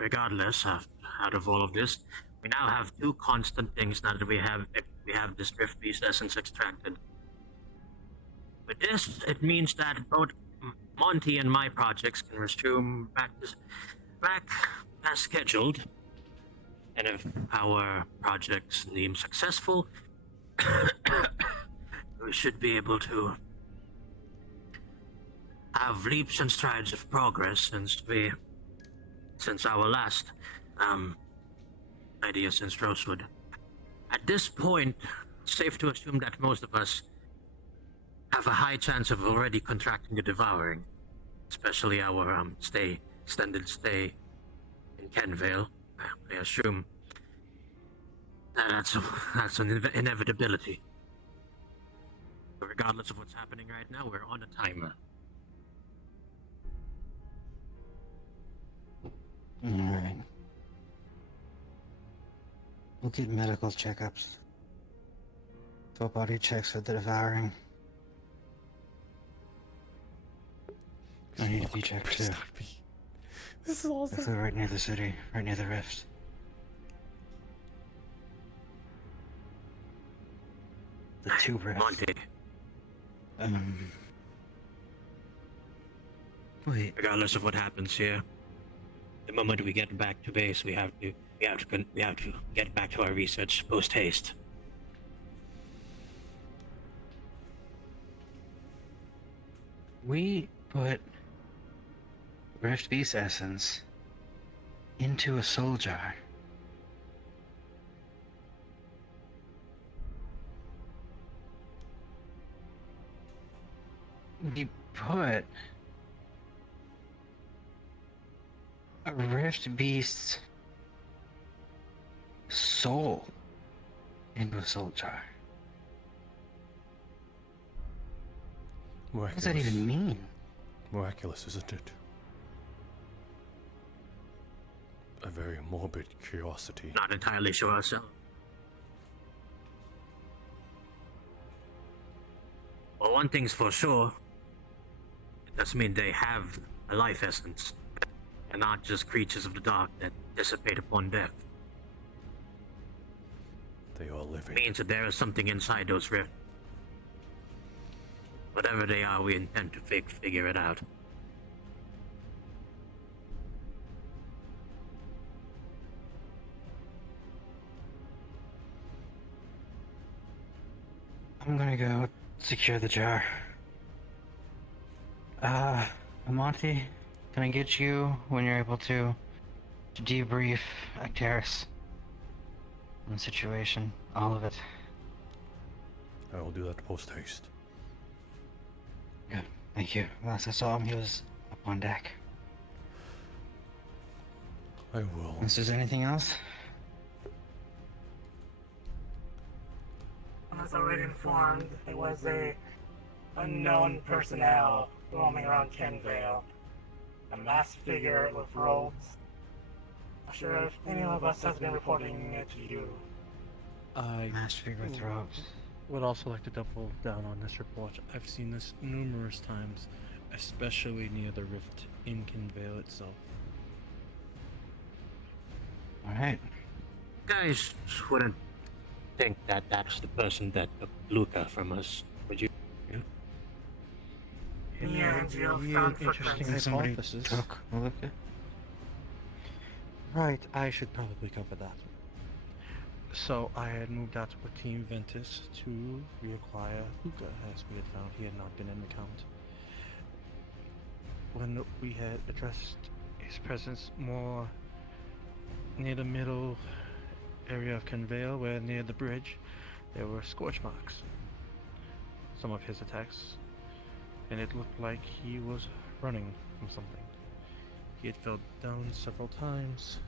Regardless, out of all of this, we now have two constant things now that we have this Drift Beast essence extracted. With this, it means that both Monty and my projects can resume back as scheduled. And if our projects deem successful, we should be able to have leaps and strides of progress since our last idea since Rosewood. At this point, it's safe to assume that most of us have a high chance of already contracting the devouring, especially our extended stay in Kenvale. I assume that's an inevitability. But regardless of what's happening right now, we're on a timer. Alright. We'll get medical checkups. Full body checks for the devouring. I need to be checked too. This is awesome. If they're right near the city, right near the rift. The two rifts. Monty. Wait. Regardless of what happens here, the moment we get back to base, we have to get back to our research post haste. We put Rift Beast essence into a soul jar. We put a Rift Beast's soul into a soul jar. What does that even mean? Miraculous, isn't it? A very morbid curiosity. Not entirely sure ourselves. Well, one thing's for sure. It does mean they have a life essence, and not just creatures of the dark that dissipate upon death. They are living. It means that there is something inside those rifts. Whatever they are, we intend to figure it out. I'm gonna go secure the jar. Monty, can I get you when you're able to debrief Actaris on the situation? All of it. I will do that post haste. Good, thank you. Last I saw him, he was up on deck. I will. Is there anything else? I was already informed it was a unknown personnel roaming around Kenvale. A masked figure with robes. Not sure if any of us has been reporting it to you. I Masked figure with robes. would also like to double down on this report. I've seen this numerous times, especially near the rift in Kinvale itself. Alright. Guys wouldn't think that that's the person that took Luca from us, would you? Yeah, and you found Interesting footprints. hypothesis. Took Luca? Right, I should probably cover that. So I had moved out with Team Ventus to reacquire Luca, as we had found he had not been in the count. When we had addressed his presence more near the middle area of Convale, where near the bridge, there were scorch marks. Some of his attacks, and it looked like he was running from something. He had fell down several times,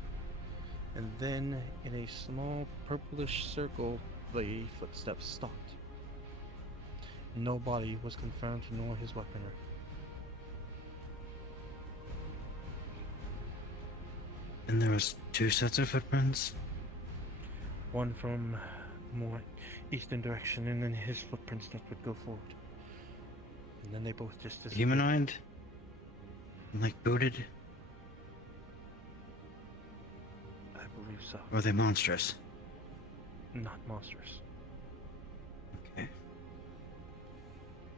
and then in a small purplish circle, the footsteps stopped. No body was confirmed nor his weaponry. And there was two sets of footprints? One from more eastern direction, and then his footprints that would go forward. And then they both just disappeared. Humanoid? Like booted? I believe so. Or are they monstrous? Not monstrous. Okay.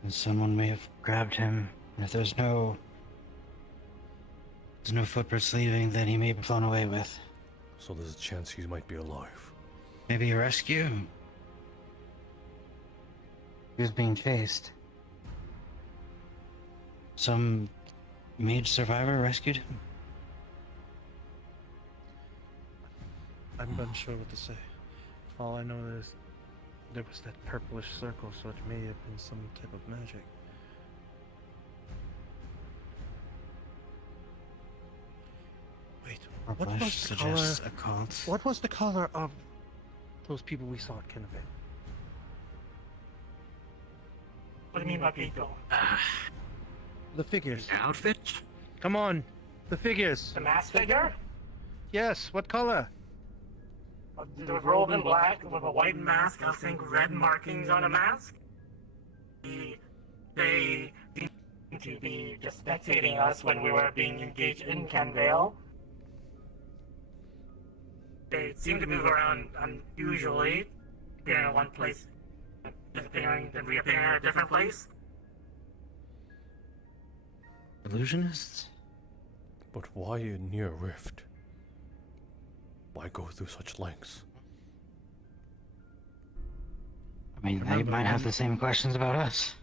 And someone may have grabbed him. And if there's no footprints leaving, then he may be flown away with. So there's a chance he might be alive. Maybe a rescue? He was being chased. Some mage survivor rescued him? I'm unsure what to say. All I know is there was that purplish circle, so it may have been some type of magic. Wait, what Purplish was the color? suggests a cult. What was the color of those people we saw at Kenvale? What do you mean by people? The figures. Outfits? Come on, the figures. The masked figure? Yes, what color? They're robed in black with a white mask, I think red markings on a mask. They seem to be just spectating us when we were being engaged in Canvale. They seem to move around unusually, appearing in one place, disappearing, then reappearing in a different place. Illusionists? But why near a rift? Why go through such lengths? I mean, they might have the same questions about us.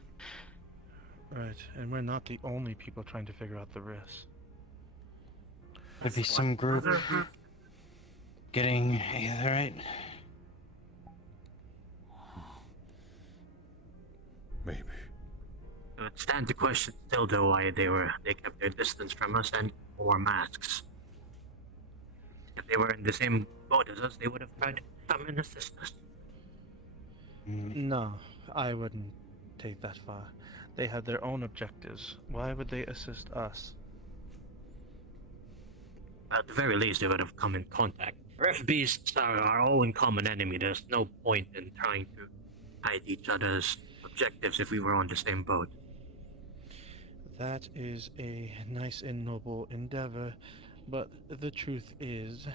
Right, and we're not the only people trying to figure out the risk. There'd be some group getting either, right? Maybe. It stands to question still though why they kept their distance from us and wore masks. If they were in the same boat as us, they would have tried to come and assist us. No, I wouldn't take that far. They had their own objectives. Why would they assist us? At the very least, they would have come in contact. Rift beasts are our own common enemy. There's no point in trying to hide each other's objectives if we were on the same boat. That is a nice and noble endeavor, but the truth is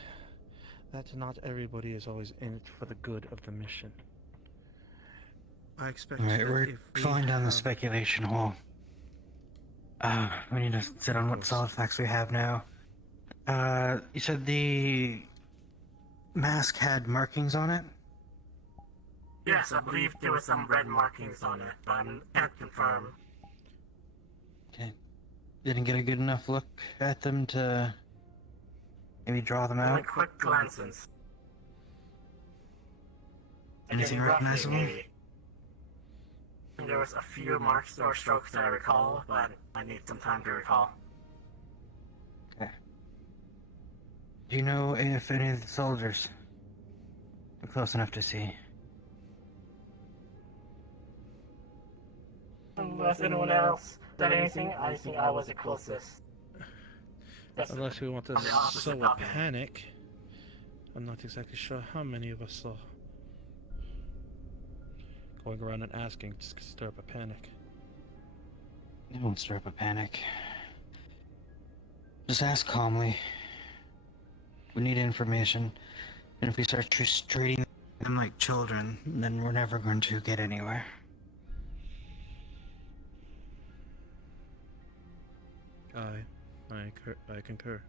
that not everybody is always in it for the good of the mission. I expect Alright, that we're if we falling down the have- speculation hole. We need to sit on what solid facts we have now. You said the mask had markings on it? Yes, I believe there were some red markings on it, but I can't confirm. Okay. Didn't get a good enough look at them to maybe draw them Only out? quick glances. Anything Roughly, recognizable? maybe. There was a few marks or strokes that I recall, but I need some time to recall. Okay. Do you know if any of the soldiers are close enough to see? Unless anyone else did anything, I think I was the closest. Unless we want to on the opposite sow a balcony. panic, I'm not exactly sure how many of us saw. Going around and asking to stir up a panic. It won't stir up a panic. Just ask calmly. We need information. And if we start treating them like children, then we're never going to get anywhere. I concur.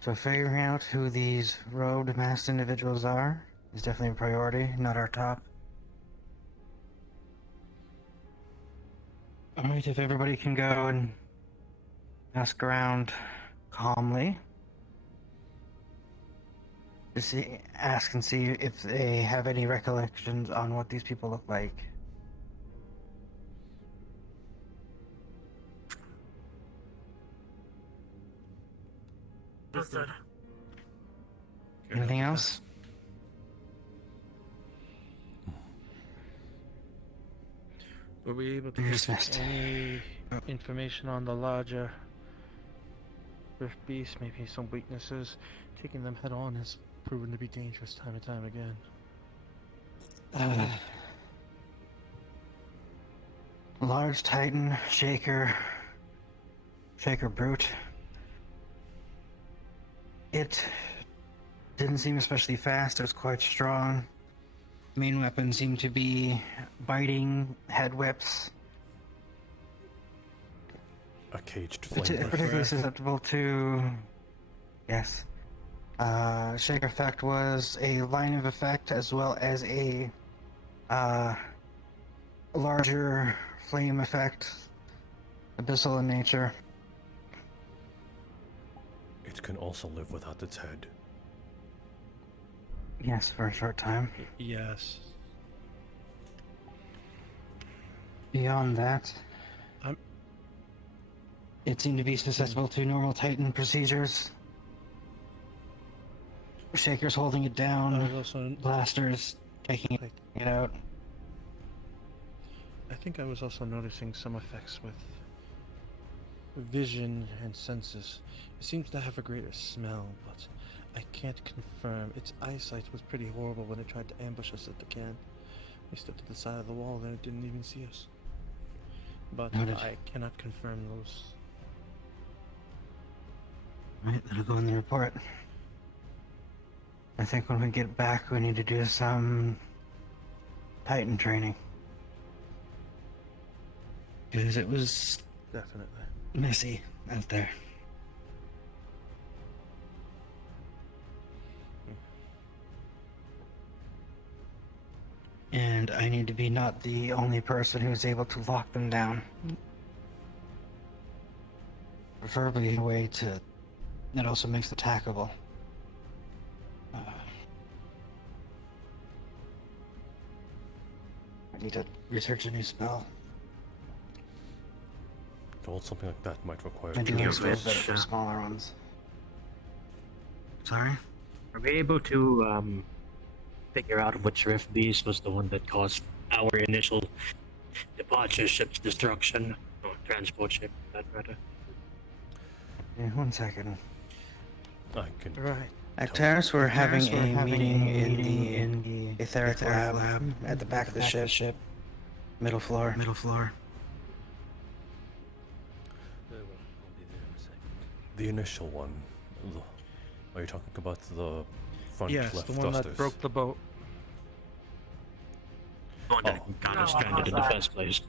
So figuring out who these robed masked individuals are is definitely a priority, not our top. Alright, if everybody can go and ask around calmly. Just ask and see if they have any recollections on what these people look like. Understood. Anything else? Were we able to You're get dismissed. any information on the larger Rift Beast? Maybe some weaknesses? Taking them head on has proven to be dangerous time and time again. Large Titan, Shaker Brute. It didn't seem especially fast, it was quite strong. Main weapon seemed to be biting head whips. A caged flame. Particularly susceptible to... Yes. Shaker effect was a line of effect as well as a larger flame effect, abyssal in nature. It can also live without its head. Yes, for a short time. Yes. Beyond that, it seemed to be susceptible to normal Titan procedures. Shaker's holding it down, blasters taking it out. I think I was also noticing some effects with vision and senses. It seems to have a greater smell, but I can't confirm. Its eyesight was pretty horrible when it tried to ambush us at the camp. We stood to the side of the wall and it didn't even see us. But Noted. I cannot confirm those. Right, that'll go in the report. I think when we get back, we need to do some Titan training. Because it was Definitely. messy out there. And I need to be not the only person who's able to lock them down. Preferably in a way that also makes it tackable. I need to research a new spell. Well, something like that might require. I do Speaking have of spells which, that are smaller ones. Sorry? Are we able to figure out which Rift Beast was the one that caused our initial departure ship's destruction, or transport ship, for that matter? Yeah, 1 second. I can. Right. Actaris, we're having a meeting in the etheric lab at the back of the ship. Middle floor. Middle floor. The initial one. Are you talking about the front Yes, left the one thrusters? that broke the boat. The one that got us stranded in the first place.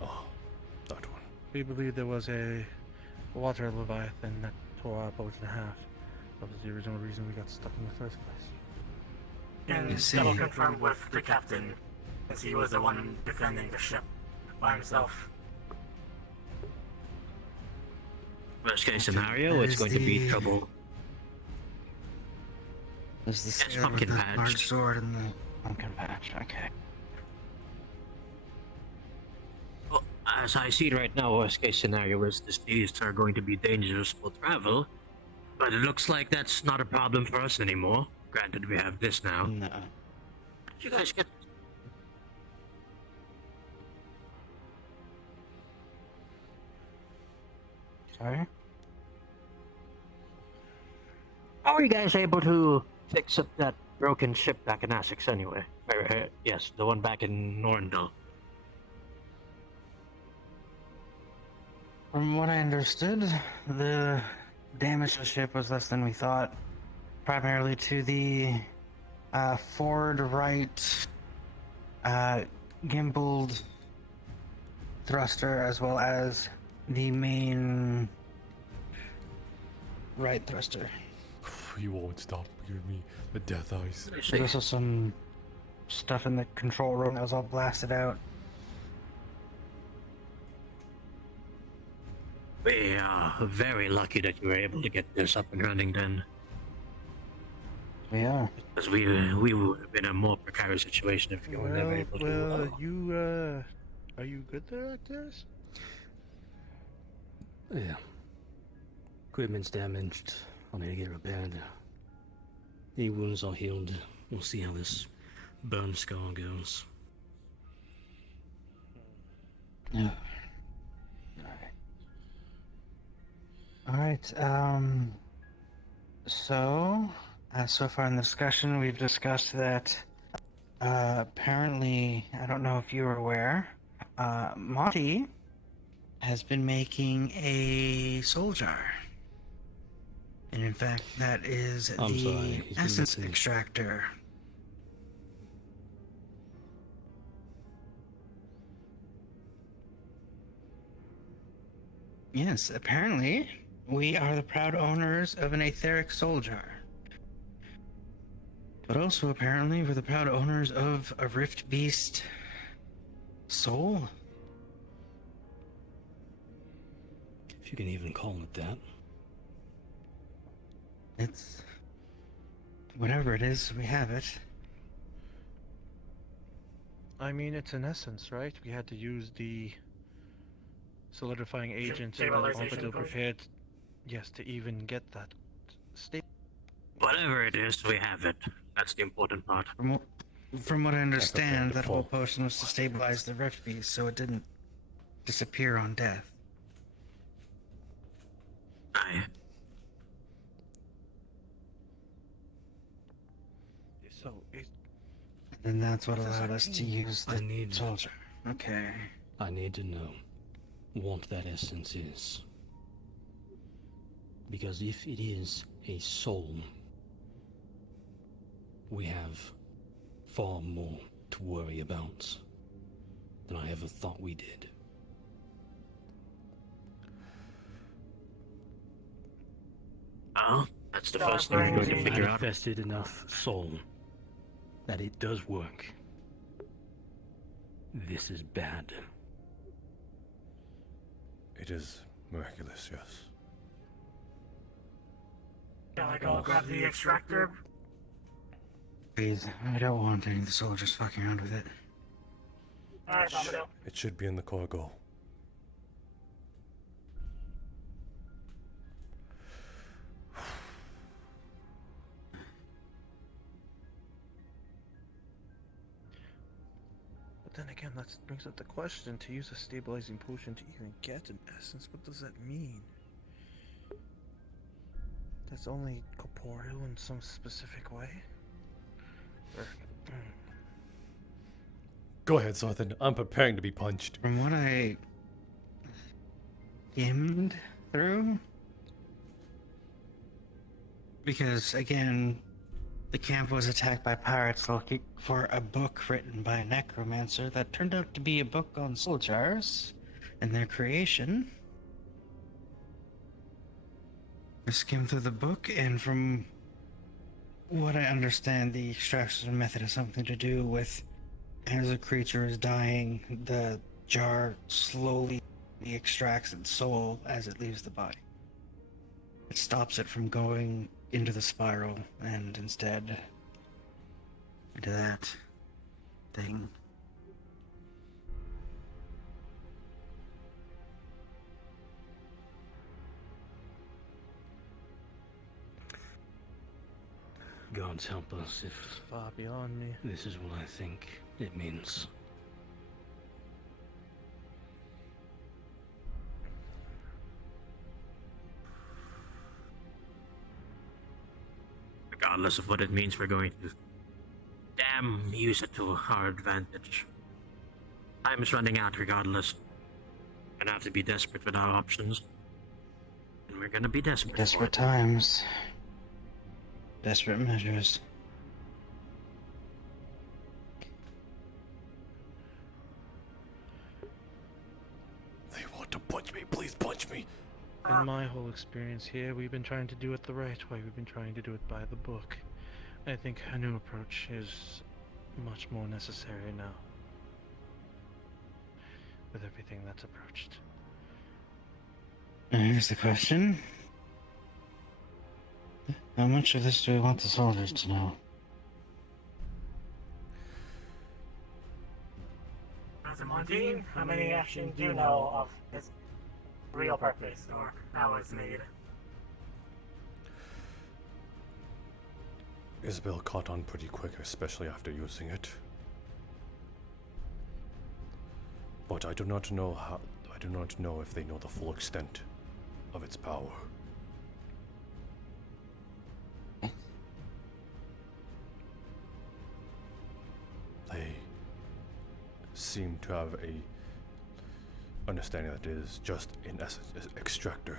Oh, that one. We believe there was a water leviathan that tore our boat in half. That was the original reason we got stuck in the first place. And double confirmed with the captain, as he was the one defending the ship by himself. Worst case scenario, it's going to be trouble. There's the Yes, sailor pumpkin with the patch. large sword and the pumpkin patch. Okay. Well, as I see it right now, worst case scenario is the seas are going to be dangerous for travel, but it looks like that's not a problem for us anymore. Granted, we have this now. No. Did you guys get? Sorry? How are you guys able to fix up that broken ship back in Essex anyway? Yes, the one back in Norndale. From what I understood, the damage to the ship was less than we thought. Primarily to the forward right gimbaled thruster, as well as the main right thruster. You won't stop giving me the death eyes. There's also some stuff in the control room that was all blasted out. We are very lucky that you were able to get this up and running then. We are. Because we would have been in a more precarious situation if you were never able to. Are you good there, Actaris? Yeah. Equipment's damaged. I'll need to get repaired. The wounds are healed. We'll see how this burn scar goes. Yeah. Alright, so far in the discussion, we've discussed that, apparently, I don't know if you were aware, Monty has been making a soul jar. And in fact, that is the essence extractor. Yes, apparently, we are the proud owners of an etheric soul jar. But also, apparently, we're the proud owners of a Rift Beast soul. If you can even call it that. It's... whatever it is, we have it. I mean, it's an essence, right? We had to use the solidifying agent to Stabilization prepared, yes, to even get that state. Whatever it is, we have it. That's the important part. From what I understand, to that whole fall. potion was to stabilize the rift beast so it didn't disappear on death. Aye. So it, And that's what allowed us to use the soldier. Okay. I need to know what that essence is. Because if it is a soul, we have far more to worry about than I ever thought we did. Oh, that's the first thing we're going to figure out. Manifested enough soul that it does work. This is bad. It is miraculous, yes. Can I go grab the extractor? Please, I don't want any of the soldiers fucking around with it. Alright, Bombadil. It should be in the cargo. but then again, that brings up the question: to use a stabilizing potion to even get an essence, what does that mean? That's only corporeal in some specific way. Or, Go ahead, Sothan. I'm preparing to be punched. From what I skimmed through, because again, the camp was attacked by pirates looking for a book written by a necromancer that turned out to be a book on soul jars and their creation. I skimmed through the book, and from what I understand, the extraction method has something to do with as a creature is dying, the jar slowly extracts its soul as it leaves the body. It stops it from going into the spiral and instead into that thing. God help us if far beyond me. this is what I think it means. Regardless of what it means, we're going to damn use it to our advantage. Time is running out regardless. We're gonna have to be desperate with our options. And we're gonna be desperate. Desperate times. Desperate measures. They want to punch me. Please punch me. In my whole experience here, we've been trying to do it the right way. We've been trying to do it by the book. I think a new approach is much more necessary now. With everything that's approached. Here's the question. How much of this do we want the soldiers to know? As a Monty, how many actually do know of its real purpose or how it's made? Isabel caught on pretty quick, especially after using it. But I do not know how. I do not know if they know the full extent of its power. They seem to have a understanding that it is just in essence an extractor.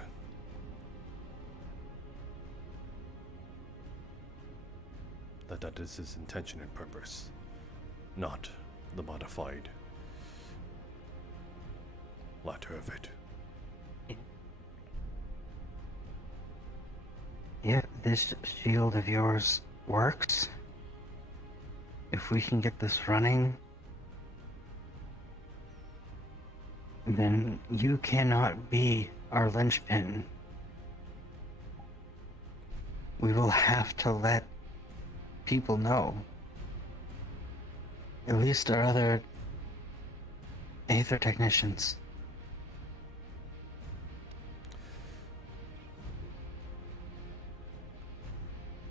That is his intention and purpose, not the modified latter of it. If this shield of yours works, if we can get this running, then you cannot be our linchpin. We will have to let people know. At least our other Aether technicians.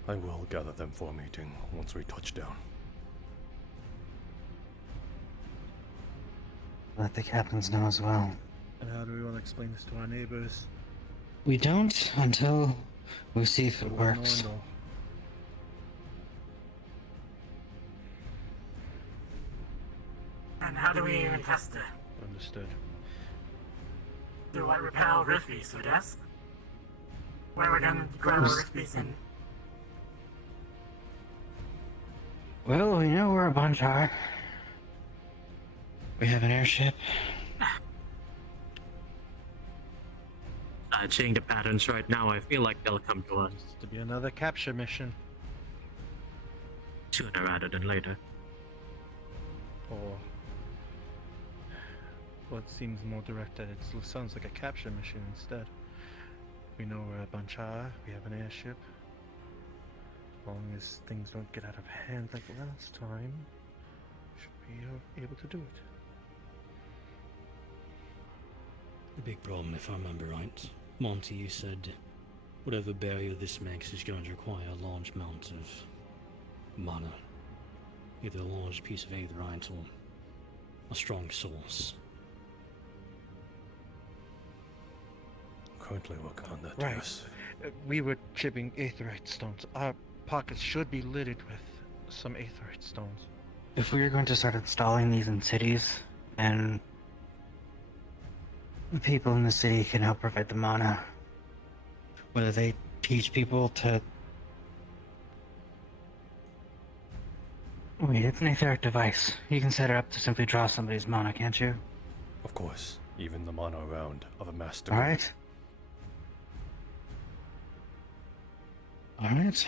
I will gather them for a meeting once we touch down. Let the captains know as well. And how do we want to explain this to our neighbors? We don't until we see if it works. And how do we even test it? Understood. Do I repel Riffies, I guess? Where are we gonna grab Riffies in? Well, we know where a bunch are. We have an airship. Seeing the patterns right now, I feel like they'll come to us. To be another capture mission. Sooner rather than later. Or what seems more directed, it sounds like a capture mission instead. We know where a bunch are, we have an airship. As long as things don't get out of hand like last time, should be able to do it. The big problem, if I remember right, Monty, you said whatever barrier this makes is going to require a large amount of mana. Either a large piece of aetherite or a strong source. Currently working on that, Right. yes. We were chipping aetherite stones. Our pockets should be littered with some aetherite stones. If we are going to start installing these in cities, and the people in the city can help provide the mana, whether they teach people to... Wait, it's an etheric device. You can set it up to simply draw somebody's mana, can't you? Of course, even the mana round of a master. Alright. Alright.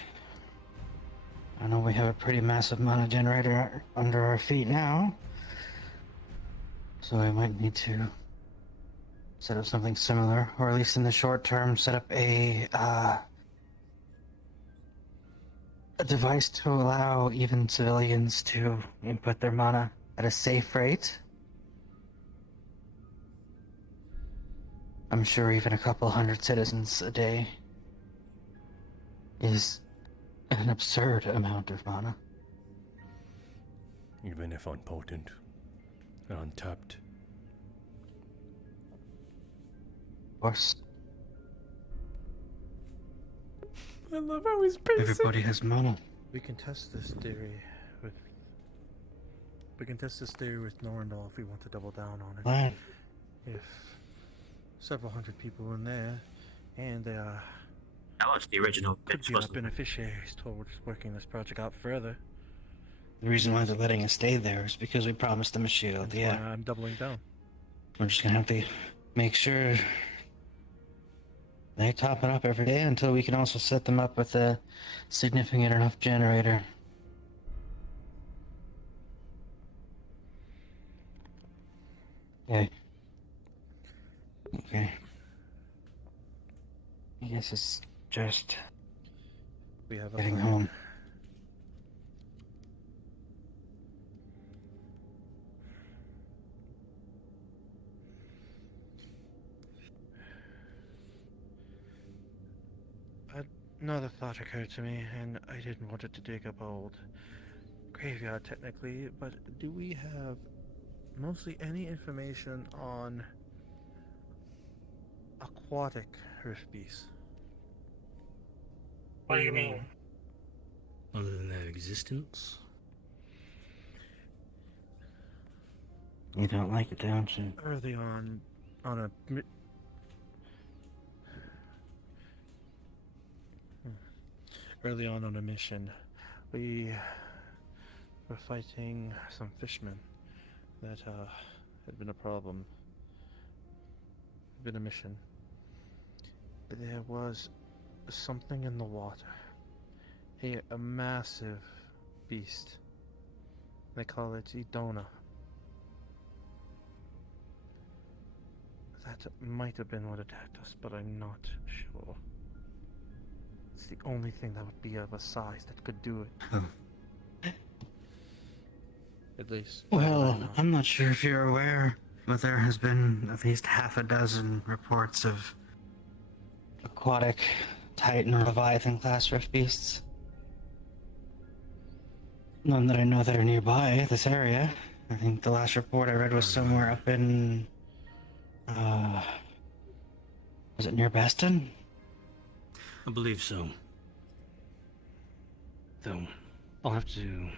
I know we have a pretty massive mana generator under our feet now, so we might need to set up something similar, or at least in the short term, set up a device to allow even civilians to input their mana at a safe rate. I'm sure even a couple hundred citizens a day is an absurd amount of mana. Even if unpotent and untapped. Of course. I love how he's basic. Everybody has mana. We can test this theory with... We can test this theory with Norendal if we want to double down on it. Right. If several hundred people in there, and they are... That was the original could pitch, be our wasn't it? beneficiaries towards working this project out further. The reason why they're letting us stay there is because we promised them a shield, That's yeah. why I'm doubling down. We're just gonna have to make sure they top it up every day until we can also set them up with a significant enough generator. Okay. Okay. I guess it's just We have a getting plan. home. Another thought occurred to me, and I didn't want it to dig up old graveyard technically, but do we have mostly any information on aquatic rift beasts? What do you mean? Other than their existence? You don't like it, don't you? Early on a Early on a mission, we were fighting some fishmen that had been a problem. Been a mission. There was something in the water. A massive beast. They call it Idona. That might have been what attacked us, but I'm not sure. It's the only thing that would be of a size that could do it. At least. Well, I'm not sure if you're aware, but there has been at least half a dozen reports of aquatic Titan or Leviathan class rift beasts. None that I know that are nearby this area. I think the last report I read was somewhere up in, was it near Beston? I believe so. Though, I'll have to...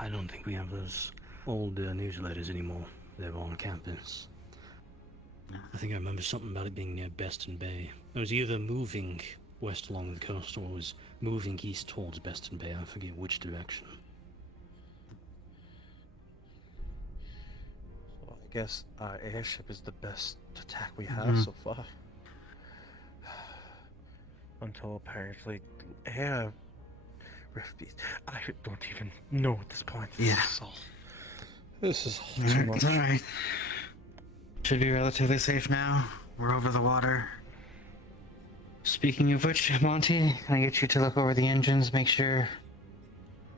I don't think we have those old newsletters anymore. They're on campus. I think I remember something about it being near Beston Bay. It was either moving west along the coast or it was moving east towards Beston Bay. I forget which direction. Well, I guess our airship is the best attack we have so far. Until apparently air rift beast. I don't even know at this point. This is all too much. Alright. Should be relatively safe now. We're over the water. Speaking of which, Monty, can I get you to look over the engines, make sure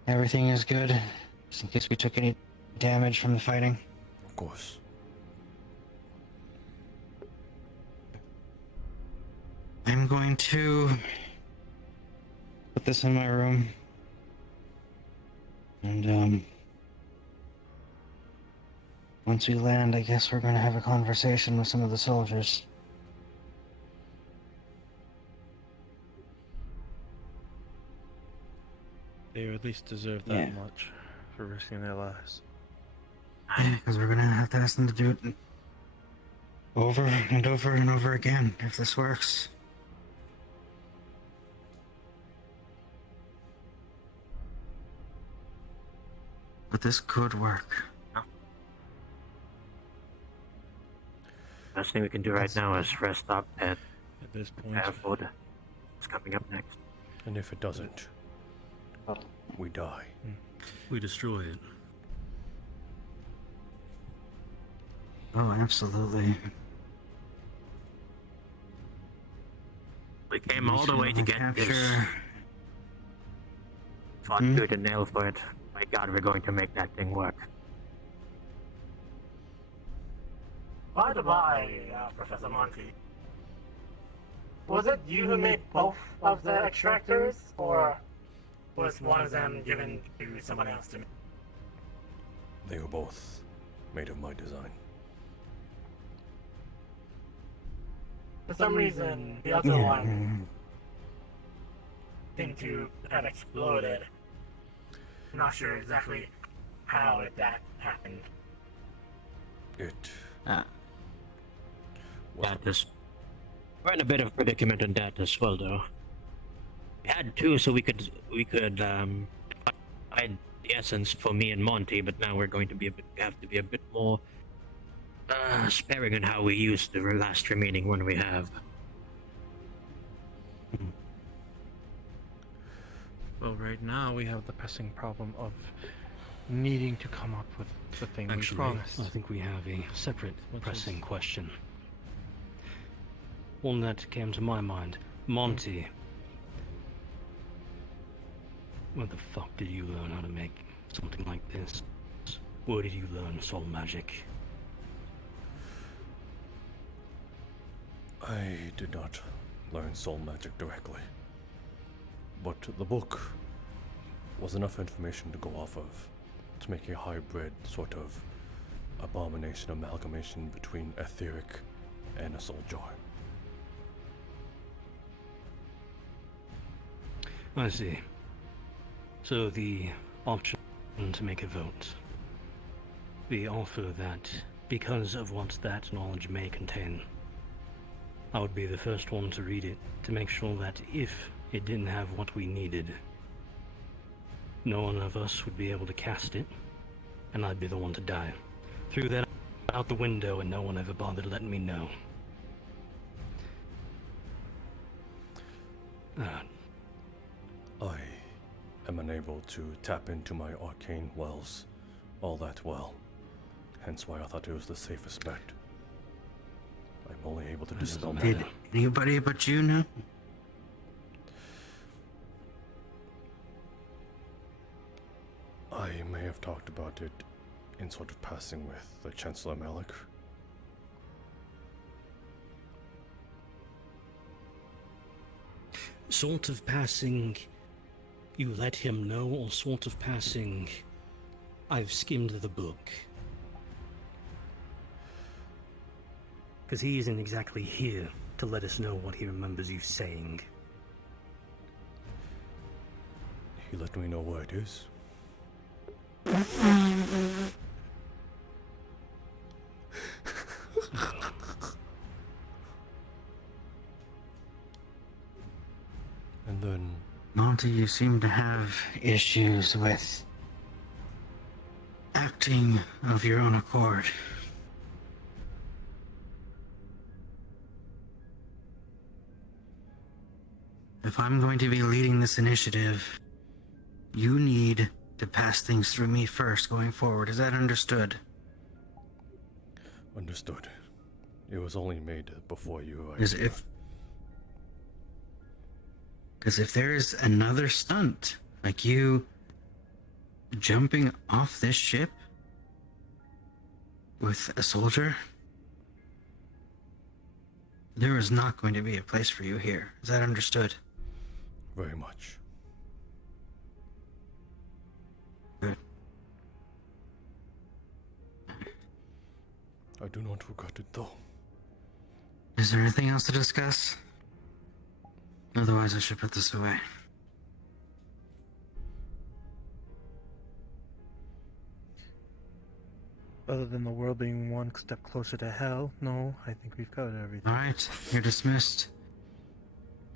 everything is good, just in case we took any damage from the fighting? Of course. I'm going to put this in my room. And, once we land, I guess we're gonna have a conversation with some of the soldiers. They at least deserve that much for risking their lives. Yeah, because we're gonna have to ask them to do it over and over and over again if this works. But this could work. Best thing we can do right now is rest up and at this point have food. What's coming up next? And if it doesn't, we die. We destroy it. Oh, absolutely. We came all the way to get this. Fought tooth and nail for it. My God, we're going to make that thing work. By the by, Professor Monty, was it you who made both of the extractors, or was one of them given to someone else to make? They were both made of my design. For some reason, the other one seemed to have exploded. I'm not sure exactly how that happened. We're in a bit of predicament on that as well, though. We had two, so we could hide the essence for me and Monty, but now we're going to be have to be a bit more sparing on how we use the last remaining one we have. Well, right now we have the pressing problem of needing to come up with the thing we promised. I think we have a separate pressing question. One that came to my mind. Monty. Where the fuck did you learn how to make something like this? Where did you learn soul magic? I did not learn soul magic directly, but the book was enough information to go off of to make a hybrid sort of abomination amalgamation between etheric and a soul jar. I see. So the option to make a vote. The offer that, because of what that knowledge may contain, I would be the first one to read it, to make sure that if it didn't have what we needed, no one of us would be able to cast it, and I'd be the one to die. Threw that out the window and no one ever bothered letting me know. I am unable to tap into my arcane wells all that well, hence why I thought it was the safest bet. I'm only able to dispel Did matter. anybody but you know? I may have talked about it in sort of passing with the Chancellor Malik. Sort of passing, you let him know, or sort of passing, I've skimmed the book, Because he isn't exactly here to let us know what he remembers you saying. He let me know where it is. And then... Monty, you seem to have issues with acting of your own accord. If I'm going to be leading this initiative, you need to pass things through me first going forward. Is that understood? Understood. It was only made before you arrived. Because if there is another stunt, like you jumping off this ship with a soldier, there is not going to be a place for you here. Is that understood? Very much. Good. I do not regret it, though. Is there anything else to discuss? Otherwise, I should put this away. Other than the world being one step closer to hell, no, I think we've covered everything. Alright, you're dismissed.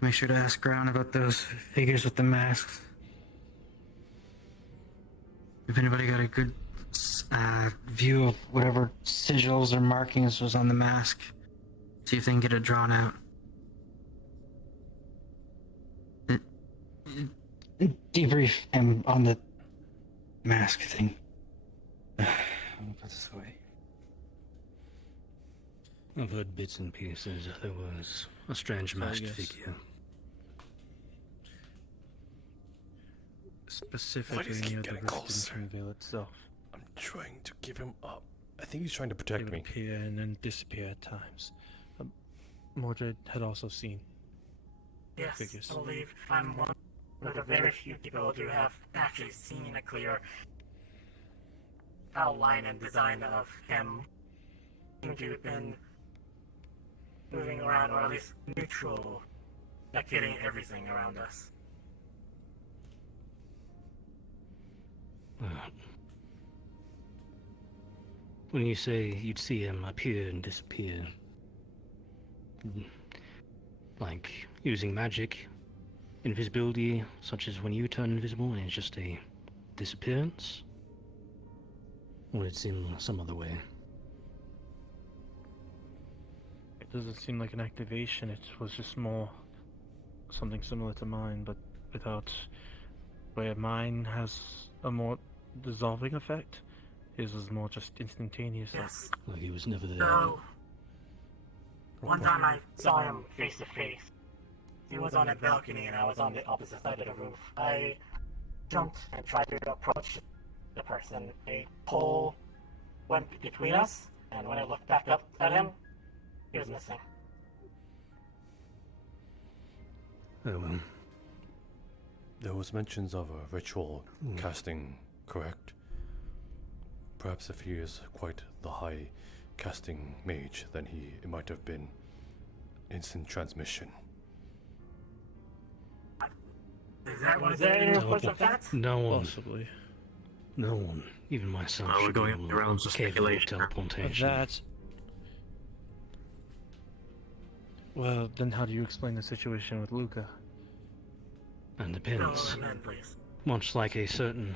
Make sure to ask around about those figures with the masks. If anybody got a good view of whatever sigils or markings was on the mask, see if they can get it drawn out. Debrief him on the mask thing. I'm gonna put this away. I've heard bits and pieces. There was a strange masked figure. Specifically near the Rift Veil itself. I'm trying to give him up. I think he's trying to protect me. Appear and then disappear at times. Mordred had also seen Yes, figures. I believe I'm one of the very few people who have actually seen a clear outline and design of him. Seem to have been moving around, or at least neutral, like hitting everything around us. When you say you'd see him appear and disappear, like using magic, invisibility, such as when you turn invisible and it's just a disappearance? Or would it seem some other way? It doesn't seem like an activation, it was just more something similar to mine, but without where mine has a more dissolving effect, his was more just instantaneous. Yes. Well, he was never there. So, one time I saw him face to face. He was on a balcony and I was on the opposite side of the roof. I jumped and tried to approach the person. A pole went between us, and when I looked back up at him, he was missing. Oh well. There was mentions of a ritual casting, correct? Perhaps if he is quite the high casting mage, then it might have been instant transmission. Was there any reports of that? No one. Possibly. No one, even myself. We're should going be up the realms of capable speculation. teleportation. Well, then how do you explain the situation with Luca? And depends. Much like a certain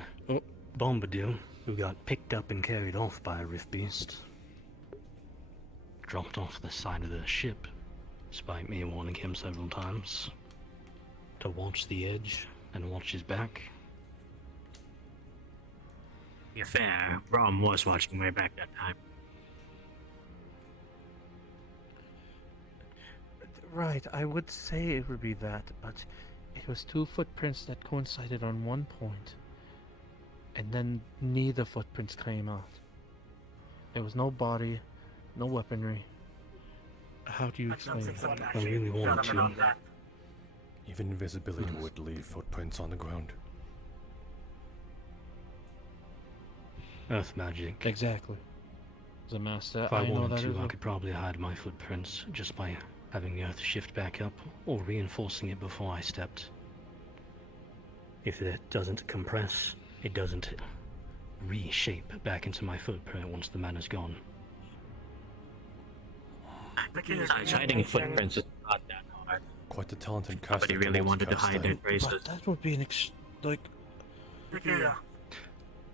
bombardier who got picked up and carried off by a rift beast. Dropped off the side of the ship, despite me warning him several times to watch the edge and watch his back. Yeah, fair. Rom was watching way back that time. Right, I would say it would be that, but it was two footprints that coincided on one point, and then neither footprints came out. There was no body, no weaponry. How do you explain that? I really wanted to. Even invisibility would leave footprints on the ground. Earth magic. Exactly. As a master, If I know wanted that to, is I a- could probably hide my footprints just by having the earth shift back up or reinforcing it before I stepped. If it doesn't compress, it doesn't reshape back into my footprint once the man is gone. Hiding footprints is not that hard. Quite the talented caster. Nobody really towards wanted to cast hide that. their traces. That would be an like. Nikita,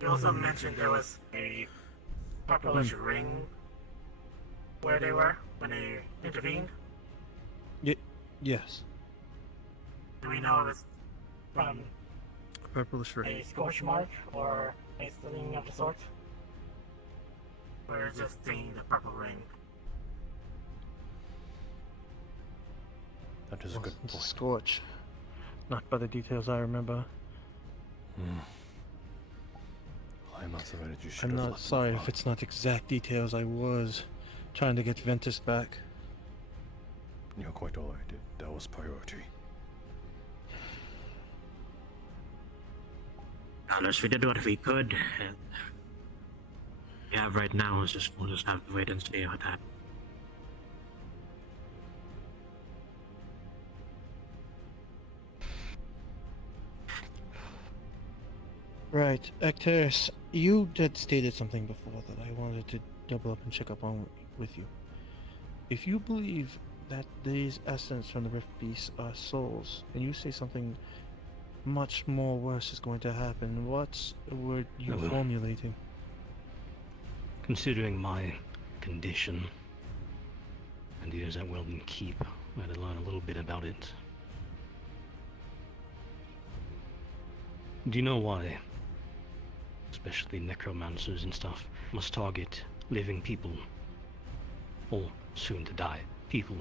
you also mentioned there was a purplish ring where they were when they intervened. Yes. Do we know it was from Purplish ring. a scorch mark or a something of the sort? Or just seeing the purple ring? That is a good It's a point. scorch. Not by the details I remember. High amounts of energy should I'm have not left sorry them if it's not exact details. I was trying to get Ventus back. You're quite alright. That was priority. Honest, we did what we could, and we have right now is we'll just have to wait and see what happens. Right, Actaris, you did stated something before that I wanted to double up and check up on with you. If you believe that these essence from the Rift Beasts are souls, and you say something much more worse is going to happen, what were you Well, formulating? Considering my condition and the years at Weldon Keep, I had to learn a little bit about it. Do you know why, especially necromancers and stuff, must target living people, or soon to die people,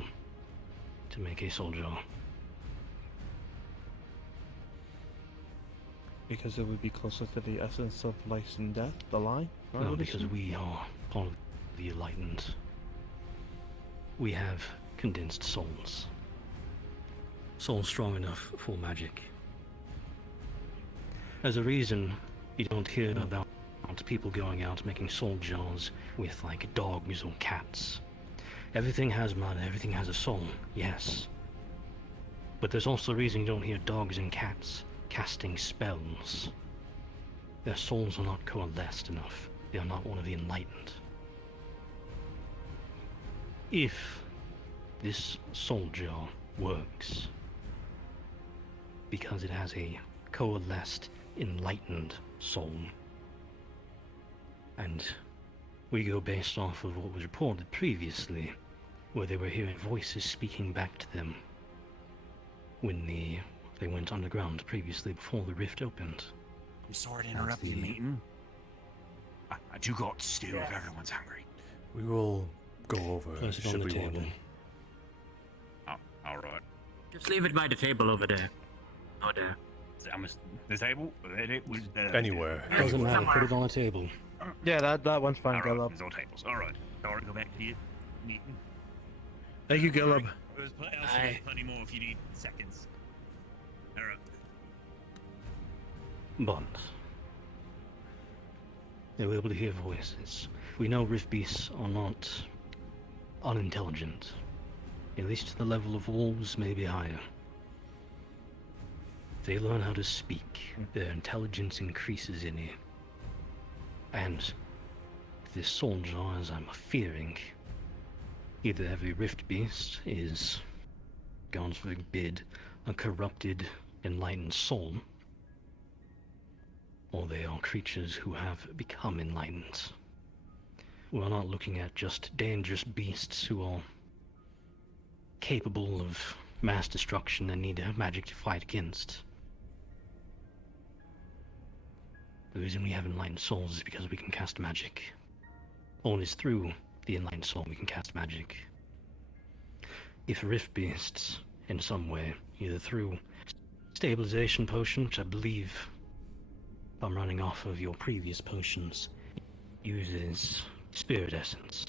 to make a soul jar? Because it would be closer to the essence of life and death, the line? No, because we are part of the enlightened. We have condensed souls. Souls strong enough for magic. There's a reason you don't hear about people going out making soul jars with, like, dogs or cats. Everything has mana, everything has a soul, yes. But there's also a reason you don't hear dogs and cats casting spells. Their souls are not coalesced enough. They are not one of the enlightened. If this soul jar works, because it has a coalesced, enlightened soul, and we go based off of what was reported previously, where they were hearing voices speaking back to them when they went underground previously before the rift opened. I'm sorry to interrupt the meeting. I do got stew if everyone's hungry. We will go over. Place it on should the we want table. Oh, alright. Just leave it by the table over there. Over there. The table? Anywhere. Doesn't matter, put it on a table. Yeah, that one's fine, Alright, Gilub. there's all tables. Alright. Alright, go back to your meeting. Thank you, Gilub. There's plenty more if you need seconds. Alright. But they were able to hear voices. We know Rift Beasts are not unintelligent. At least to the level of wolves, maybe higher. They learn how to speak. Their intelligence increases in it. And this soul jar, as I'm fearing, either every Rift Beast is, God forbid, a corrupted, enlightened soul, or they are creatures who have become enlightened. We're not looking at just dangerous beasts who are capable of mass destruction and need magic to fight against. The reason we have enlightened souls is because we can cast magic. Only it's through the enlightened soul we can cast magic. If Rift Beasts, in some way, either through stabilization potion, which I believe, if I'm running off of your previous potions, uses spirit essence.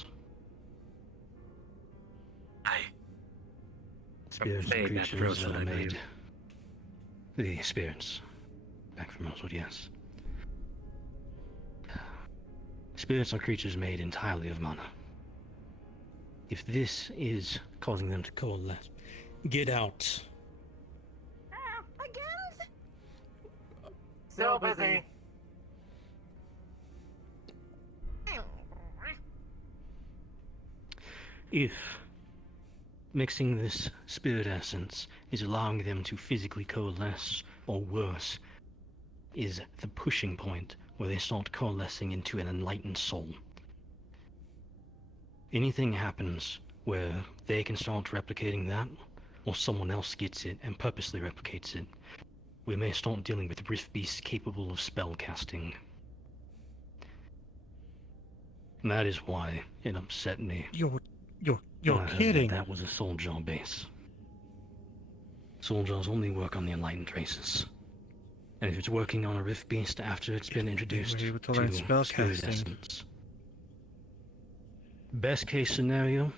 Spirits and creatures that are made. The spirits. Back from Rosewood, yes. Spirits are creatures made entirely of mana. If this is causing them to coalesce, get out. So busy. If mixing this spirit essence is allowing them to physically coalesce, or worse, is the pushing point where they start coalescing into an enlightened soul. Anything happens where they can start replicating that, or someone else gets it and purposely replicates it, we may start dealing with rift beasts capable of spell casting. And that is why it upset me. You're when I heard kidding. That was a Souljar base. Souljars only work on the enlightened races. And if it's working on a rift beast after it's been introduced able to to learn spell spirit casting. essence. Best case scenario,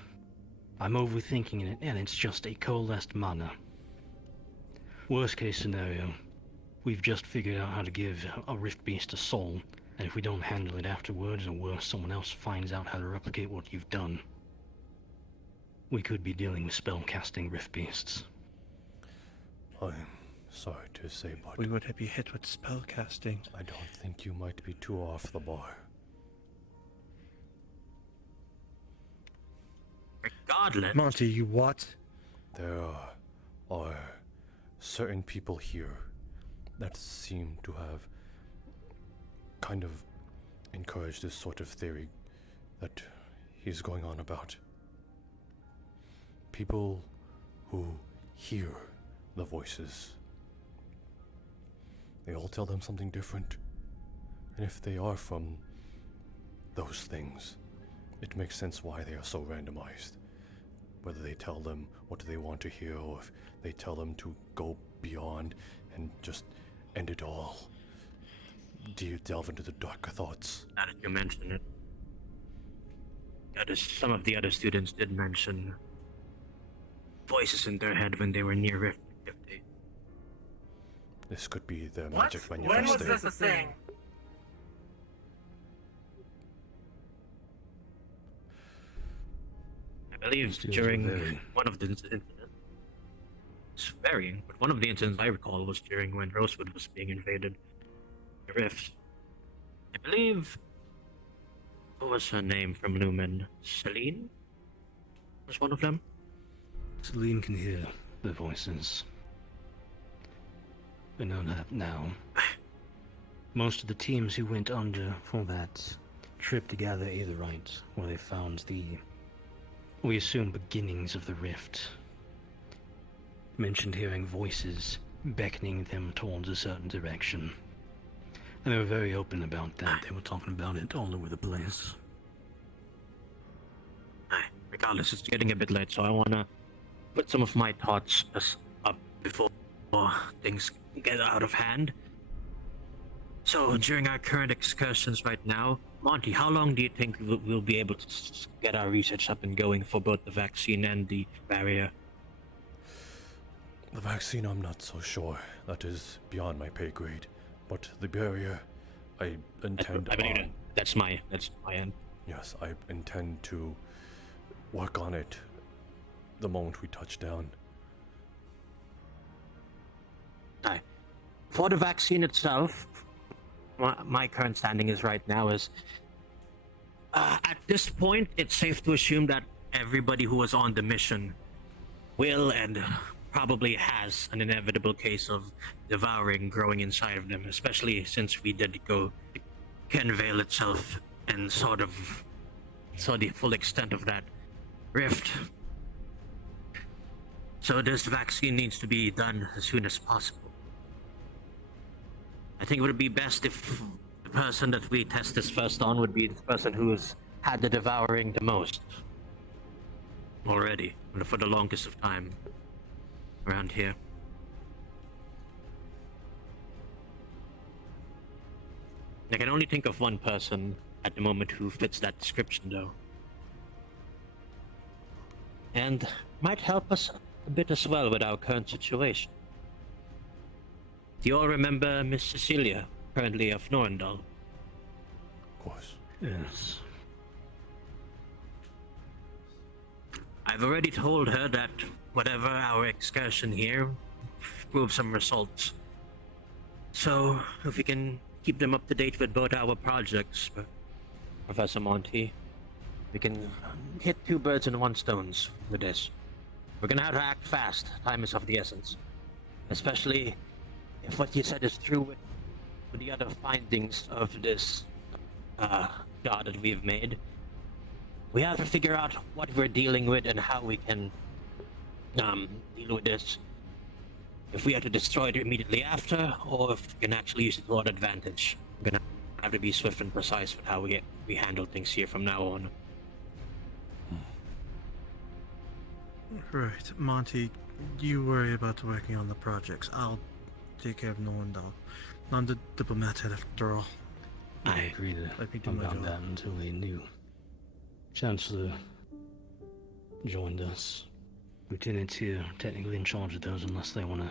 I'm overthinking it and it's just a coalesced mana. Worst case scenario, we've just figured out how to give a rift beast a soul, and if we don't handle it afterwards, or worse, someone else finds out how to replicate what you've done, we could be dealing with spell-casting rift beasts. I'm sorry to say, but We would be hit with spell casting. I don't think you might be too off the bar. Regardless. Monty, you what? There are certain people here that seem to have kind of encouraged this sort of theory that he's going on about. People who hear the voices. They all tell them something different. And if they are from those things, it makes sense why they are so randomized. Whether they tell them what they want to hear, or if they tell them to go beyond and just end it all. Do you delve into the darker thoughts? Now that you mention it. Some of the other students did mention voices in their head when they were near Rift 50. This could be their What? magic When manifesting. was this a thing? I believe Students during are very- one of the incidents. It's varying, but one of the incidents I recall was during when Rosewood was being invaded. The Rift. I believe. What was her name from Lumen? Celine? Was one of them? Celine can hear the voices. We know that now. Most of the teams who went under for that trip to gather Aetherite, where they found the, we assume, beginnings of the rift, mentioned hearing voices beckoning them towards a certain direction. And they were very open about that. They were talking about it all over the place. Regardless, it's getting a bit late, so I wanna put some of my thoughts up before things get out of hand. So, during our current excursions right now, Monty, how long do you think we'll be able to get our research up and going for both the vaccine and the barrier? The vaccine, I'm not so sure. That is beyond my pay grade. But the barrier, I intend I believe on. that's my end. Yes, I intend to work on it the moment we touch down. Aye. For the vaccine itself, my current standing is right now is at this point it's safe to assume that everybody who was on the mission will and probably has an inevitable case of devouring growing inside of them, especially since we did go to Kenvale itself and sort of saw the full extent of that rift. So this vaccine needs to be done as soon as possible. I think it would be best if the person that we test this first on would be the person who's had the devouring the most already, and for the longest of time around here. I can only think of one person at the moment who fits that description, though. And might help us a bit as well with our current situation. Do you all remember Miss Cecilia, currently of Norendal? Of course. Yes. I've already told her that whatever our excursion here proves some results. So, if we can keep them up to date with both our projects, Professor Monty, we can hit two birds in one stone with this. We're gonna have to act fast. Time is of the essence. Especially if what you said is true with the other findings of this god that we've made. We have to figure out what we're dealing with and how we can deal with this. If we have to destroy it immediately after, or if we can actually use it to our advantage. We're gonna have to be swift and precise with how we handle things here from now on. Right, Monty, you worry about working on the projects. I'll take care of Norndal. I'm the diplomat head after all. I agree to Let me do my about job. that until the new Chancellor joined us. Lieutenant's here, technically in charge of those, unless they want to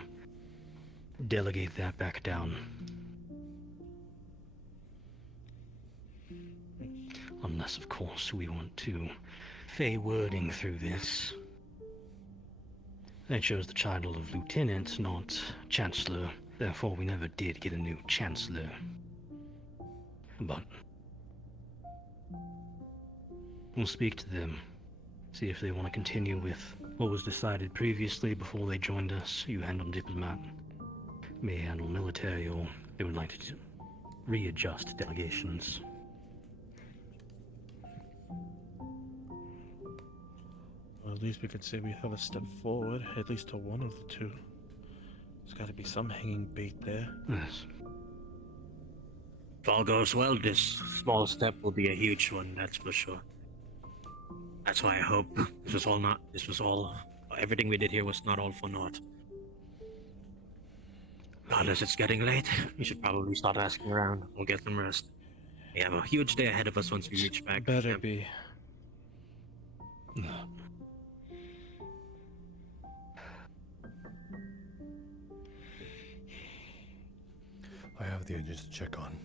delegate that back down. Unless, of course, we want to fey wording through this. They chose the title of Lieutenant, not Chancellor. Therefore, we never did get a new Chancellor. But we'll speak to them, see if they want to continue with what was decided previously before they joined us. You handle diplomat, may handle military, or they would like to readjust delegations. Well, at least we could say we have a step forward, at least to one of the two. There's got to be some hanging bait there. Yes. If all goes well, this small step will be a huge one, that's for sure. That's why I hope everything we did here was not all for naught. Unless it's getting late, we should probably start asking around. We'll get some rest. We have a huge day ahead of us once we reach back. Better be. No. I have the engines to check on.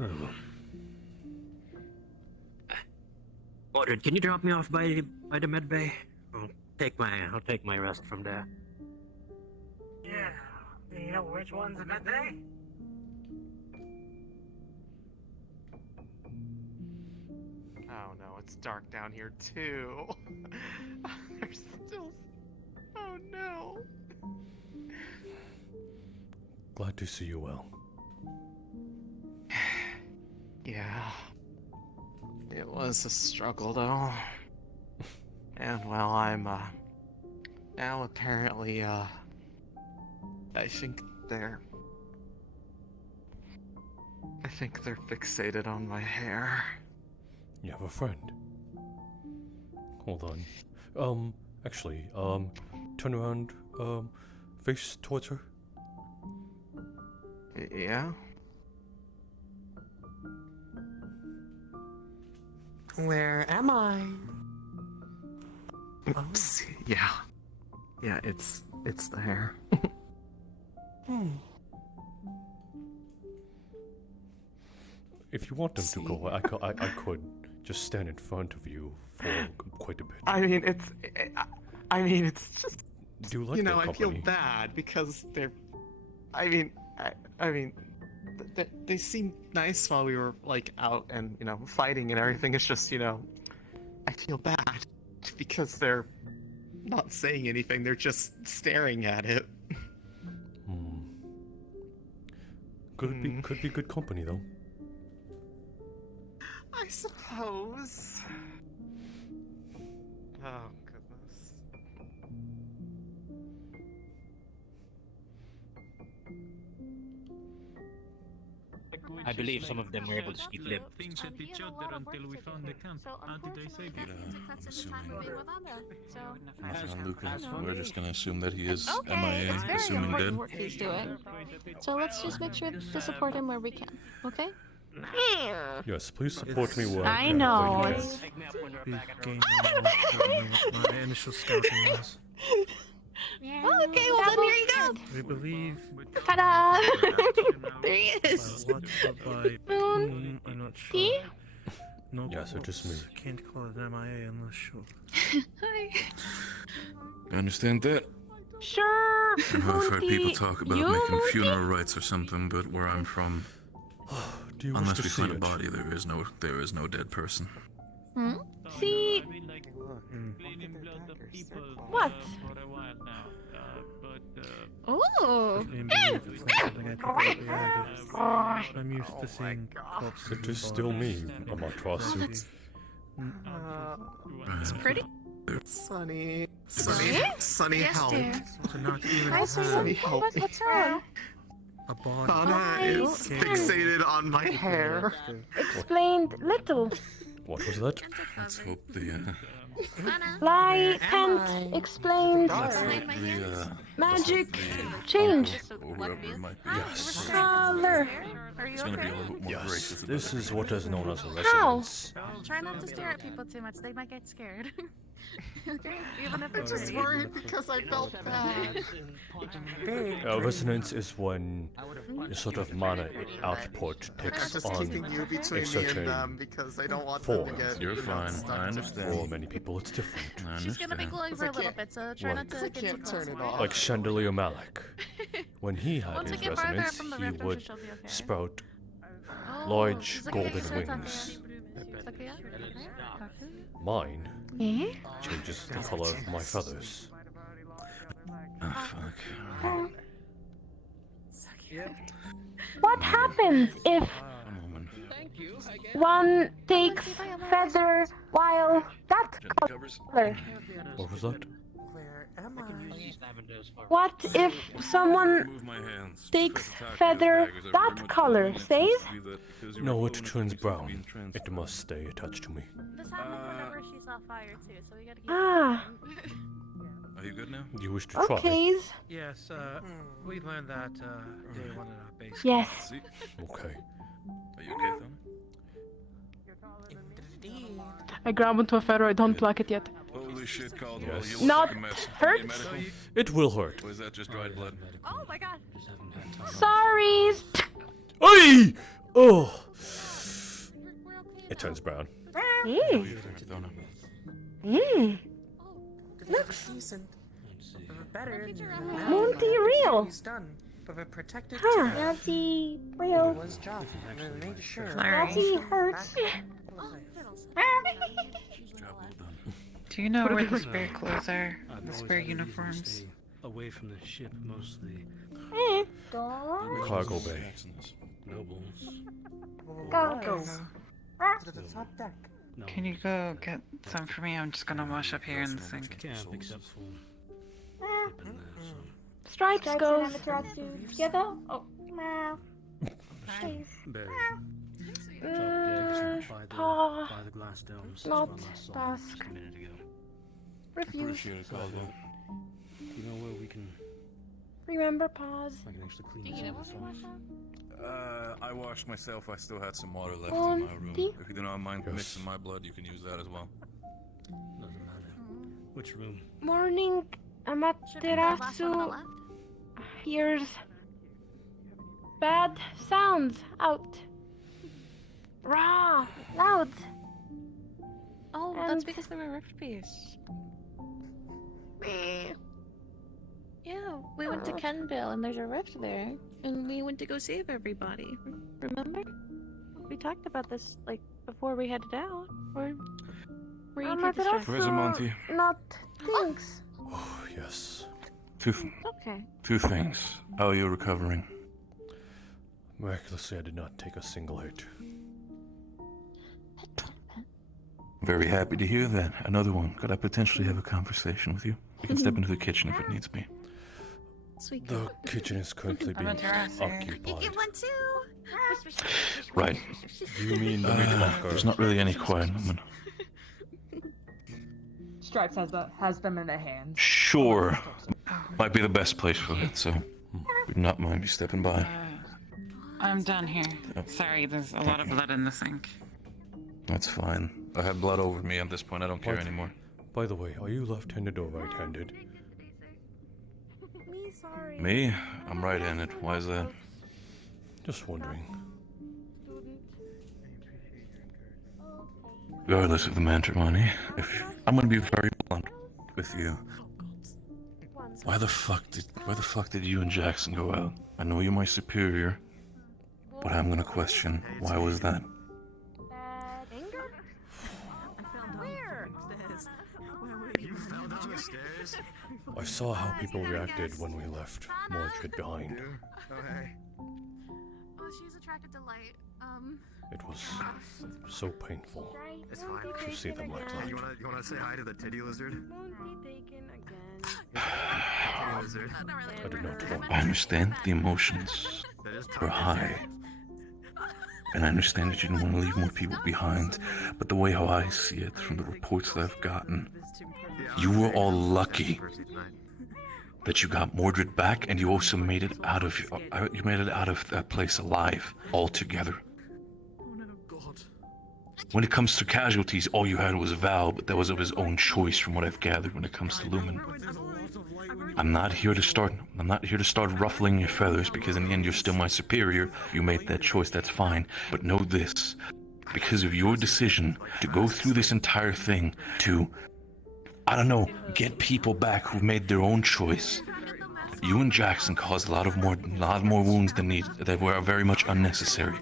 Oh. Ordered, can you drop me off by the med bay? I'll take my rest from there. Yeah. Do you know which one's a med day? Oh no, it's dark down here too. There's still. Oh no. Glad to see you well. Yeah. It was a struggle though. And well, I'm now apparently I think they're fixated on my hair. You have a friend. Hold on. Actually, turn around, face towards her. Yeah? Where am I? Oops. Yeah. Yeah, it's the hair. If you want them to go, I could just stand in front of you for quite a bit. I mean, it's just. Do you like you know, their I feel company? bad because they're. I mean, they seemed nice while we were like out and fighting and everything. It's just I feel bad because they're not saying anything. They're just staring at it. Could be good company though. I suppose. Oh goodness. I believe some of them were able to speak lip. Things at each other until we found the camp. How did they save you? Nothing on Lucas. We're just gonna assume that he is Okay, MIA, it's very assuming important dead. work he's doing. So let's just make sure to support him where we can, okay? Yes, please support me where I can. know. Thank you. We've gained my initial scouting was. Oh, okay, well then here you go. We believe. Ta-da! there he By is. what or by whom, I'm not sure. Tea? No, Yes, it is me. Can't call it MIA unless sure. Hi. I understand that. Sure. I've heard people Monty. talk about You, making Monty? funeral rites or something, but where I'm from, Do you wish unless to we see find a it? body, there is no dead person. Hmm? See what? Oh. I'm used to seeing corpses. It is still me, Amaterasu. It's pretty. Sunny. Sunny? Sunny, Yes, help. dear. So not even Hi, Sunny. What's wrong? a body. Anna is fixated on my hair. Explained little. What was that? Let's hope the Lie, tent, explained. Magic, change. whoever might be. Yes. Color. It's gonna be a little bit more gracious. Yes, this is what is known as a How? resonance. Try not to stare at people too much. They might get scared. Okay? Even if I'm it's just worried because I felt bad. Resonance is when your sort of mana output I'm takes just on keeping you between a me certain and them because I don't want form. them to get. You're you know, fine. stuck I to understand. For many people, it's different. I She's gonna be understand. glowing for a little bit, so try not to I get too can't close. turn it off. Like Chandelier Malik. When he had Once we his get farther resonance, from the he rift, would she'll be okay. sprout Oh, large she's like, golden "Hey, wings. Sakuya? Mine Eh? changes the color of my feathers. Oh fuck. What happens if one takes feather while that color? What was that? What if someone Move my hands. takes feather that color? Stays? No, it turns brown. It must stay attached to me. This happened whenever she saw fire too, so we gotta keep Ah. Are you good now? Do you wish to try? Okays. Yes, we learned that day one at our base. Yes. See? Okay. Are you okay, Thumb? I grab onto a feather, I don't pluck it yet. Holy shit, Caldwell. Yes. You look Not like a mess. hurt? Need medical? It will hurt. Or is that just dried blood? Oh my god! Sorry. Oi! Oh! It turns brown. Looks Better. Monty real. He's done. But a protected Huh. term. Monty real. Was job. And made sure. Monty hurts. Do you know Put it where the this spare way. clothes are? I've The always spare had a reason to uniforms? stay away from the ship, mostly Cargo bay. nobles. Cargo. To the top deck. No, Can you go get some for me? I'm just gonna wash up here in the sink. camp except for Stripes goes. Together? Oh, wow. Barry. Paw. By the glass domes. Not That's what I saw task. just a minute ago. Refuse. Appreciate it, Caldwell. You know where we can Remember pause. I can actually clean this up ourselves. I washed myself. I still had some water left in my room. Monty? If you do not mind mixing my blood, you can use that as well. Doesn't matter. Which room? Morning Amaterasu hears bad sounds out. Raw, loud. Oh, And- that's because they were rift beasts. Yeah, we went to Kenville and there's a rift there, and we went to go save everybody. Remember? We talked about this like before we headed out. Or were you too distracted? Present, Monty. Not thanks. Oh, yes. Okay. Two things. How are you recovering? Miraculously, I did not take a single hit. Very happy to hear that. Another one. Could I potentially have a conversation with you? We can step into the kitchen if it needs be. Sweet. The kitchen is currently being occupied. one too. Right. Do you mean the meat locker? There's not really any quiet moment. Stripes has them in their hands. Sure. Might be the best place for it, so would not mind me stepping by. I'm done here. Sorry, there's a lot of blood in the sink. That's fine. I have blood over me at this point. I don't care anymore. By the way, are you left-handed or right-handed? Me? I'm right-handed. Why is that? Just wondering. Regardless of the mantra, Monty, I'm gonna be very blunt with you. Why the fuck did you and Jackson go out? I know you're my superior, but I'm gonna question, why was that? I saw how people reacted when we left Mordred behind. Oh, she's attracted to light. It was so painful It's fine. to see them like that. You wanna say hi to the titty lizard? I did not want I understand the emotions were high. And I understand that you didn't want to leave more people behind, but the way how I see it from the reports that I've gotten, you were all lucky that you got Mordred back, and you also made it out of that place alive altogether. When it comes to casualties, all you had was Val, but that was of his own choice from what I've gathered when it comes to Lumen. I'm not here to start ruffling your feathers, because in the end you're still my superior. You made that choice, that's fine. But know this, because of your decision to go through this entire thing to, I don't know, get people back who made their own choice, you and Jackson caused a lot more wounds than that were very much unnecessary.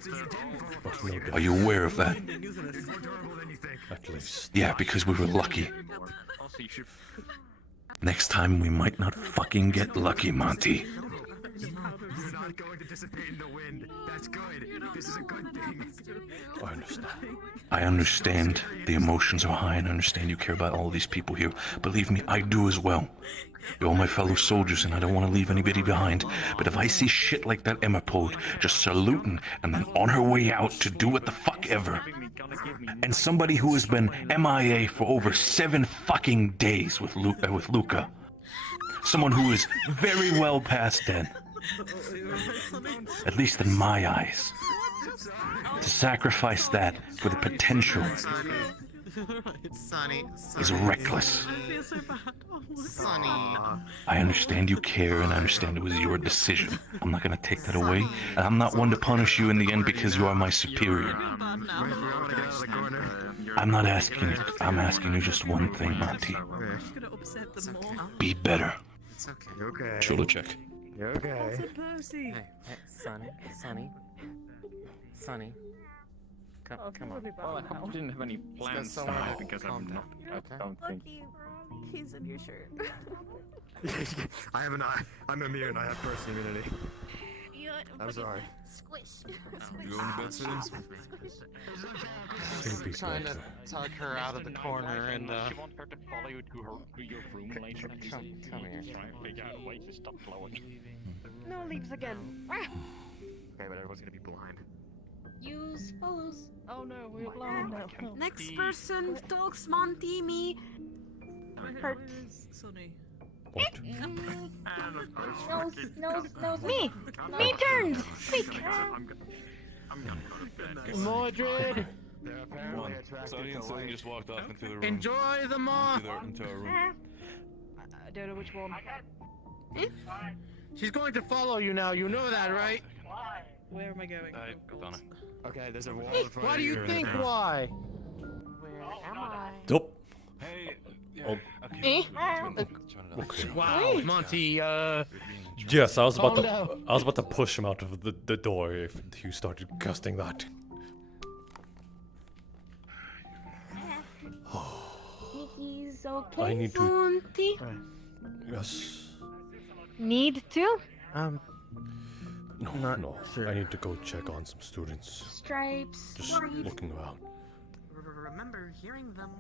Are you aware of that? At least. Yeah, because we were lucky. Next time we might not fucking get lucky, Monty. You're not going to dissipate in the wind. That's good. This is a good thing. I understand. I understand the emotions are high, and I understand you care about all these people here. Believe me, I do as well. You're all my fellow soldiers, and I don't want to leave anybody behind. But if I see shit like that Emma pulled, just saluting and then on her way out to do what the fuck ever, and somebody who has been MIA for over 7 fucking days with Luca, someone who is very well past dead, at least in my eyes, to sacrifice that for the potential Sonny. is reckless. I feel so bad. Sonny. I understand you care, and I understand it was your decision. I'm not gonna take that away, and I'm not one to punish you in the end because you are my superior. I'm not asking you. I'm asking you just one thing, Monty. Be better. It's okay. Okay. Shoulder check. You're okay. Hey, Sonny. Come on. Well, I didn't have any plans go to somewhere. hide because I'm not. I don't think. He's in your shirt. I'm immune. I have burst immunity. I'm sorry. Squish. You going to bed soon? Trying to tug her out of the corner and You want her to follow you to your room later? come here. Try and figure out a way to stop glowing. No leaves again. Okay, but everyone's gonna be blind. Use follows. Oh no, we're blind now. Next person talks Monty, me. Hurts. Sonny. Nose. Me turns. Speak. Mordred. Come on. Sonny and Sonny just walked off into the room. Enjoy the moth. Into our room. I don't know which one. She's going to follow you now. You know that, right? Where am I going? Donna. Okay, there's a wall in front Why of do you think? Why? Where am I? Nope. Hey. Oh. Okay. Wow, Monty. Yes, I was about Calm to. down. I was about to push him out of the door if you started casting that. He's okay. I need to. Monty. Yes. Need to? No, Not no. sure. I need to go check on some students. Stripes. Just looking around. Remember hearing them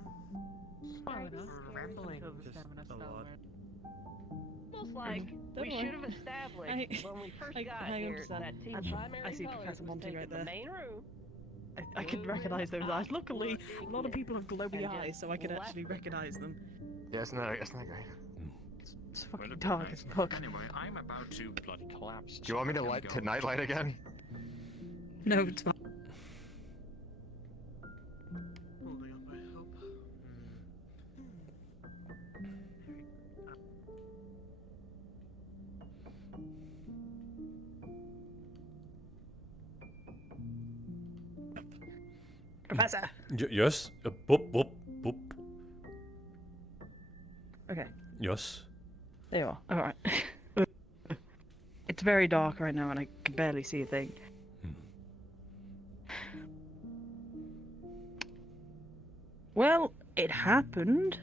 rambling. Just a lot. Feels like we should have established when we first got here that team primary I see colors Professor was Monty take right the there. main room. I can recognize those eyes. Luckily, a lot of people have glowy eyes, so I can actually recognize them. Yeah, it's not great. It's fucking dark as fuck. Anyway, I'm about to bloody collapse. Do you want me to light nightlight again? No, it's fine. Holding up my hope. Professor. Yes. Boop boop boop. Okay. Yes. There you are. All right. It's very dark right now, and I can barely see a thing. Well, it happened.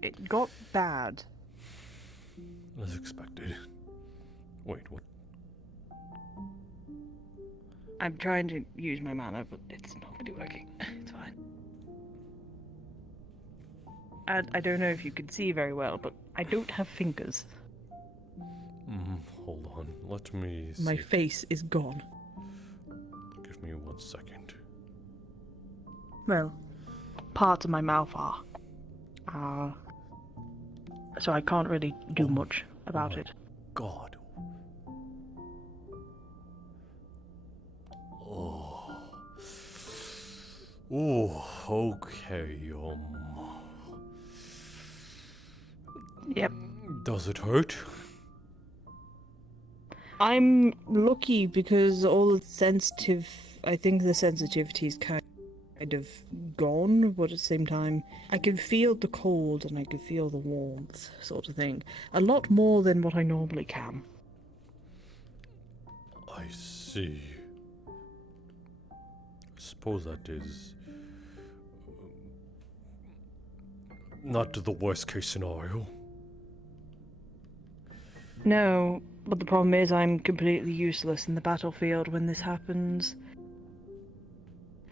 It got bad. As expected. Wait, what? I'm trying to use my mana, but it's not really working. It's fine. I don't know if you can see very well, but I don't have fingers. Hold on. Let me see. My face is gone. Give me 1 second. Well, parts of my mouth are. So I can't really do much about it. God. Oh. Oh, okay, Yep. Does it hurt? I'm lucky because all the I think the sensitivity is kind of gone, but at the same time, I can feel the cold and I can feel the warmth, sort of thing. A lot more than what I normally can. I see. I suppose that is not the worst case scenario. No, but the problem is I'm completely useless in the battlefield when this happens.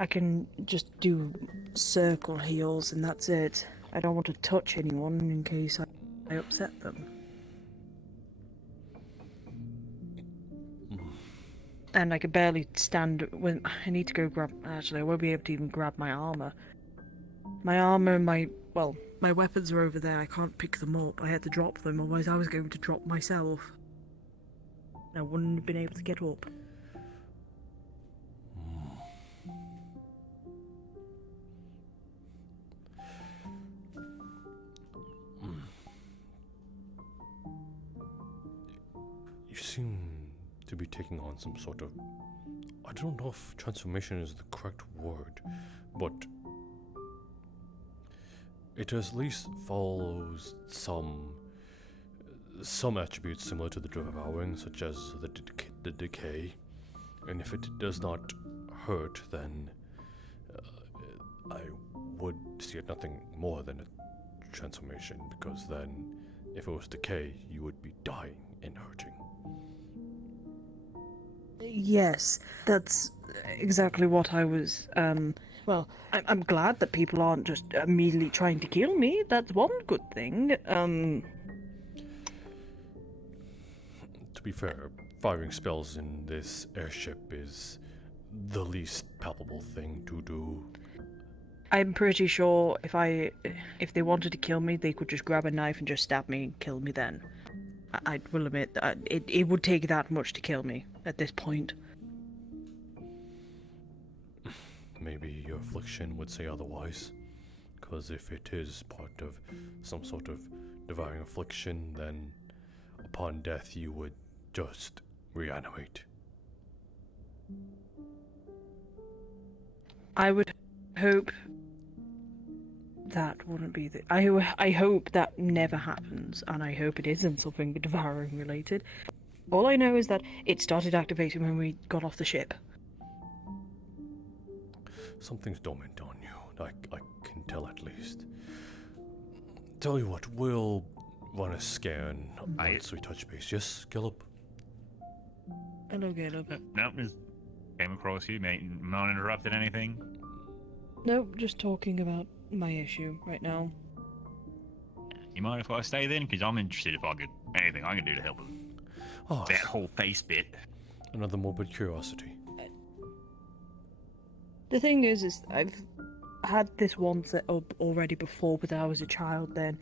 I can just do circle heals and that's it. I don't want to touch anyone in case I upset them. And I can barely stand when I need to go grab. Actually, I won't be able to even grab my armor. My armor and my weapons are over there. I can't pick them up. I had to drop them, otherwise I was going to drop myself. I wouldn't have been able to get up. You seem to be taking on some sort of... I don't know if transformation is the correct word, but it at least follows some attributes similar to the devouring, such as the decay, and if it does not hurt, then I would see it nothing more than a transformation, because then if it was decay, you would be dying and hurting. Yes, that's exactly what I was, well, I'm glad that people aren't just immediately trying to kill me. That's one good thing. To be fair, firing spells in this airship is the least palpable thing to do. I'm pretty sure if they wanted to kill me, they could just grab a knife and just stab me and kill me then. I will admit that it would take that much to kill me at this point. Maybe your affliction would say otherwise, because if it is part of some sort of devouring affliction, then upon death you would just reanimate. I would hope that wouldn't be the... I hope that never happens, and I hope it isn't something devouring related. All I know is that it started activating when we got off the ship. Something's dormant on you, I can tell at least. Tell you what, we'll run a scan once we touch base. Yes, Gallop? Hello, Gallop. Nope, just came across you, mate. Not interrupted anything? Nope, just talking about my issue right now. You mind if I stay then? Because I'm interested if I could... anything I can do to help him. Oh, that whole face bit. Another morbid curiosity. The thing is I've had this one set up already before, but I was a child then.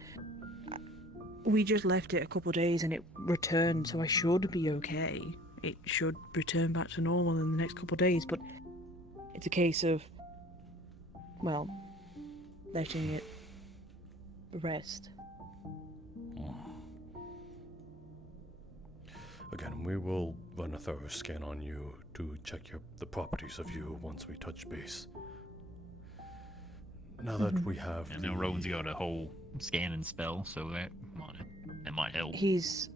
We just left it a couple of days and it returned, so I should be okay. It should return back to normal in the next couple of days, but it's a case of, well, letting it rest. Again, we will run a thorough scan on you to check the properties of you once we touch base. Now that we have And then Rowan's got a whole scanning spell, so that might help. He's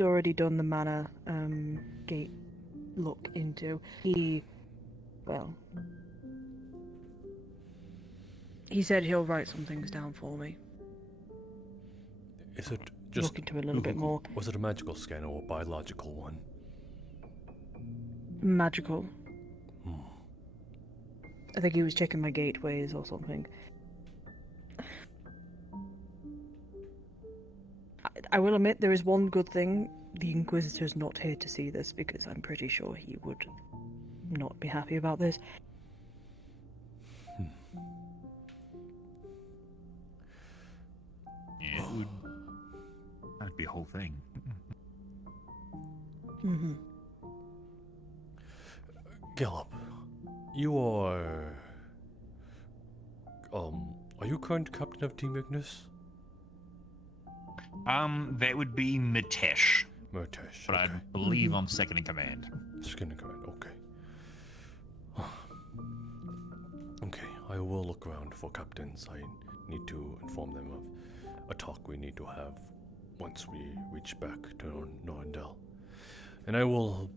already done the mana gate look into. He said he'll write some things down for me. Is it just look into it a little bit more? Was it a magical scan or a biological one? Magical. I think he was checking my gateways or something. I will admit there is one good thing. The Inquisitor's not here to see this because I'm pretty sure he would not be happy about this. Yeah, that'd be a whole thing. Gallop, you are you current captain of Team Ignis? That would be Mitesh. Mitesh, but okay. I believe I'm second in command. Second in command, okay. Okay, I will look around for captains. I need to inform them of a talk we need to have once we reach back to Norandel. And I will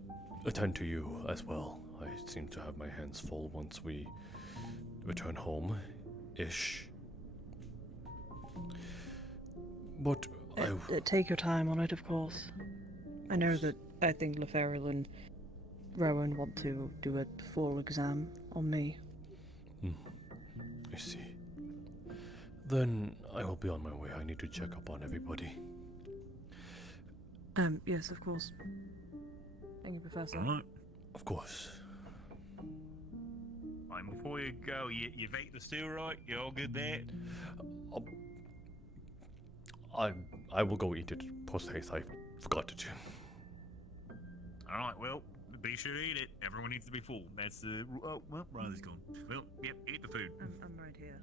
attend to you as well. I seem to have my hands full once we return home-ish. But take your time on it, of course. I know that I think Leferrel and Rowan want to do a full exam on me. I see. Then I will be on my way. I need to check up on everybody. Yes, of course. Thank you, Professor. Alright. Of course. Right, before you go, you ate the stew right? You all good there? I will go eat it post haste. I forgot to. Alright, well, be sure to eat it. Everyone needs to be full. That's the... oh, well, Riley's gone. Well, yep, eat the food. I'm right here.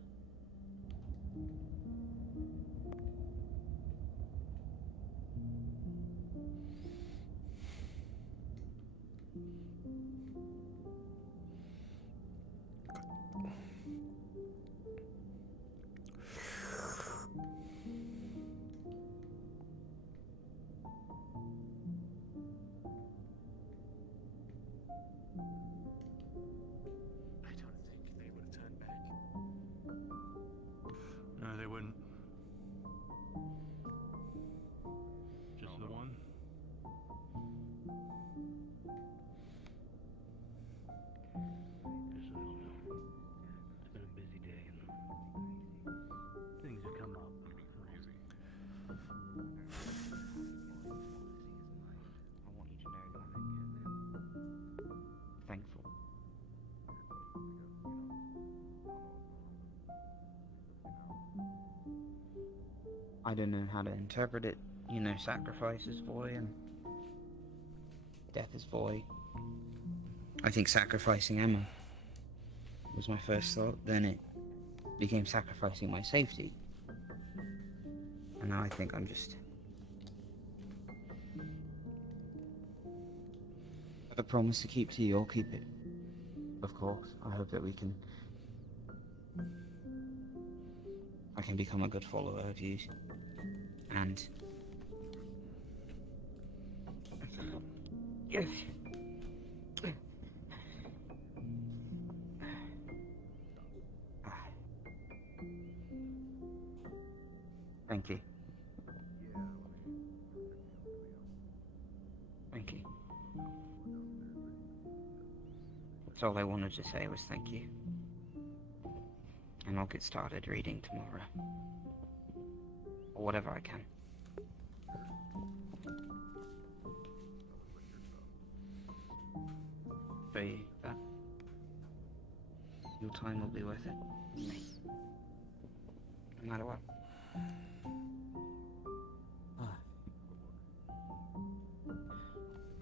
No, they wouldn't. Just the one? Just so you know, it's been a busy day and things have come up. I want you to know that I'm thankful. I don't know how to interpret it. You know, sacrifice is void and death is void. I think sacrificing Emma was my first thought, then it became sacrificing my safety. And now I think I'm just... I have a promise to keep to you, I'll keep it. Of course, I hope that I can become a good follower of you. And... yes. Thank you. Thank you. That's all I wanted to say was thank you. And I'll get started reading tomorrow. Or whatever I can. For you, that your time will be worth it. No matter what.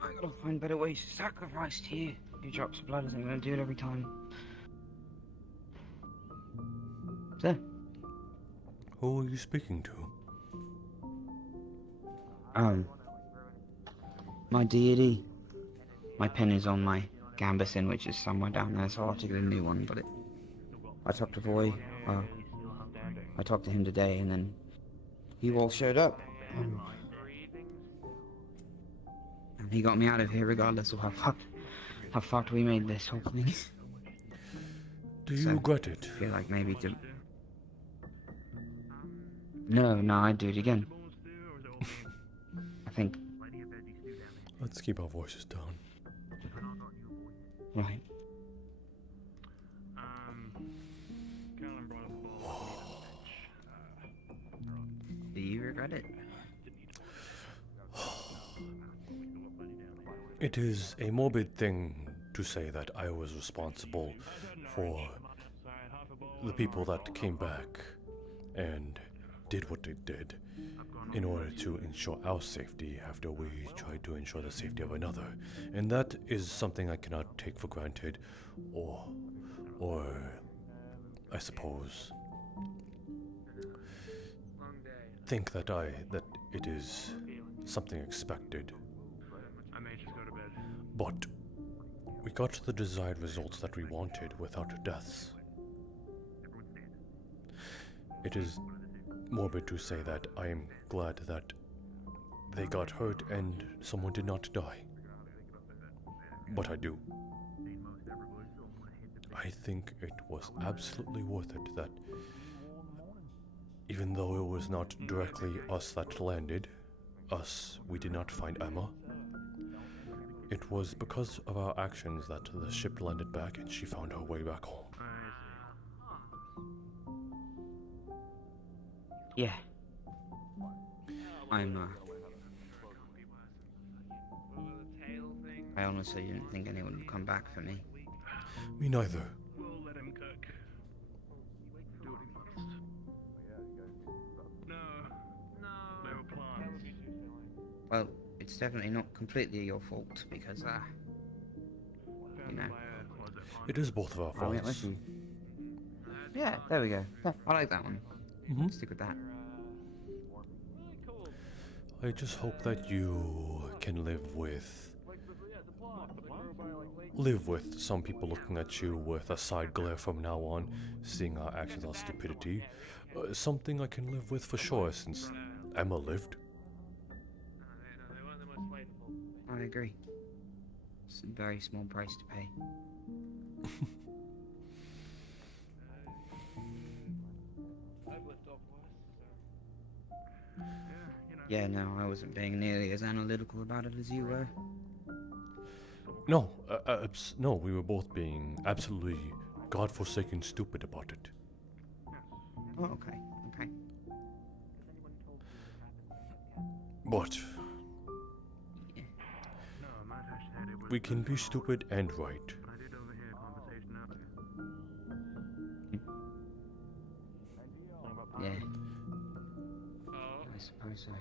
I gotta find better ways to sacrifice to you. Your drops of blood isn't gonna do it every time. So. Who are you speaking to? My deity. My pen is on my gambeson, which is somewhere down there, so I'll have to get a new one, but I talked to Voy I talked to him today, and then you all showed up. And he got me out of here regardless of how fucked we made this whole thing. Do you regret it? I feel like maybe to... No, I'd do it again. I think... Let's keep our voices down. Right. Do you regret it? It is a morbid thing to say that I was responsible for the people that came back and did what they did in order to ensure our safety after we tried to ensure the safety of another. And that is something I cannot take for granted or I suppose think that it is something expected. But we got the desired results that we wanted without deaths. It is morbid to say that I am glad that they got hurt and someone did not die. But I do. I think it was absolutely worth it that even though it was not directly us that landed, we did not find Emma. It was because of our actions that the ship landed back and she found her way back home. Yeah. I honestly didn't think anyone would come back for me. Me neither. Well, it's definitely not completely your fault because, you know. It is both of our Oh, yeah, faults. listen. Yeah, there we go. Yeah, I like that one. Stick with that. I just hope that you can live with some people looking at you with a side glare from now on, seeing our actions as stupidity. Something I can live with for sure, since Emma lived. I agree. It's a very small price to pay. Yeah, no, I wasn't being nearly as analytical about it as you were. No, no, we were both being absolutely godforsaken stupid about it. Oh, okay. But we can be stupid and right. Yeah. I suppose so.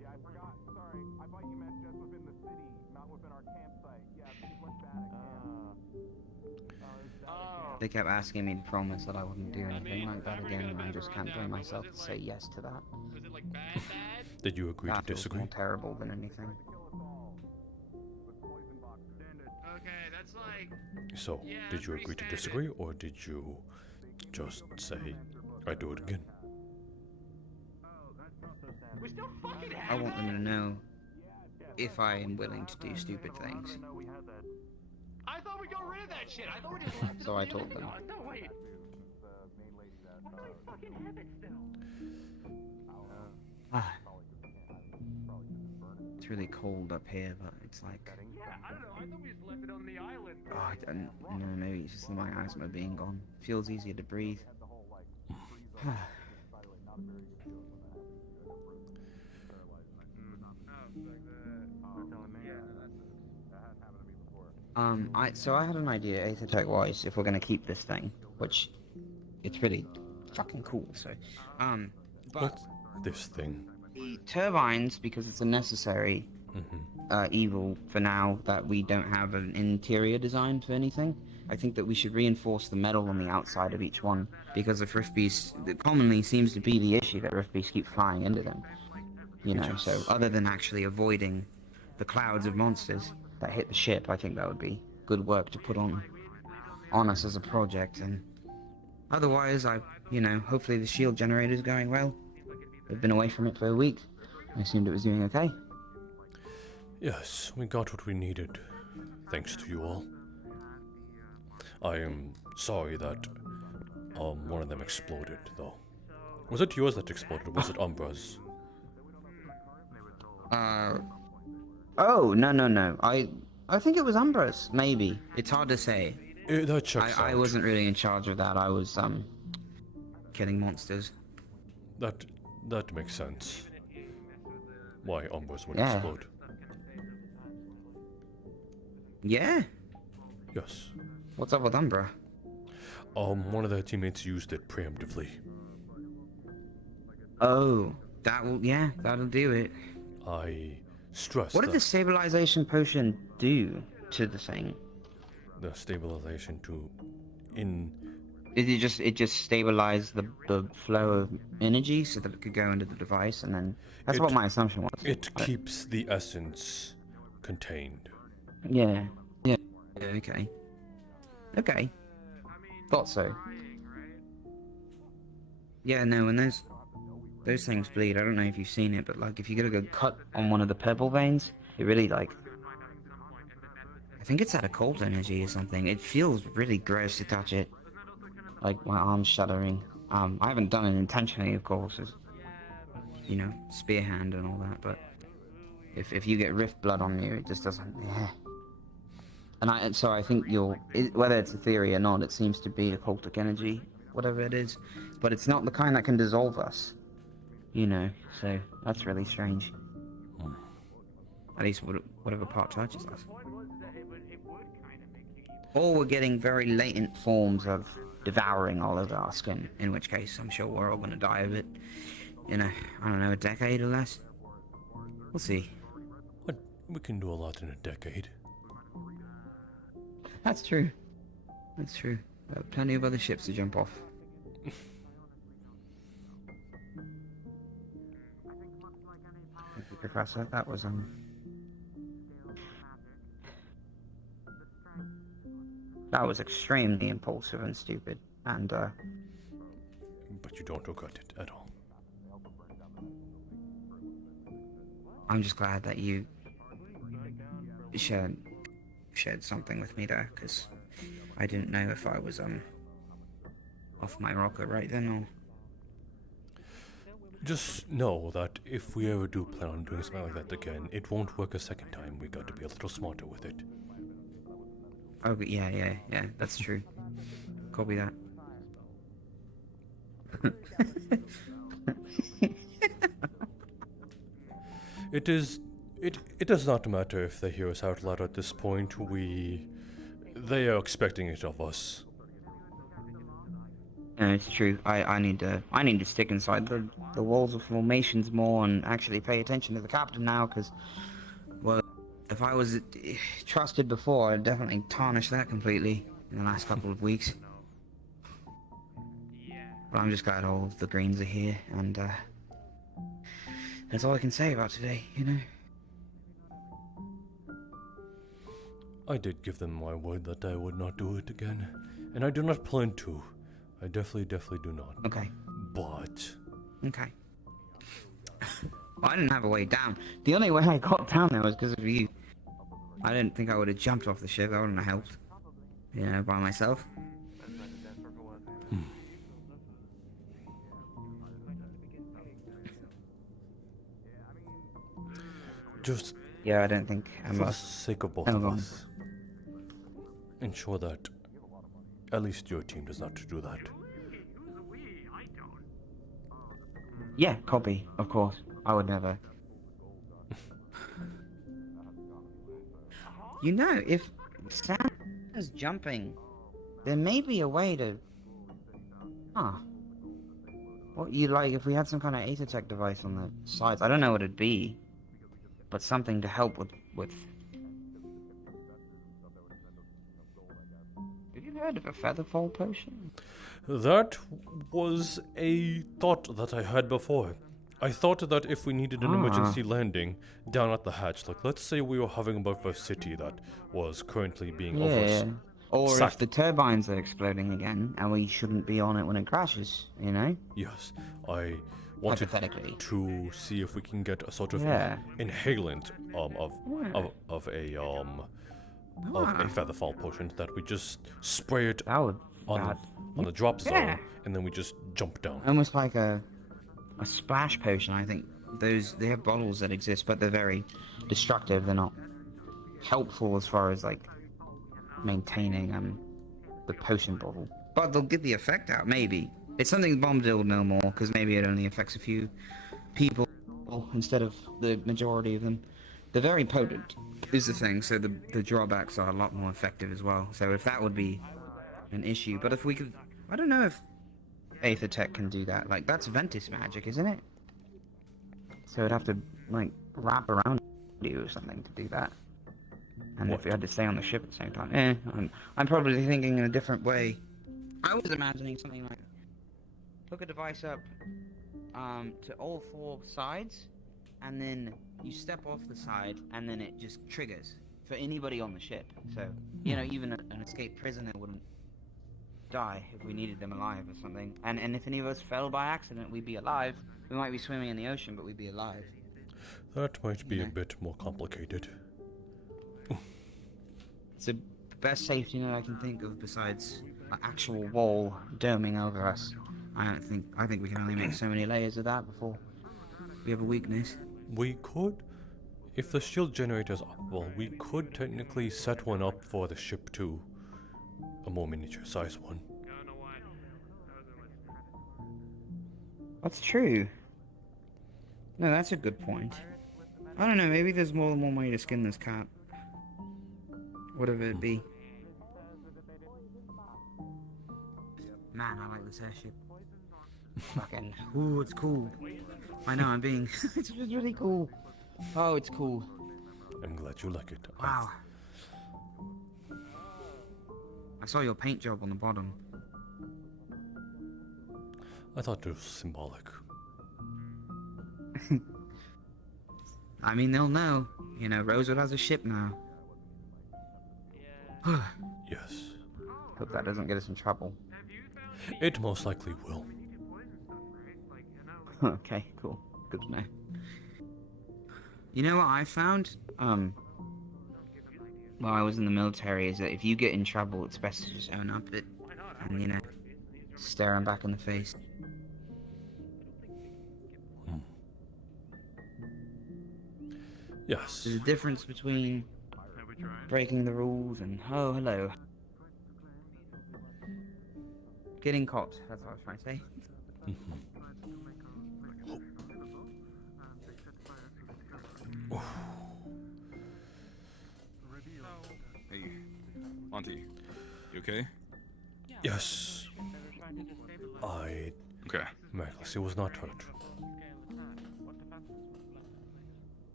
Yeah, I forgot. Sorry. I thought you meant just within the city, not within our campsite. Yeah, pretty much that. They kept asking me to promise that I wouldn't do anything like that again, and I just can't bring myself to say yes to that. Was it like bad? Did you agree to disagree? More terrible than anything. Okay, that's like. So, did you agree to disagree, or did you just say, I do it again? I want them to know if I am willing to do stupid things. I thought we got rid of that shit. I thought we just left it. So I told them. No, wait. Fucking heaven still. It's really cold up here, but it's like... Yeah, I don't know. I thought we just left it on the island. Oh, I don't know, maybe it's just my asthma being gone. Feels easier to breathe. So I had an idea, Aethertech-wise, if we're gonna keep this thing, which it's really fucking cool. So, but what's this thing? The turbines, because it's a necessary evil for now that we don't have an interior design for anything. I think that we should reinforce the metal on the outside of each one, because if rift beasts, it commonly seems to be the issue that rift beasts keep flying into them. You know, so other than actually avoiding the clouds of monsters that hit the ship, I think that would be good work to put on us as a project. And otherwise, I you know, hopefully the shield generator's going well. We've been away from it for a week. I assumed it was doing okay. Yes, we got what we needed. Thanks to you all. I am sorry that one of them exploded, though. Was it yours that exploded, or was it Umbra's? Oh, no. I think it was Umbra's, maybe. It's hard to say. That checks I out. wasn't really in charge of that. I was, killing monsters. That makes sense. Why Umbra's would Yeah. explode. Yeah? Yes. What's up with Umbra? One of their teammates used it preemptively. Oh, that'll do it. I stress What did that the stabilization potion do to the thing? the stabilization Did it just stabilize the flow of energy so that it could go into the device, and then that's what my assumption was. It keeps the essence contained. Yeah. Okay. Thought so. Yeah, no, when those things bleed, I don't know if you've seen it, but like if you get a good cut on one of the purple veins, it really like, I think it's out of cold energy or something. It feels really gross to touch it. Like my arm's shuddering. I haven't done it intentionally, of course, as, you know, spear hand and all that, but if you get rift blood on you, it just doesn't, yeah. And so I think whether it's a theory or not, it seems to be occultic energy, whatever it is, but it's not the kind that can dissolve us, you know, so that's really strange. At least whatever part touches us. Or we're getting very latent forms of devouring all over our skin, in which case I'm sure we're all going to die of it in I don't know, a decade or less. We'll see. But we can do a lot in a decade. That's true. Plenty of other ships to jump off. Thank you, Professor. That was extremely impulsive and stupid, and But you don't regret it at all. I'm just glad that you shared something with me there, because I didn't know if I was off my rocker right then or... Just know that if we ever do plan on doing something like that again, it won't work a second time. We got to be a little smarter with it. Oh, but yeah, that's true. Copy that. It does not matter if they hear us out loud at this point. They are expecting it of us. No, it's true. I need to stick inside the walls of formations more and actually pay attention to the captain now, because, well, if I was trusted before, I'd definitely tarnished that completely in the last couple of weeks. But I'm just glad all of the greens are here, and that's all I can say about today, you know? I did give them my word that I would not do it again, and I do not plan to. I definitely do not. Okay. But... Okay. Well, I didn't have a way down. The only way I got down there was because of you. I didn't think I would have jumped off the ship. That wouldn't have helped. You know, by myself. Just... Yeah, I don't think I'm for the lost. sake of both of us, ensure that at least your team does not do that. Yeah, copy, of course. I would never. You know, if Sam is jumping, there may be a way to... What you like, if we had some kind of aether-tech device on the sides, I don't know what it'd be, but something to help with... Have you heard of a featherfall potion? That was a thought that I had before. I thought that if we needed an emergency landing down at the hatch, like let's say we were hovering above a city that was currently being Or if the turbines are exploding again, and we shouldn't be on it when it crashes, you know? Yes, I wanted to see if we can get a sort of inhalant of a featherfall potion that we just spray it on the drop zone, and then we just jump down. Almost like a splash potion. I think they have bottles that exist, but they're very destructive. They're not helpful as far as like maintaining the potion bottle. But they'll get the effect out, maybe. It's something Bombadil will know more, because maybe it only affects a few people instead of the majority of them. They're very potent, is the thing, so the drawbacks are a lot more effective as well. So if that would be an issue, but if we could... I don't know if Aether Tech can do that. Like, that's Ventus magic, isn't it? So it'd have to, like, wrap around you or something to do that. And if we had to stay on the ship at the same time. I'm probably thinking in a different way. I was imagining something like... hook a device up to all 4 sides, and then you step off the side, and then it just triggers for anybody on the ship. So, you know, even an escaped prisoner wouldn't die if we needed them alive or something. And if any of us fell by accident, we'd be alive. We might be swimming in the ocean, but we'd be alive. That might be a bit more complicated. It's the best safety net I can think of besides an actual wall doming over us. I think we can only make so many layers of that before we have a weakness. We could, if the shield generator's up, well, we could technically set one up for the ship too. A more miniature size one. That's true. No, that's a good point. I don't know, maybe there's more than one way to skin this cat. Whatever it be. Man, I like this airship. Fucking, ooh, it's cool. I know, I'm being... it's really cool. Oh, it's cool. I'm glad you like it. Wow. I saw your paint job on the bottom. I thought it was symbolic. I mean, they'll know. You know, Rosewood has a ship now. Yes. Hope that doesn't get us in trouble. It most likely will. Okay, cool. Good to know. You know what I found? While I was in the military, is that if you get in trouble, it's best to just own up it and, you know, stare them back in the face. Yes. There's a difference between breaking the rules and, oh, hello. Getting caught, that's what I was trying to say. Hey, Monty, you okay? Yes. Okay. Miraculously was not hurt.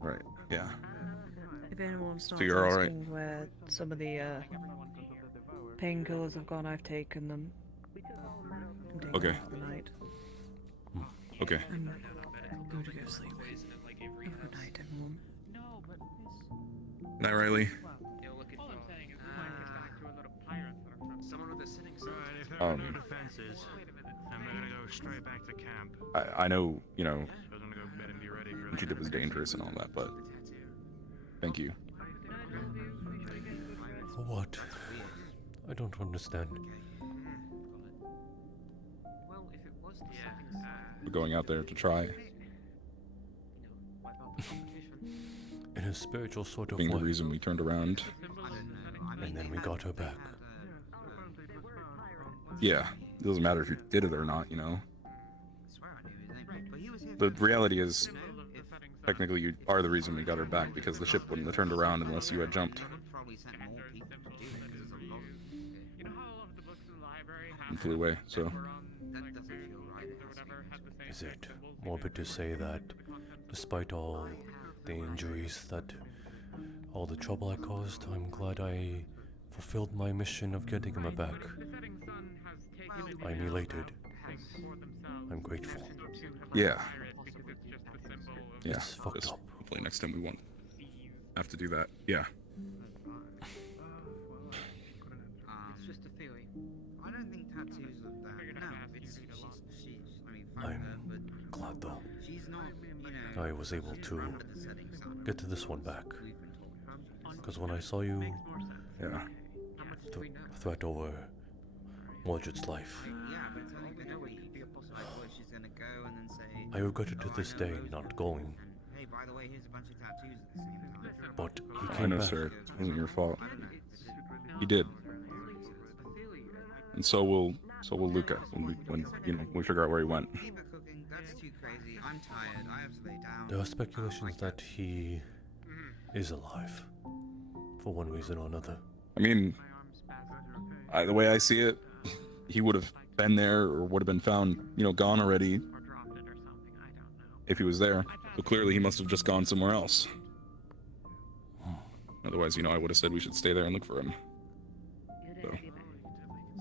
Right, yeah. If anyone starts So you're all right? asking where some of the painkillers have gone, I've taken them. I'm taking Okay. them for the night. Okay. Go to go sleep. Have a good night, everyone. Night, Riley. No defenses, and we're gonna go straight back to camp. I know, you know, So I'm gonna go to bed and be ready for what you did was dangerous and all that, but thank you. For what? I don't understand. We're going out there to try. In a spiritual sort of Being the way. reason we turned around. And then we got her back. Yeah, it doesn't matter if you did it or not, you know. The reality is, technically you are the reason we got her back, because the ship wouldn't have turned around unless you had jumped. And flew away, so. Is it morbid to say that, despite all the injuries, that all the trouble I caused, I'm glad I fulfilled my mission of getting him back. I'm elated. I'm grateful. Yeah. Yeah. It's fucked up. Hopefully next time we won't have to do that. Yeah. I was able to get to this one back. Because when I saw you threat over Mordred's life, I regretted to this day not going. But he I came know, back. sir. It wasn't your fault. He did. And so will Luca when we figure out where he went. There are speculations that he is alive, for one reason or another. I mean, the way I see it, he would have been there or would have been found, gone already if he was there. So clearly he must have just gone somewhere else. Otherwise, I would have said we should stay there and look for him. So,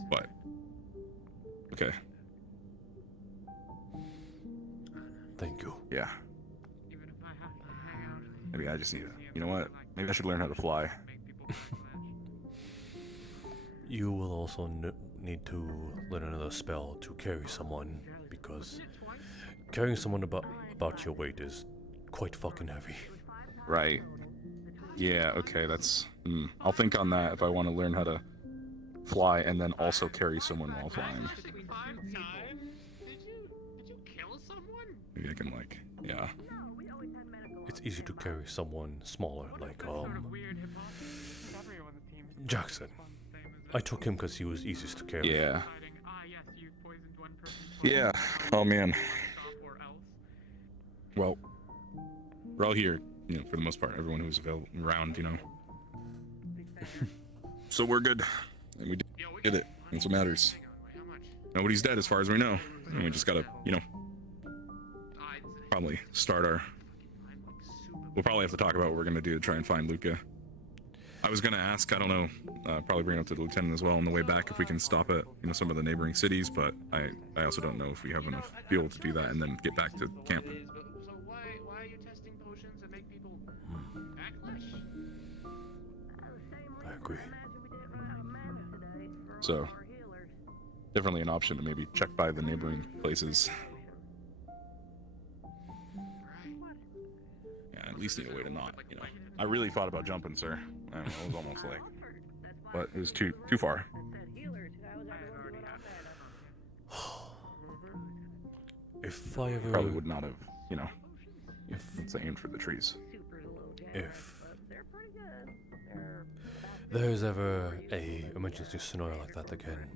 but, okay. Thank you. Yeah. Maybe I just need to, you know what? Maybe I should learn how to fly. You will also need to learn another spell to carry someone, because carrying someone about your weight is quite fucking heavy. Right. Yeah, okay, that's... I'll think on that if I want to learn how to fly and then also carry someone while flying. Maybe I can, yeah. It's easy to carry someone smaller, like, Jackson. I took him because he was easiest to carry. Yeah. Yeah, oh man. Well, we're all here, for the most part, everyone who's around, So we're good, and we did it, that's what matters. Nobody's dead as far as we know, and we just gotta, probably start our... We'll probably have to talk about what we're gonna do to try and find Luca. I was gonna ask, I don't know, probably bring it up to the lieutenant as well on the way back if we can stop at, some of the neighboring cities, but I also don't know if we have enough fuel to do that and then get back to camp. So why are you testing potions that make people backlash? I agree. So, definitely an option to maybe check by the neighboring places. Yeah, at least need a way to not, I really thought about jumping, sir. I don't know, it was almost like... But it was too far. If I ever... Probably would not have, let's say, aimed for the trees. If there's ever a emergency scenario like that again,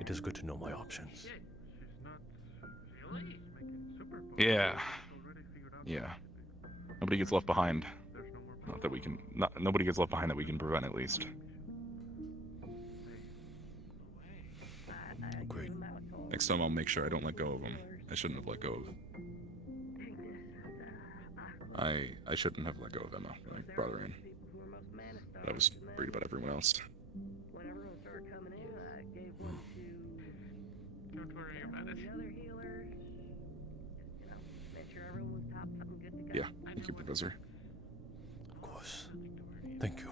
it is good to know my options. Yeah. Yeah. Nobody gets left behind. Not that we can... nobody gets left behind that we can prevent, at least. Great. Next time I'll make sure I don't let go of him. I shouldn't have let go of... I shouldn't have let go of Emma when I brought her in. But I was worried about everyone else. Don't worry about it. Yeah, thank you, Professor. Of course. Thank you.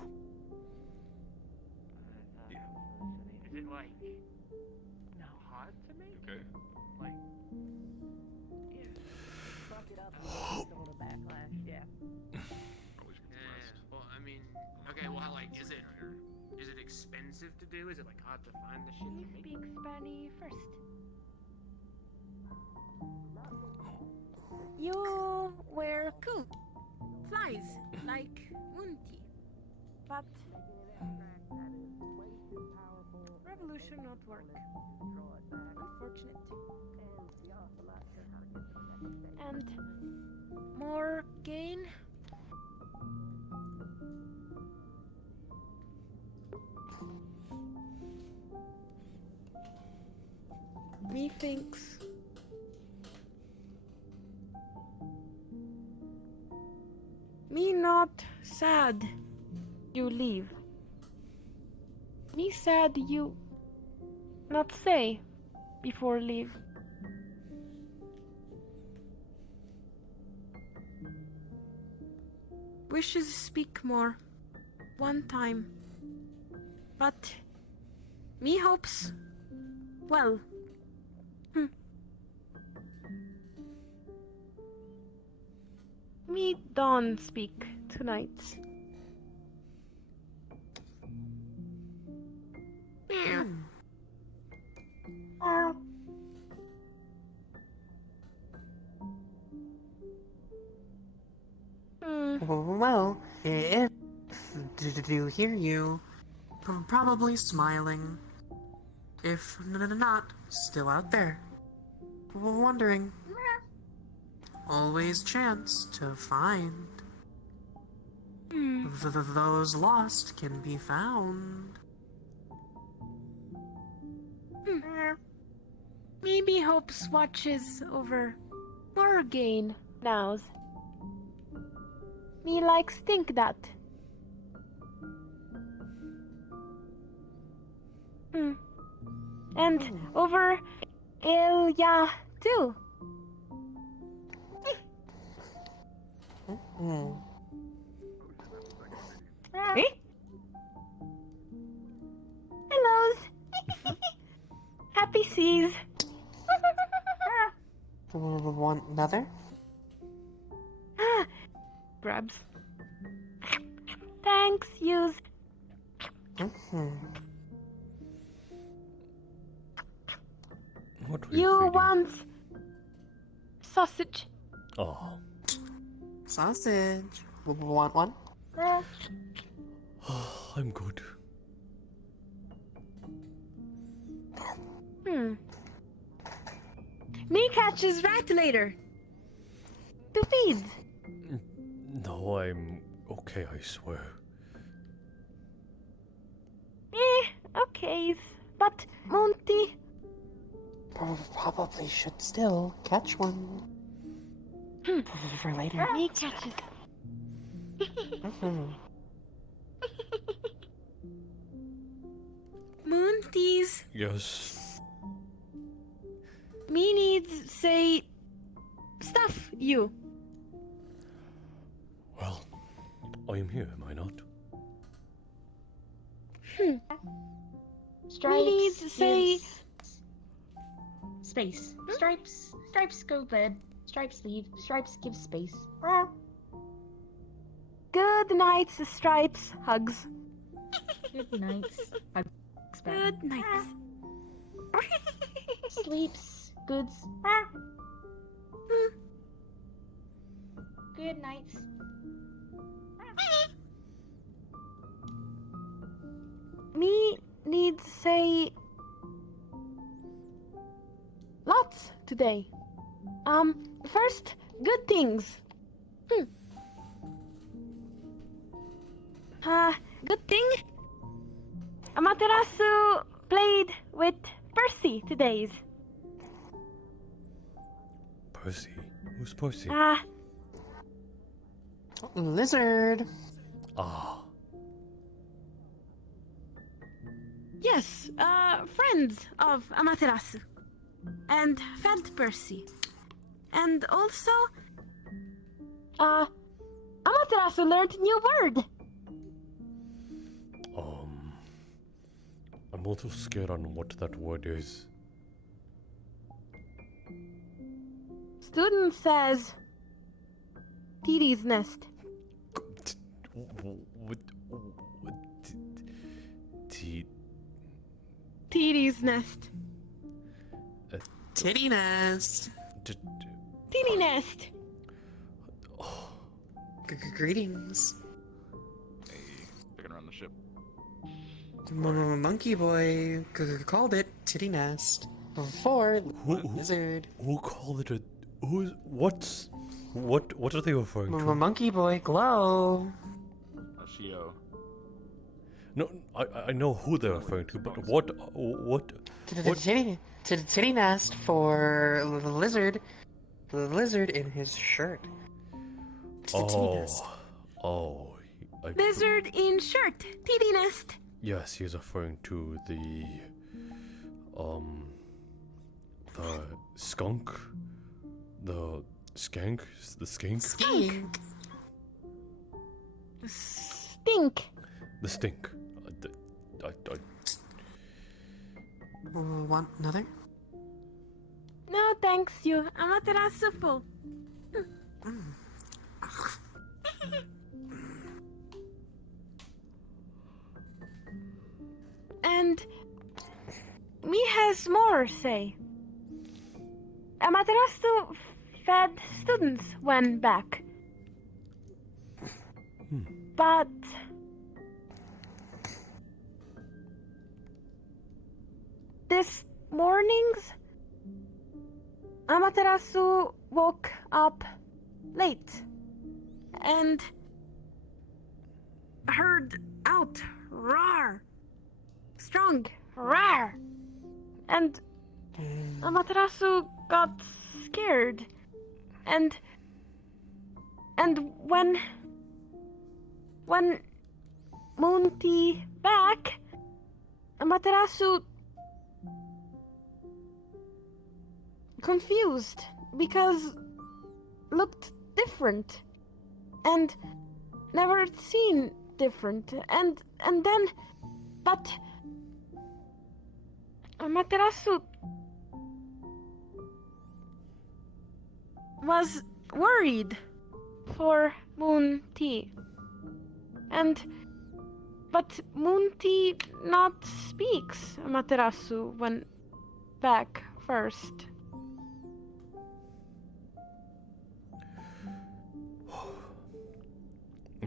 Is it hot to make? Okay. Fuck it up and get some of the backlash, yeah. Well, I mean, okay, well, is it expensive to do? Is it hard to find the shit to make? Speak Spanish first. You were cool. Flies, like Monty. But revolution not work. Unfortunate. And more gain. Methinks me not sad you leave. Me sad you not say before leave. Wishes speak more one time. But me hopes well. me Dawn speak tonight. Well, if do hear you, probably smiling. If not, still out there, wondering. Always chance to find. Those lost can be found. Maybe Hope's watches over Morgaine nows. Me likes think that. And over Ilya too. Eh? Hellos. Happy seas. Want another? Grabs. Thanks, use. What were You feeding? want sausage? Oh. Sausage. Want one? I'm good. Me catches rat later. To feed. No, I'm okay, I swear. Okay. But Monty. Probably should still catch one. For later. Me catches. Monty's. Yes. Me needs say stuff you. Well, I am here, am I not? Me needs say space. Stripes go bed. Stripes leave. Stripes give space. Good nights, Stripes. Hugs. Good nights. Hugs. Good nights. Sleeps. Goods. Good nights. Me needs say lots today. First, good things. Good thing. Amaterasu played with Percy today's. Percy? Who's Percy? Lizard. Ah. Yes, friends of Amaterasu. And fed Percy. And also, Amaterasu learned a new word. I'm a little scared on what that word is. Student says, Titty's nest. Titty's nest. Titty nest. Titty nest. Greetings. Hey, picking around the ship. Monkey boy called it titty nest. Before lizard. Who called it a? What are they referring to? Monkey boy glow. Shio. No, I know who they're referring to, but what? To the titty nest for the lizard. The lizard in his shirt. Lizard in shirt. Titty nest. Yes, he's referring to the skunk, the skank, the skink. Skink. Stink. The stink. Want another? No, thanks you. Amaterasu full. me has more say. Amaterasu fed students when back. But this morning's Amaterasu woke up late and heard out roar, strong roar, and Amaterasu got scared, and when Monty back, Amaterasu confused because looked different and never seen different, and then but Amaterasu was worried for Monty, but Monty not speaks Amaterasu when back first.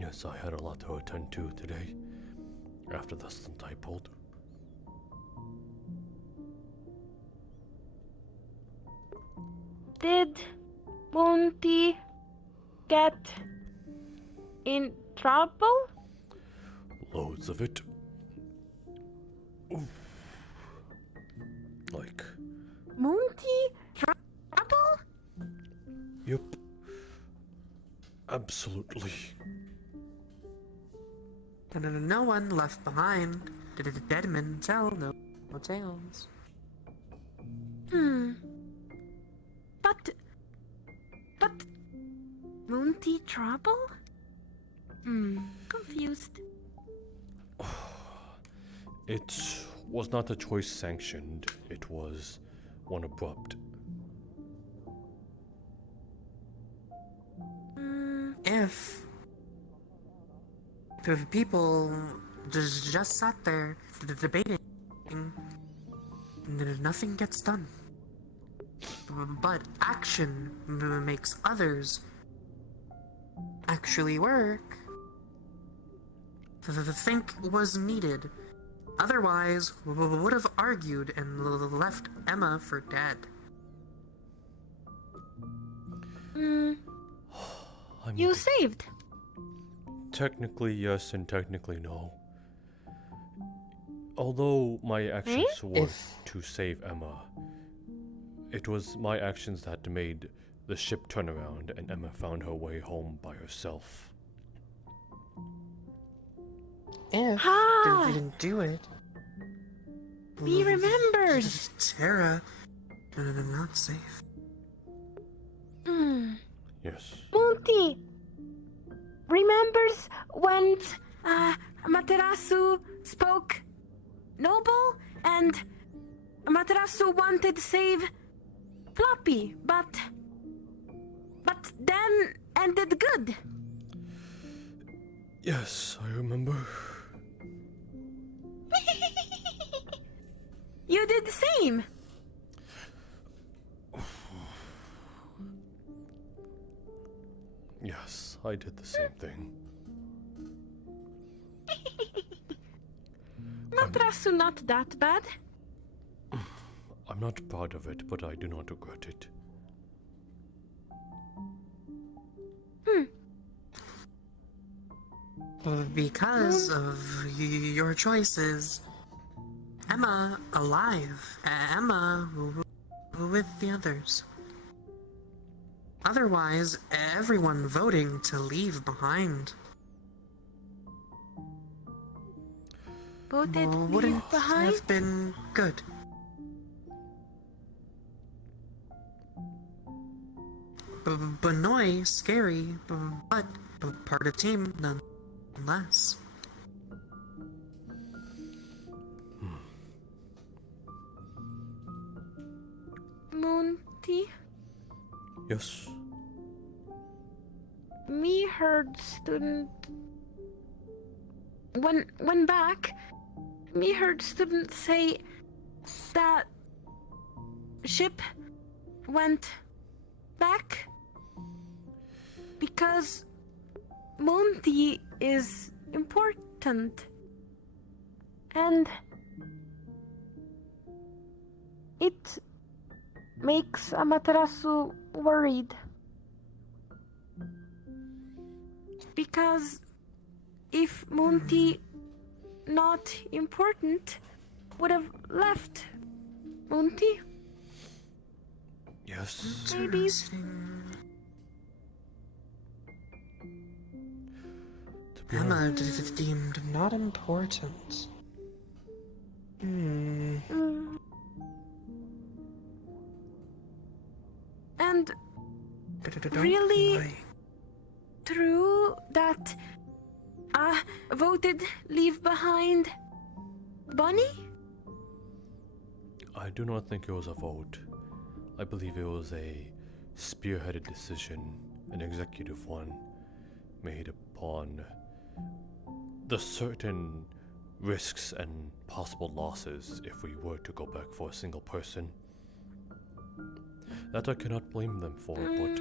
Yes, I had a lot to attend to today after the stunt I pulled. Did Monty get in trouble? Loads of it. Like, Monty trouble? yep. Absolutely. No one left behind. Dead men tell no tales. But Monty trouble? Confused. It was not a choice sanctioned, it was one abrupt. If the people just sat there debating, nothing gets done. But action makes others actually work. The think was needed. Otherwise, would have argued and left Emma for dead. You saved. Technically yes and technically no. Although my actions were to save Emma, it was my actions that made the ship turn around and Emma found her way home by herself. If they didn't do it, Be remembered. Tara, not safe. Yes. Monty remembers when Amaterasu spoke noble and Amaterasu wanted to save Floppy, but then ended good. Yes, I remember. You did the same. Yes, I did the same thing. Amaterasu not that bad. I'm not proud of it, but I do not regret it. Because of your choices, Emma alive. Emma with the others. Otherwise, everyone voting to leave behind. Voted Wouldn't leave behind? have been good. Benoit, scary, but part of team nonetheless. Monty, Yes. me heard student when back, me heard student say the ship went back because Monty is important. And it makes Amaterasu worried. Because if Monty not important would have left Monty. Yes. Maybe. Emma deemed not important. And really true that voted leave behind Bunny? I do not think it was a vote. I believe it was a spearheaded decision, an executive one, made upon the certain risks and possible losses if we were to go back for a single person. That I cannot blame them for, but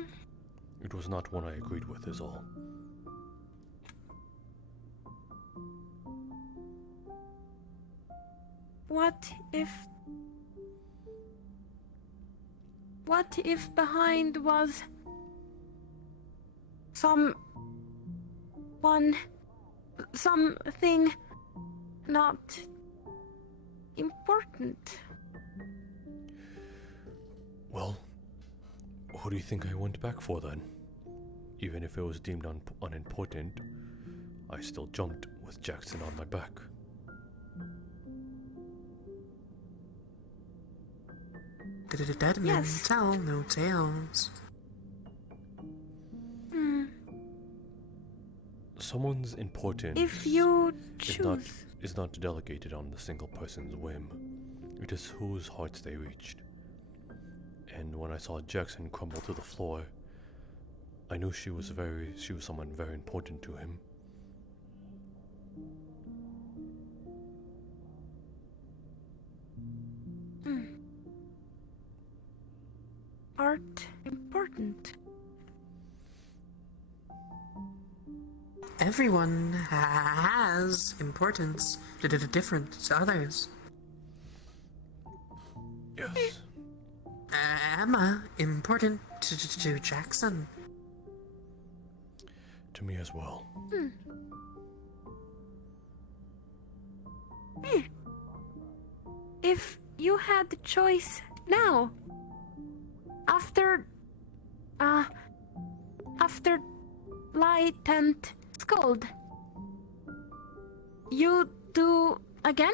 it was not one I agreed with is all. What if behind was something not important? Well, who do you think I went back for then? Even if it was deemed unimportant, I still jumped with Jackson on my back. Dead men tell no tales. Someone's importance If you choose. is not delegated on the single person's whim. It is whose hearts they reached. And when I saw Jackson crumble to the floor, I knew she was someone very important to him. Art important. Everyone has importance, different to others. Yes. Emma, important to Jackson. To me as well. If you had the choice now, after Light and Scold, you do again?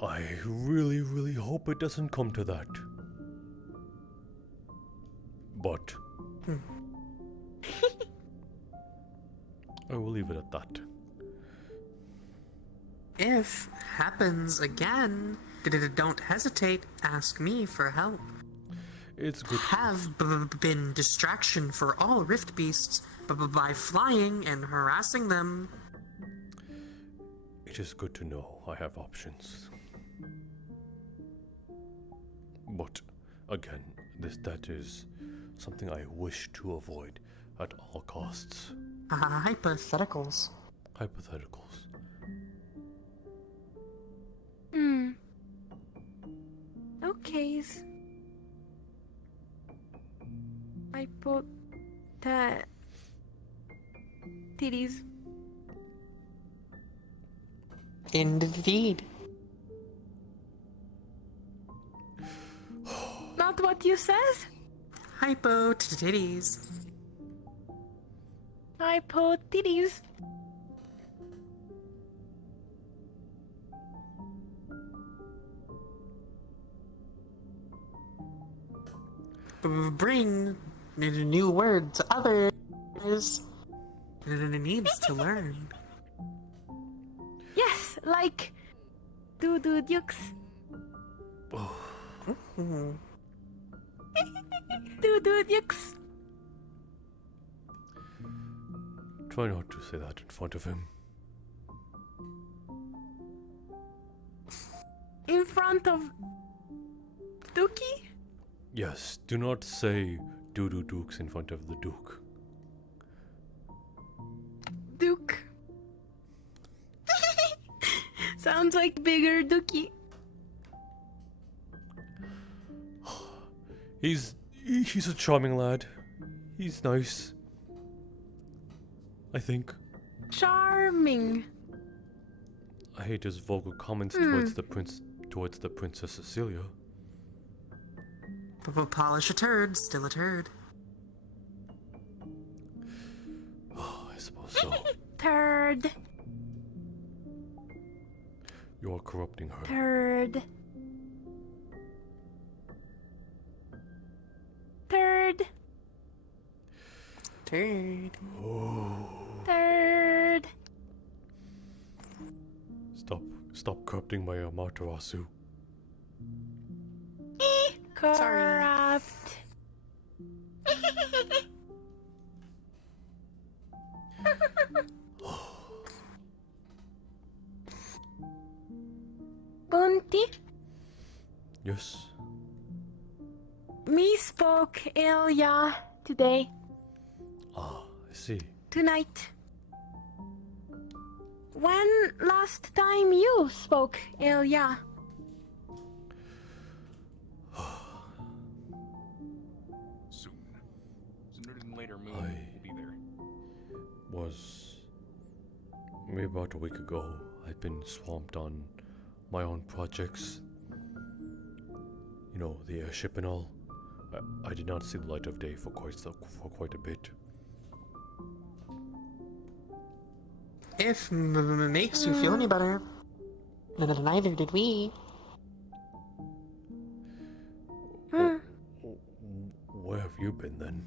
I really, really hope it doesn't come to that. But I will leave it at that. If happens again, don't hesitate, ask me for help. It's good. Have been distraction for all rift beasts by flying and harassing them. It is good to know I have options. But again, that is something I wish to avoid at all costs. Hypotheticals. Hypotheticals. Okay. I put the titties. Indeed. Not what you says? Hypo titties. Hypo titties. Bring new words to others. Needs to learn. Yes, like doo-doo dukes. Doo-doo dukes. Try not to say that in front of him. in front of Dookie? Yes, do not say doo-doo dukes in front of the Duke. Duke. Sounds like bigger Dookie. He's a charming lad. He's nice. I think. Charming. I hate his vulgar comments towards the Princess Cecilia. Polish a turd, still a turd. Oh, I suppose so. Turd. You're corrupting her. Turd. Turd. Turd. Oh. Turd. Stop corrupting my Amaterasu. Corrupt. Monty, Yes. me spoke Ilya today, Ah, I see. tonight. When last time you spoke Ilya? Soon. Sooner than later, Moon will be there. Was maybe about a week ago. I've been swamped on my own projects. You know, the airship and all. I did not see the light of day for quite a bit. If makes you feel any better, neither did we. Where have you been then?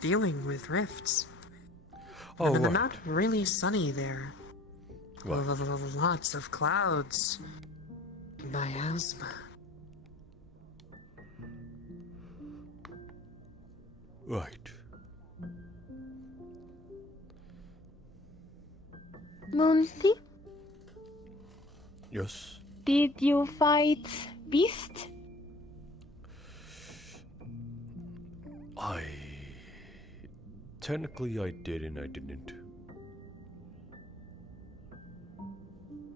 Dealing with rifts. Oh, right. Not really sunny there. Right. Lots of clouds. Miasma. Right. Monty, Yes. did you fight Beast? Technically I did and I didn't.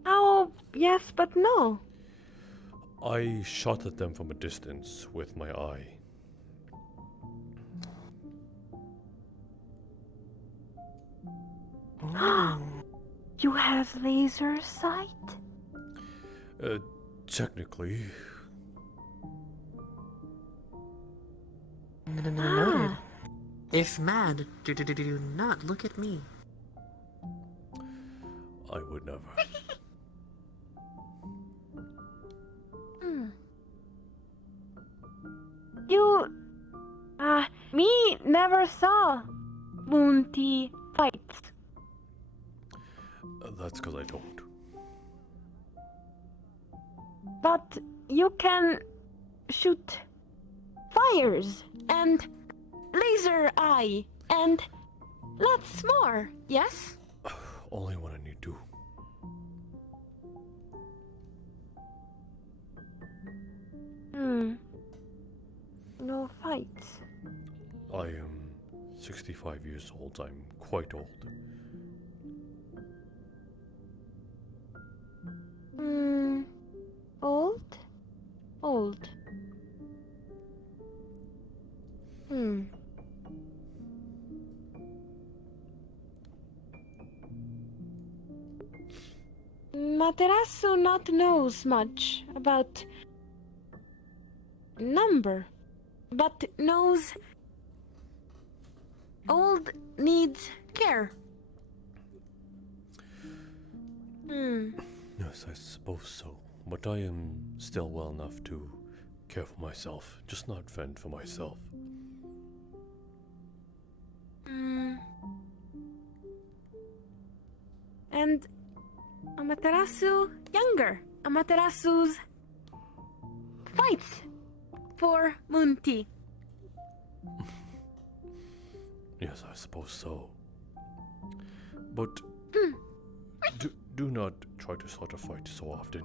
Oh, yes, but no. I shot at them from a distance with my eye. You have laser sight? Technically. Noted. If mad, do not look at me. I would never. You, me never saw Monty fights. That's because I don't. But you can shoot fires and laser eye and lots more, yes? Only when I need to. No fights. I am 65 years old. I'm quite old. Old? Old. Materasu not knows much about number, but knows old needs care. Yes, I suppose so. But I am still well enough to care for myself, just not fend for myself. And Amaterasu younger. Amaterasu's fights for Monty. Yes, I suppose so. But do not try to start a fight so often.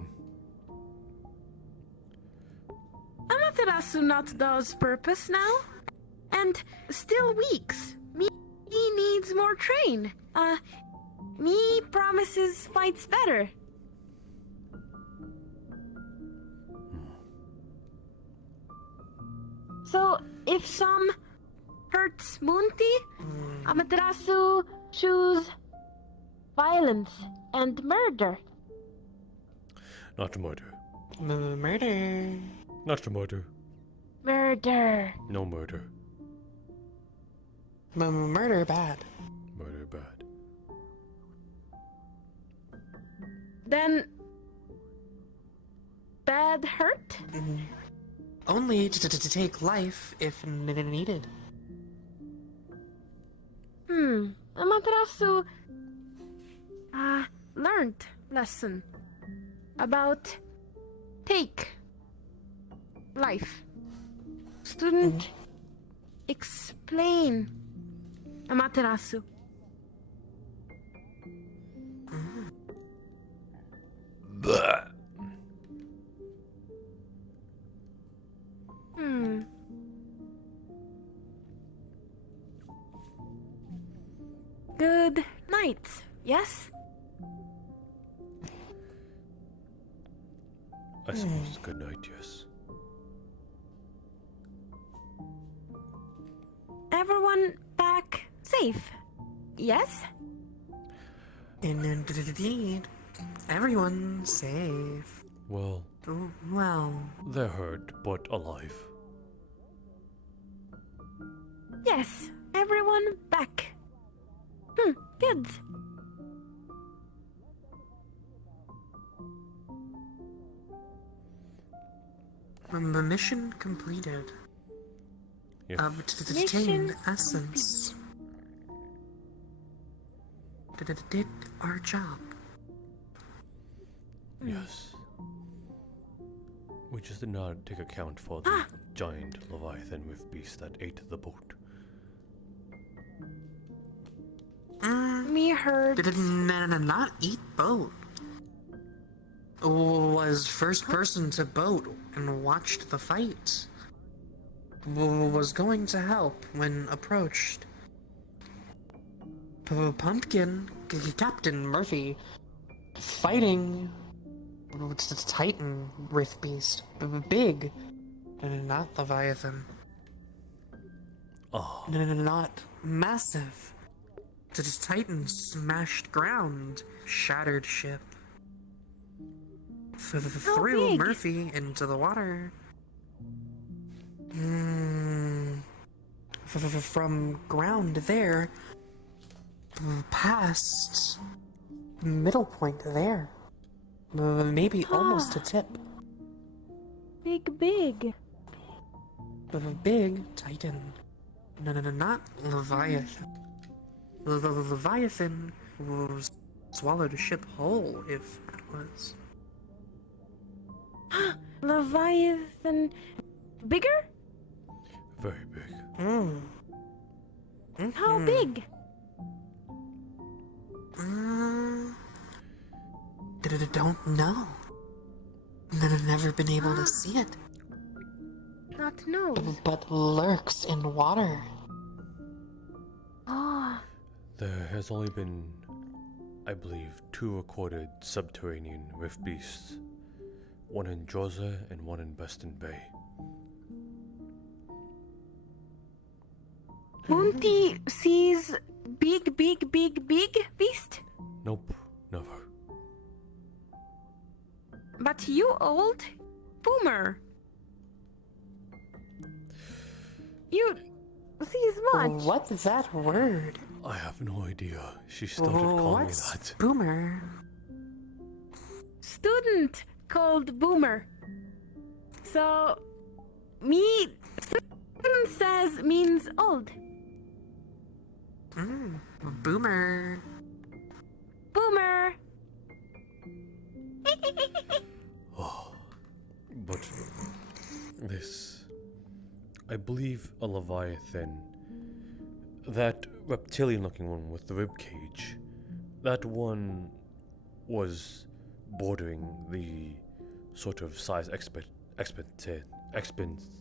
Amaterasu not does purpose now, and still weeks. Me needs more train. Me promises fights better. So if some hurts Monty, Amaterasu choose violence and murder. Not murder. Murder. Not murder. Murder. No murder. Murder bad. Murder bad. Then bad hurt? Only to take life if needed. Amaterasu learned lesson about take life. Student explain Amaterasu. Good night, yes? I suppose good night, yes. Everyone back safe, yes? Indeed. Everyone's safe. Well, they're hurt, but alive. Yes, everyone back. Good. Mission completed. Yeah. To detain essence. Did our job. Yes. We just did not take account for the giant leviathan with beast that ate the boat. Me heard. Did not eat boat. Was first person to boat and watched the fight. Was going to help when approached. Pumpkin, Captain Murphy, fighting with the Titan Wraith Beast. Big, and not Leviathan. Oh. Not massive. The Titan smashed ground, shattered ship. Threw Murphy into the water. From ground there, past middle point there. Maybe almost to tip. Big. Big Titan. Not Leviathan. Leviathan swallowed a ship whole, if that was. Leviathan bigger? Very big. How big? Don't know. Never been able to see it. Not know. But lurks in water. There has only been, I believe, 2 recorded subterranean rift beasts. One in Georgia and one in Beston Bay. Monty sees big beast? Nope, never. But you old boomer. You sees much. What's that word? I have no idea. She started calling me that. Boomer? Student called boomer. So, me student says means old. Boomer. Boomer. Oh, but this, I believe, a leviathan. That reptilian-looking one with the rib cage. That one was bordering the sort of size expectations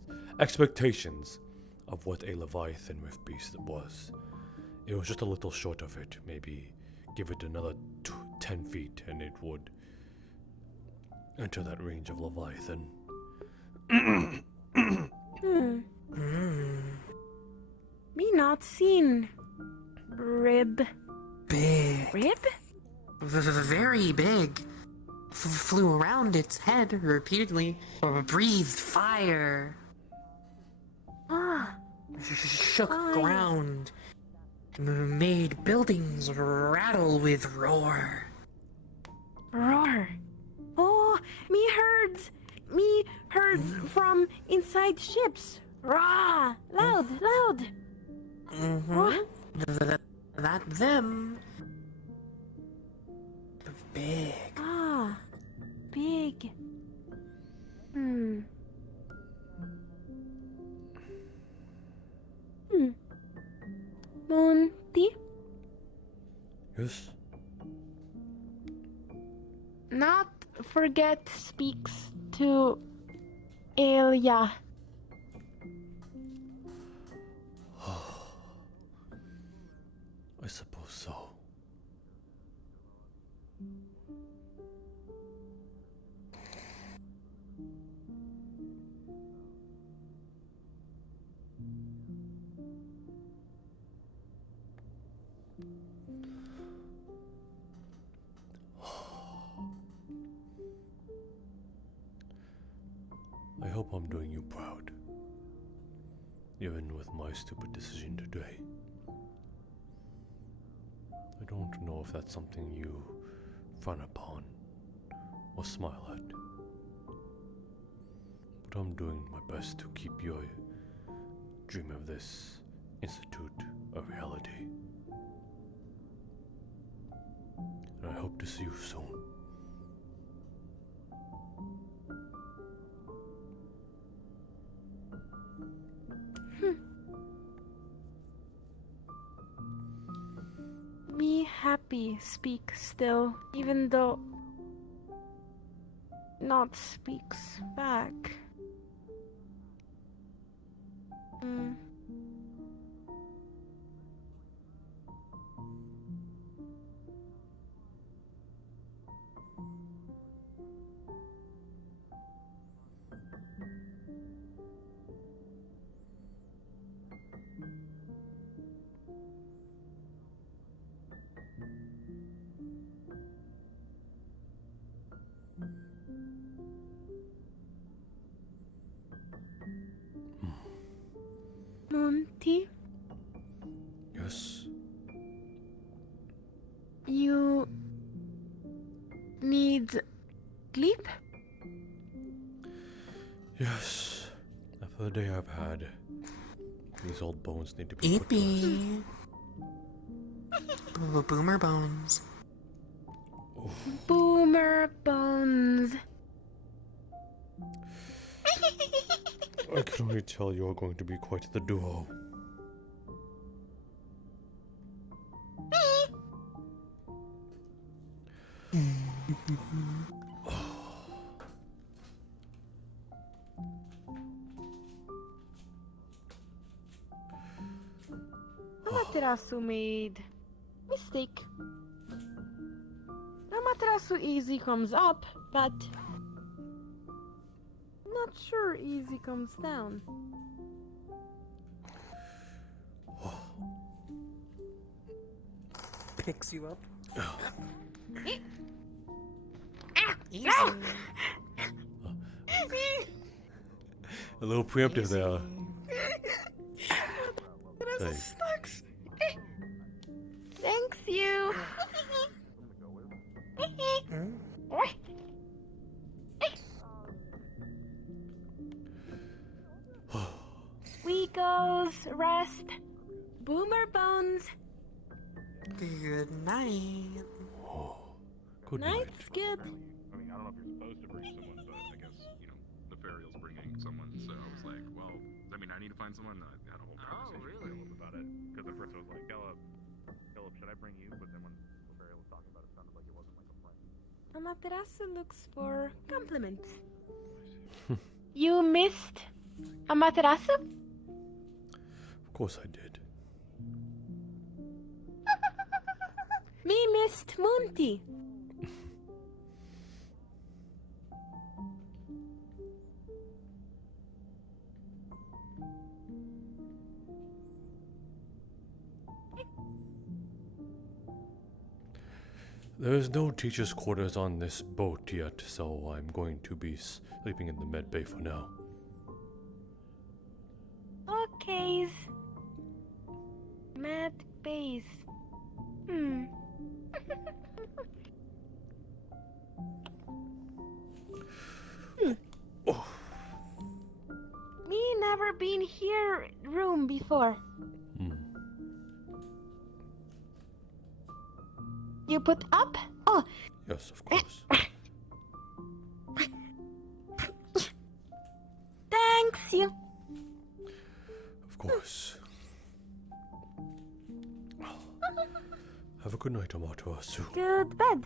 of what a Leviathan with beast was. It was just a little short of it. Maybe give it another 10 feet and it would enter that range of Leviathan. Me not seen rib. Big. Rib? Very big. Flew around its head repeatedly. Breathed fire. Ah. Shook ground. Made buildings rattle with roar. Roar. Oh, me herds from inside ships. Rah, loud. That them. Big. Ah, big. Monty? Yes? Not forget speaks to Elia. I suppose so. I hope I'm doing you proud, even with my stupid decision today. I don't know if that's something you frown upon or smile at, but I'm doing my best to keep your dream of this institute a reality. And I hope to see you soon. Me happy speak still, even though not speaks back. Monty? Yes? You need sleep? Yes. After the day I've had, these old bones need to be put to rest. Boomer bones. Boomer bones. I can only tell you're going to be quite the duo. Amaterasu made mistake. Amaterasu easy comes up, but not sure easy comes down. Picks you up. Easy. A little preemptive there. Thanks. Sucks. Thanks you. We goes rest. Boomer bones. Good night. Good night. Night's good. I mean, I don't know if you're supposed to bring someone, but I guess, Nefarial's bringing someone, so I was like, well, does that mean I need to find someone? I had a whole conversation with Caleb about it, because at first I was like, Caleb, should I bring you? But then when Nefarial was talking about it, it sounded like it wasn't like a friend. Amaterasu looks for compliments. You missed Amaterasu? Of course I did. Me missed Monty. There is no teacher's quarters on this boat yet, so I'm going to be sleeping in the med bay for now. Okays. Mad base. Me never been here room before. You put up? Oh. Yes, of course. Thanks, you. Of course. Have a good night, Amaterasu. Good bed.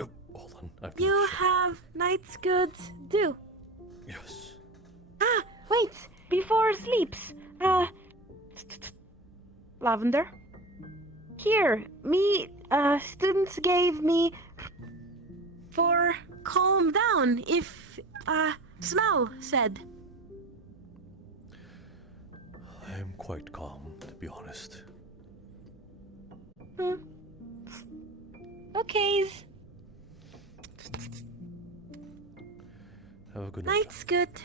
Oh, hold on. I have to You have night's goods do. Yes. Ah, wait. Before sleeps. Lavender. Here, students gave me for calm down if, smell said. I am quite calm, to be honest. Okays. Have a good night. Night's good.